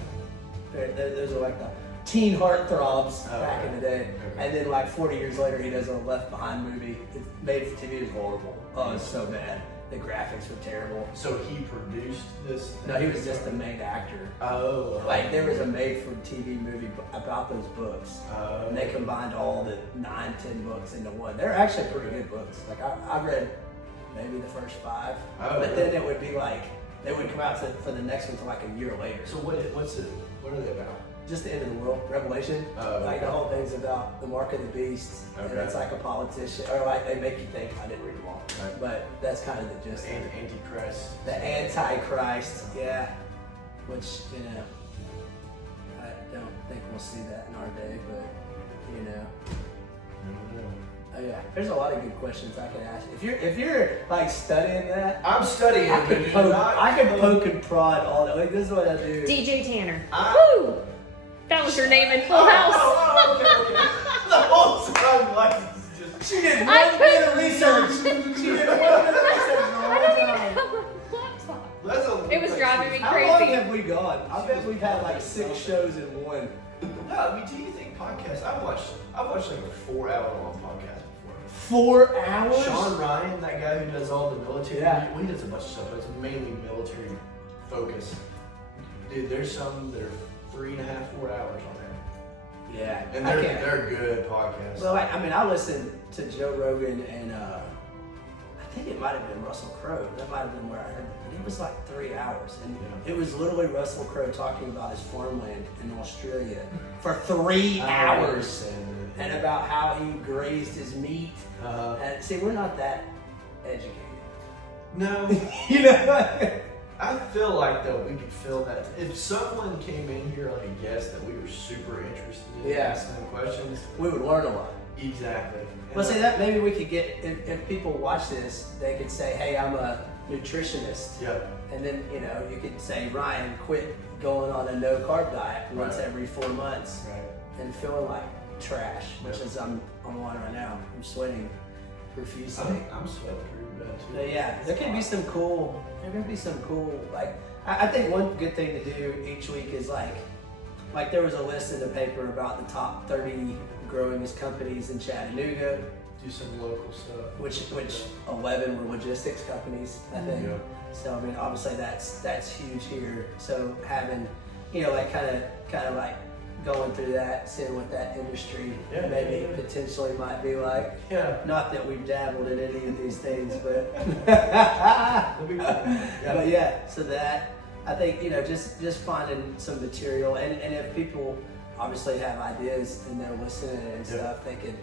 those are like the teen heartthrobs Oh, back okay. in the day. Okay. And then like 40 years later, he does a Left Behind movie. It's made for TV. It was horrible. Oh, it's so bad. The graphics were terrible. So he produced this? No, he was just the main actor. Oh. Like there was a made-for-TV movie about those books. Oh. And they combined all the 9-10 books into one. They're actually pretty good books. Like I read maybe the first 5, Oh, but really? then it would be like they would come out for the next one to like a year later. So what are they about? Just the end of the world, Revelation. Oh, Like okay. the whole thing's about the mark of the beast, and Okay. it's like a politician, or like they make you think. I didn't read them all, Right. but that's kind of the gist. of it. Antichrist. The Antichrist, yeah. Which, you know, I don't think we'll see that in our day, but, you know. Oh yeah, there's a lot of good questions I could ask. If you're like studying that, I'm studying. I could poke and prod all that. Like this is what I do. DJ Tanner. I- Woo! That was your name in Full House. Okay. The whole time, like, just. She did I one bit of couldn't research. stop. She did one bit of research the I whole don't even time. have a laptop. That's a, It was driving me How long crazy. have we gone? I bet we've had like 6 shows in one. No, I mean, do you think podcasts? I've watched like a 4-hour-long podcast before. 4 hours? Sean Ryan, that guy who does all the military. Yeah. Well, he does a bunch of stuff, but it's mainly military focused. Dude, there's some that are 3.5, 4 hours on there, Yeah. and I they're can't- they're good podcasts. Well, I mean, I listened to Joe Rogan and I think it might have been Russell Crowe. That might have been where I heard it. But it was like 3 hours. And Yeah. it was literally Russell Crowe talking about his farmland in Australia for 3 hours. And about how he grazed his meat. And see, we're not that educated. No, You know? I feel like though we could fill that. If someone came in here like a guest that we were super interested in Yeah. asking them questions, We would learn a lot. exactly. Well, see, that maybe we could get, if people watch this, they could say, hey, I'm a nutritionist. Yeah. And then, you know, you could say, Ryan, quit going on a no carb diet once Right. every 4 months Right. and feeling like trash, which Yeah. is I'm on right now. I'm sweating profusely. I'm sweating pretty bad too. But yeah, there could be some cool, like, I think one good thing to do each week is like there was a list in the paper about the top 30 growingest companies in Chattanooga, Do some local stuff. which 11 were logistics companies, I think. Yeah. So I mean, obviously that's huge here. So having, you know, like kind of like going through that, seeing what that industry Yeah, maybe yeah. potentially might be like. Yeah. Not that we've dabbled in any of these things, but That'd be cool. Yeah. but yeah. So that I think, just finding some material, and if people obviously have ideas and they're listening and stuff, they could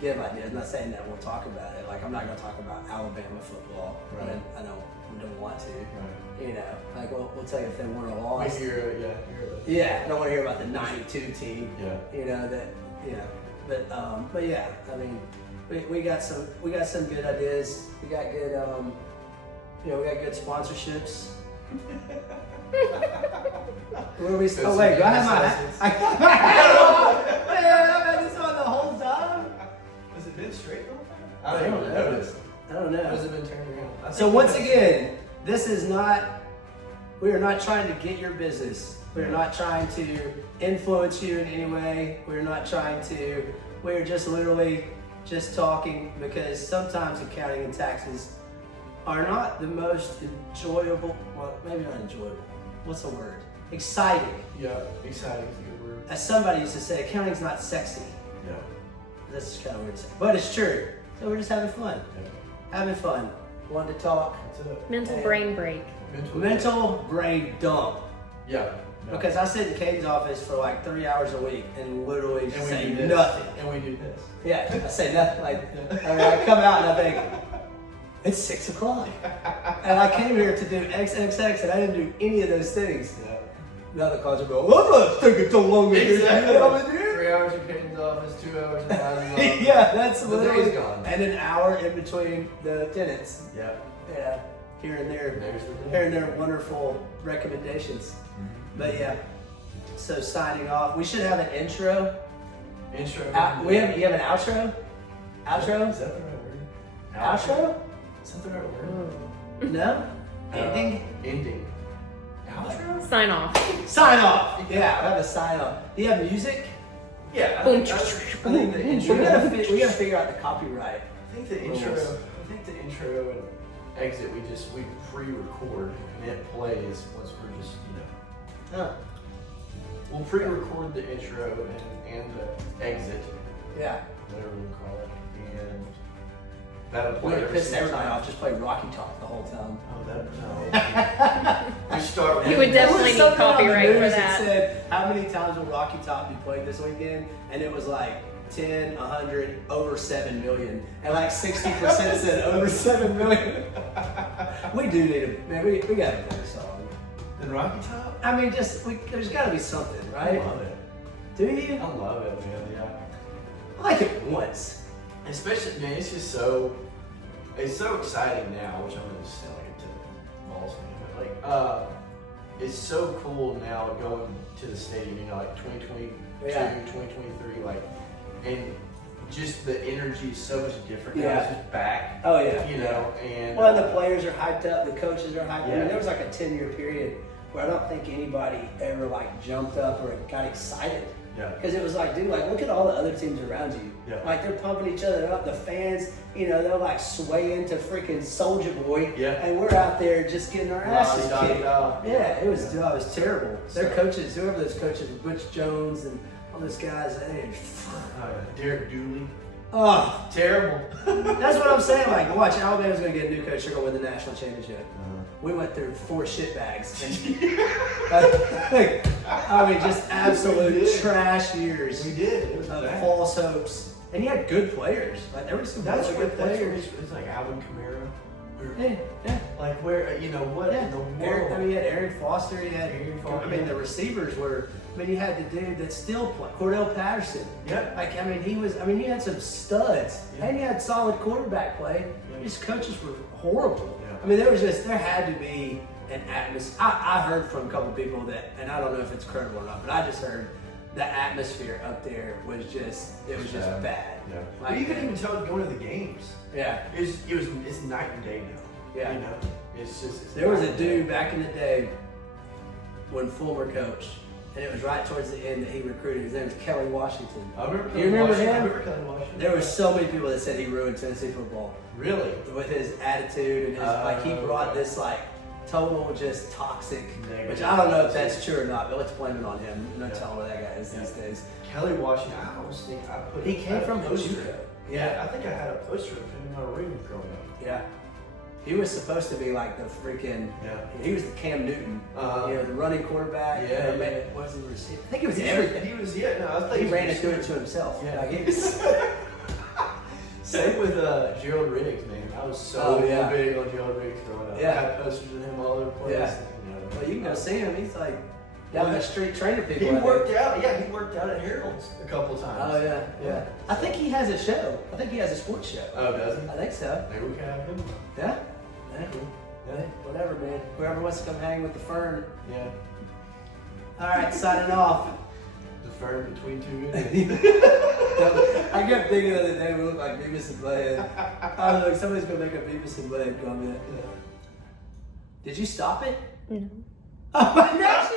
give ideas. I'm not saying that we'll talk about it. Like, I'm not going to talk about Alabama football. Right. I don't want to. Right. Like we'll tell you if they won or lost. We hear Yeah, I don't want to hear about the 92 team. Yeah. But yeah, I mean, we got some good ideas. We got good we got good sponsorships. Where are we? Oh wait, do I have my hat on? Man, I've had this on the whole time. Has it been straight the whole time? I don't even notice. I don't know. Has it been turned around? So once again, we are not trying to get your business. We are not trying to influence you in any way. We're just literally just talking, because sometimes accounting and taxes are not the most enjoyable, well, maybe not enjoyable. What's the word? Exciting. Yeah, exciting is a good word. As somebody used to say, accounting's not sexy. Yeah. That's just kind of weird to say, but it's true. So we're just having fun. Having fun. Wanted to talk. That's it. Mental brain break. Mental brain dump. Yeah. No. Because I sit in Caden's office for like 3 hours a week and literally And we say do this. nothing. And we do this. Yeah, I say nothing. Like, I come out and I think, it's 6 o'clock. And I came here to do XXX and I didn't do any of those things. Yeah. Now the calls are going, well, I'm not taking so long to do that. Exactly. I'm in here. 3 hours in Caden's office, 2 hours in Liza's office. Yeah, that's The literally day's gone. And an hour in between the tenants. Yeah. Yeah, here and there. There's the thing. Here and there, wonderful recommendations. But yeah, so signing off. We should have an intro. Intro. You have an outro? Outro? Is that the right word? Outro? Is that the right word? No? Ending? Ending. Outro? Sign off. Sign off! Yeah, I have a sign off. Do you have music? Yeah. Boom. I think the intro. We gotta figure out the copyright. I think the intro and exit we pre-record and it plays once we're just Huh. we'll pre-record the intro and the exit, Yeah. whatever we call it, and that'll We're play gonna every piss single everybody time. off, just play Rocky Top the whole time. Oh, that no. We start with You would definitely need Something on the copyright for news that. said, how many times will Rocky Top be played this weekend? And it was like 10, 100, over 7 million. And like 60% said over 7 million. We do need we got a better song. And Rocky Top. I mean, there's gotta be something, I right? love it. Do you? I love it, man. Yeah. I like it once. Especially, man, it's so exciting now, which I'm gonna just sound like a typical Vols fan, but like, it's so cool now going to the stadium, like 2022, Yeah. 2023, like, and just the energy is so much different now. Yeah. It's just back, Oh yeah. and Well, the players are hyped up, the coaches are hyped up. I Yeah. mean, there was like a 10-year period where I don't think anybody ever like jumped up or got excited. yeah, Because it was like, dude, like look at all the other teams around you. Yeah. Like they're pumping each other up. The fans, they're like swaying to freaking Soldier Boy. Yeah. And we're out there just getting our asses La-di-da-di-da. kicked. Yeah, it was terrible. Their So- coaches, whoever those coaches, Butch Jones and all those guys, Derek Dooley, oh, terrible. that's what I'm saying. Like, watch, Alabama's gonna get a new coach. They're gonna win the national championship. We went through 4 shitbags. I mean, just absolute We did. trash years We did. It was of bad. false hopes. And he had good players. Like, there were some That's really what good players. it's like. Alvin Kamara. Yeah. Like what in the world? He had Aaron Foster. He had, Aaron Foster. I mean, the receivers were, you had the dude that still played, Cordell Patterson. Yep. Like, he had some studs. Yeah. And he had solid quarterback play. Yeah. His coaches were horrible. Yeah. I mean, there had to be an atmosphere. I heard from a couple people that, and I don't know if it's credible or not, but I just heard the atmosphere up there was just bad. Yeah. Like, But you couldn't even tell it going to the games. Yeah. It's night and day now. Yeah. It's There was night a and dude day. back in the day when Fulmer coached, and it was right towards the end that he recruited. His name was Kelly Washington. I remember. You remember Washington. him? I remember Kelly Washington. There were so many people that said he ruined Tennessee football Really? with his attitude and his he brought this like total just toxic. Negative. Which I don't know if that's true or not, but let's blame it on him. I'm not Yeah. telling where that guy is these Yeah. days. Kelly Washington. I always think I put. He came had a from poster. Pachuca. Yeah, I think I had a poster of him in my room growing up. Yeah. He was supposed to be like the freaking. Yeah. He was the Cam Newton. The running quarterback. Yeah, or yeah. was he receiver? I think it was everything. He was, yeah, no, I thought He was ran it just- through it to himself. Yeah. Like, he was, Same with Gerald Riggs, man. I was so Oh, yeah. big on Gerald Riggs growing up. Yeah. I had posters of him all over the place. Yeah. You know, well, you can go see him. He's like down the street training people. He I think. worked out. Yeah, he worked out at Harold's a couple times. Oh yeah, yeah. I think he has a show. I think he has a sports show. Oh, does he? I think so. Maybe we can have him. Yeah. Yeah. Whatever, man. Whoever wants to come hang with the Fern. Yeah. All right, signing off. The firm between two good. I kept thinking the other day we look like Beavis and Butthead. I was like, somebody's gonna make a Beavis and Butthead comment. Did you stop it? No. Oh, now she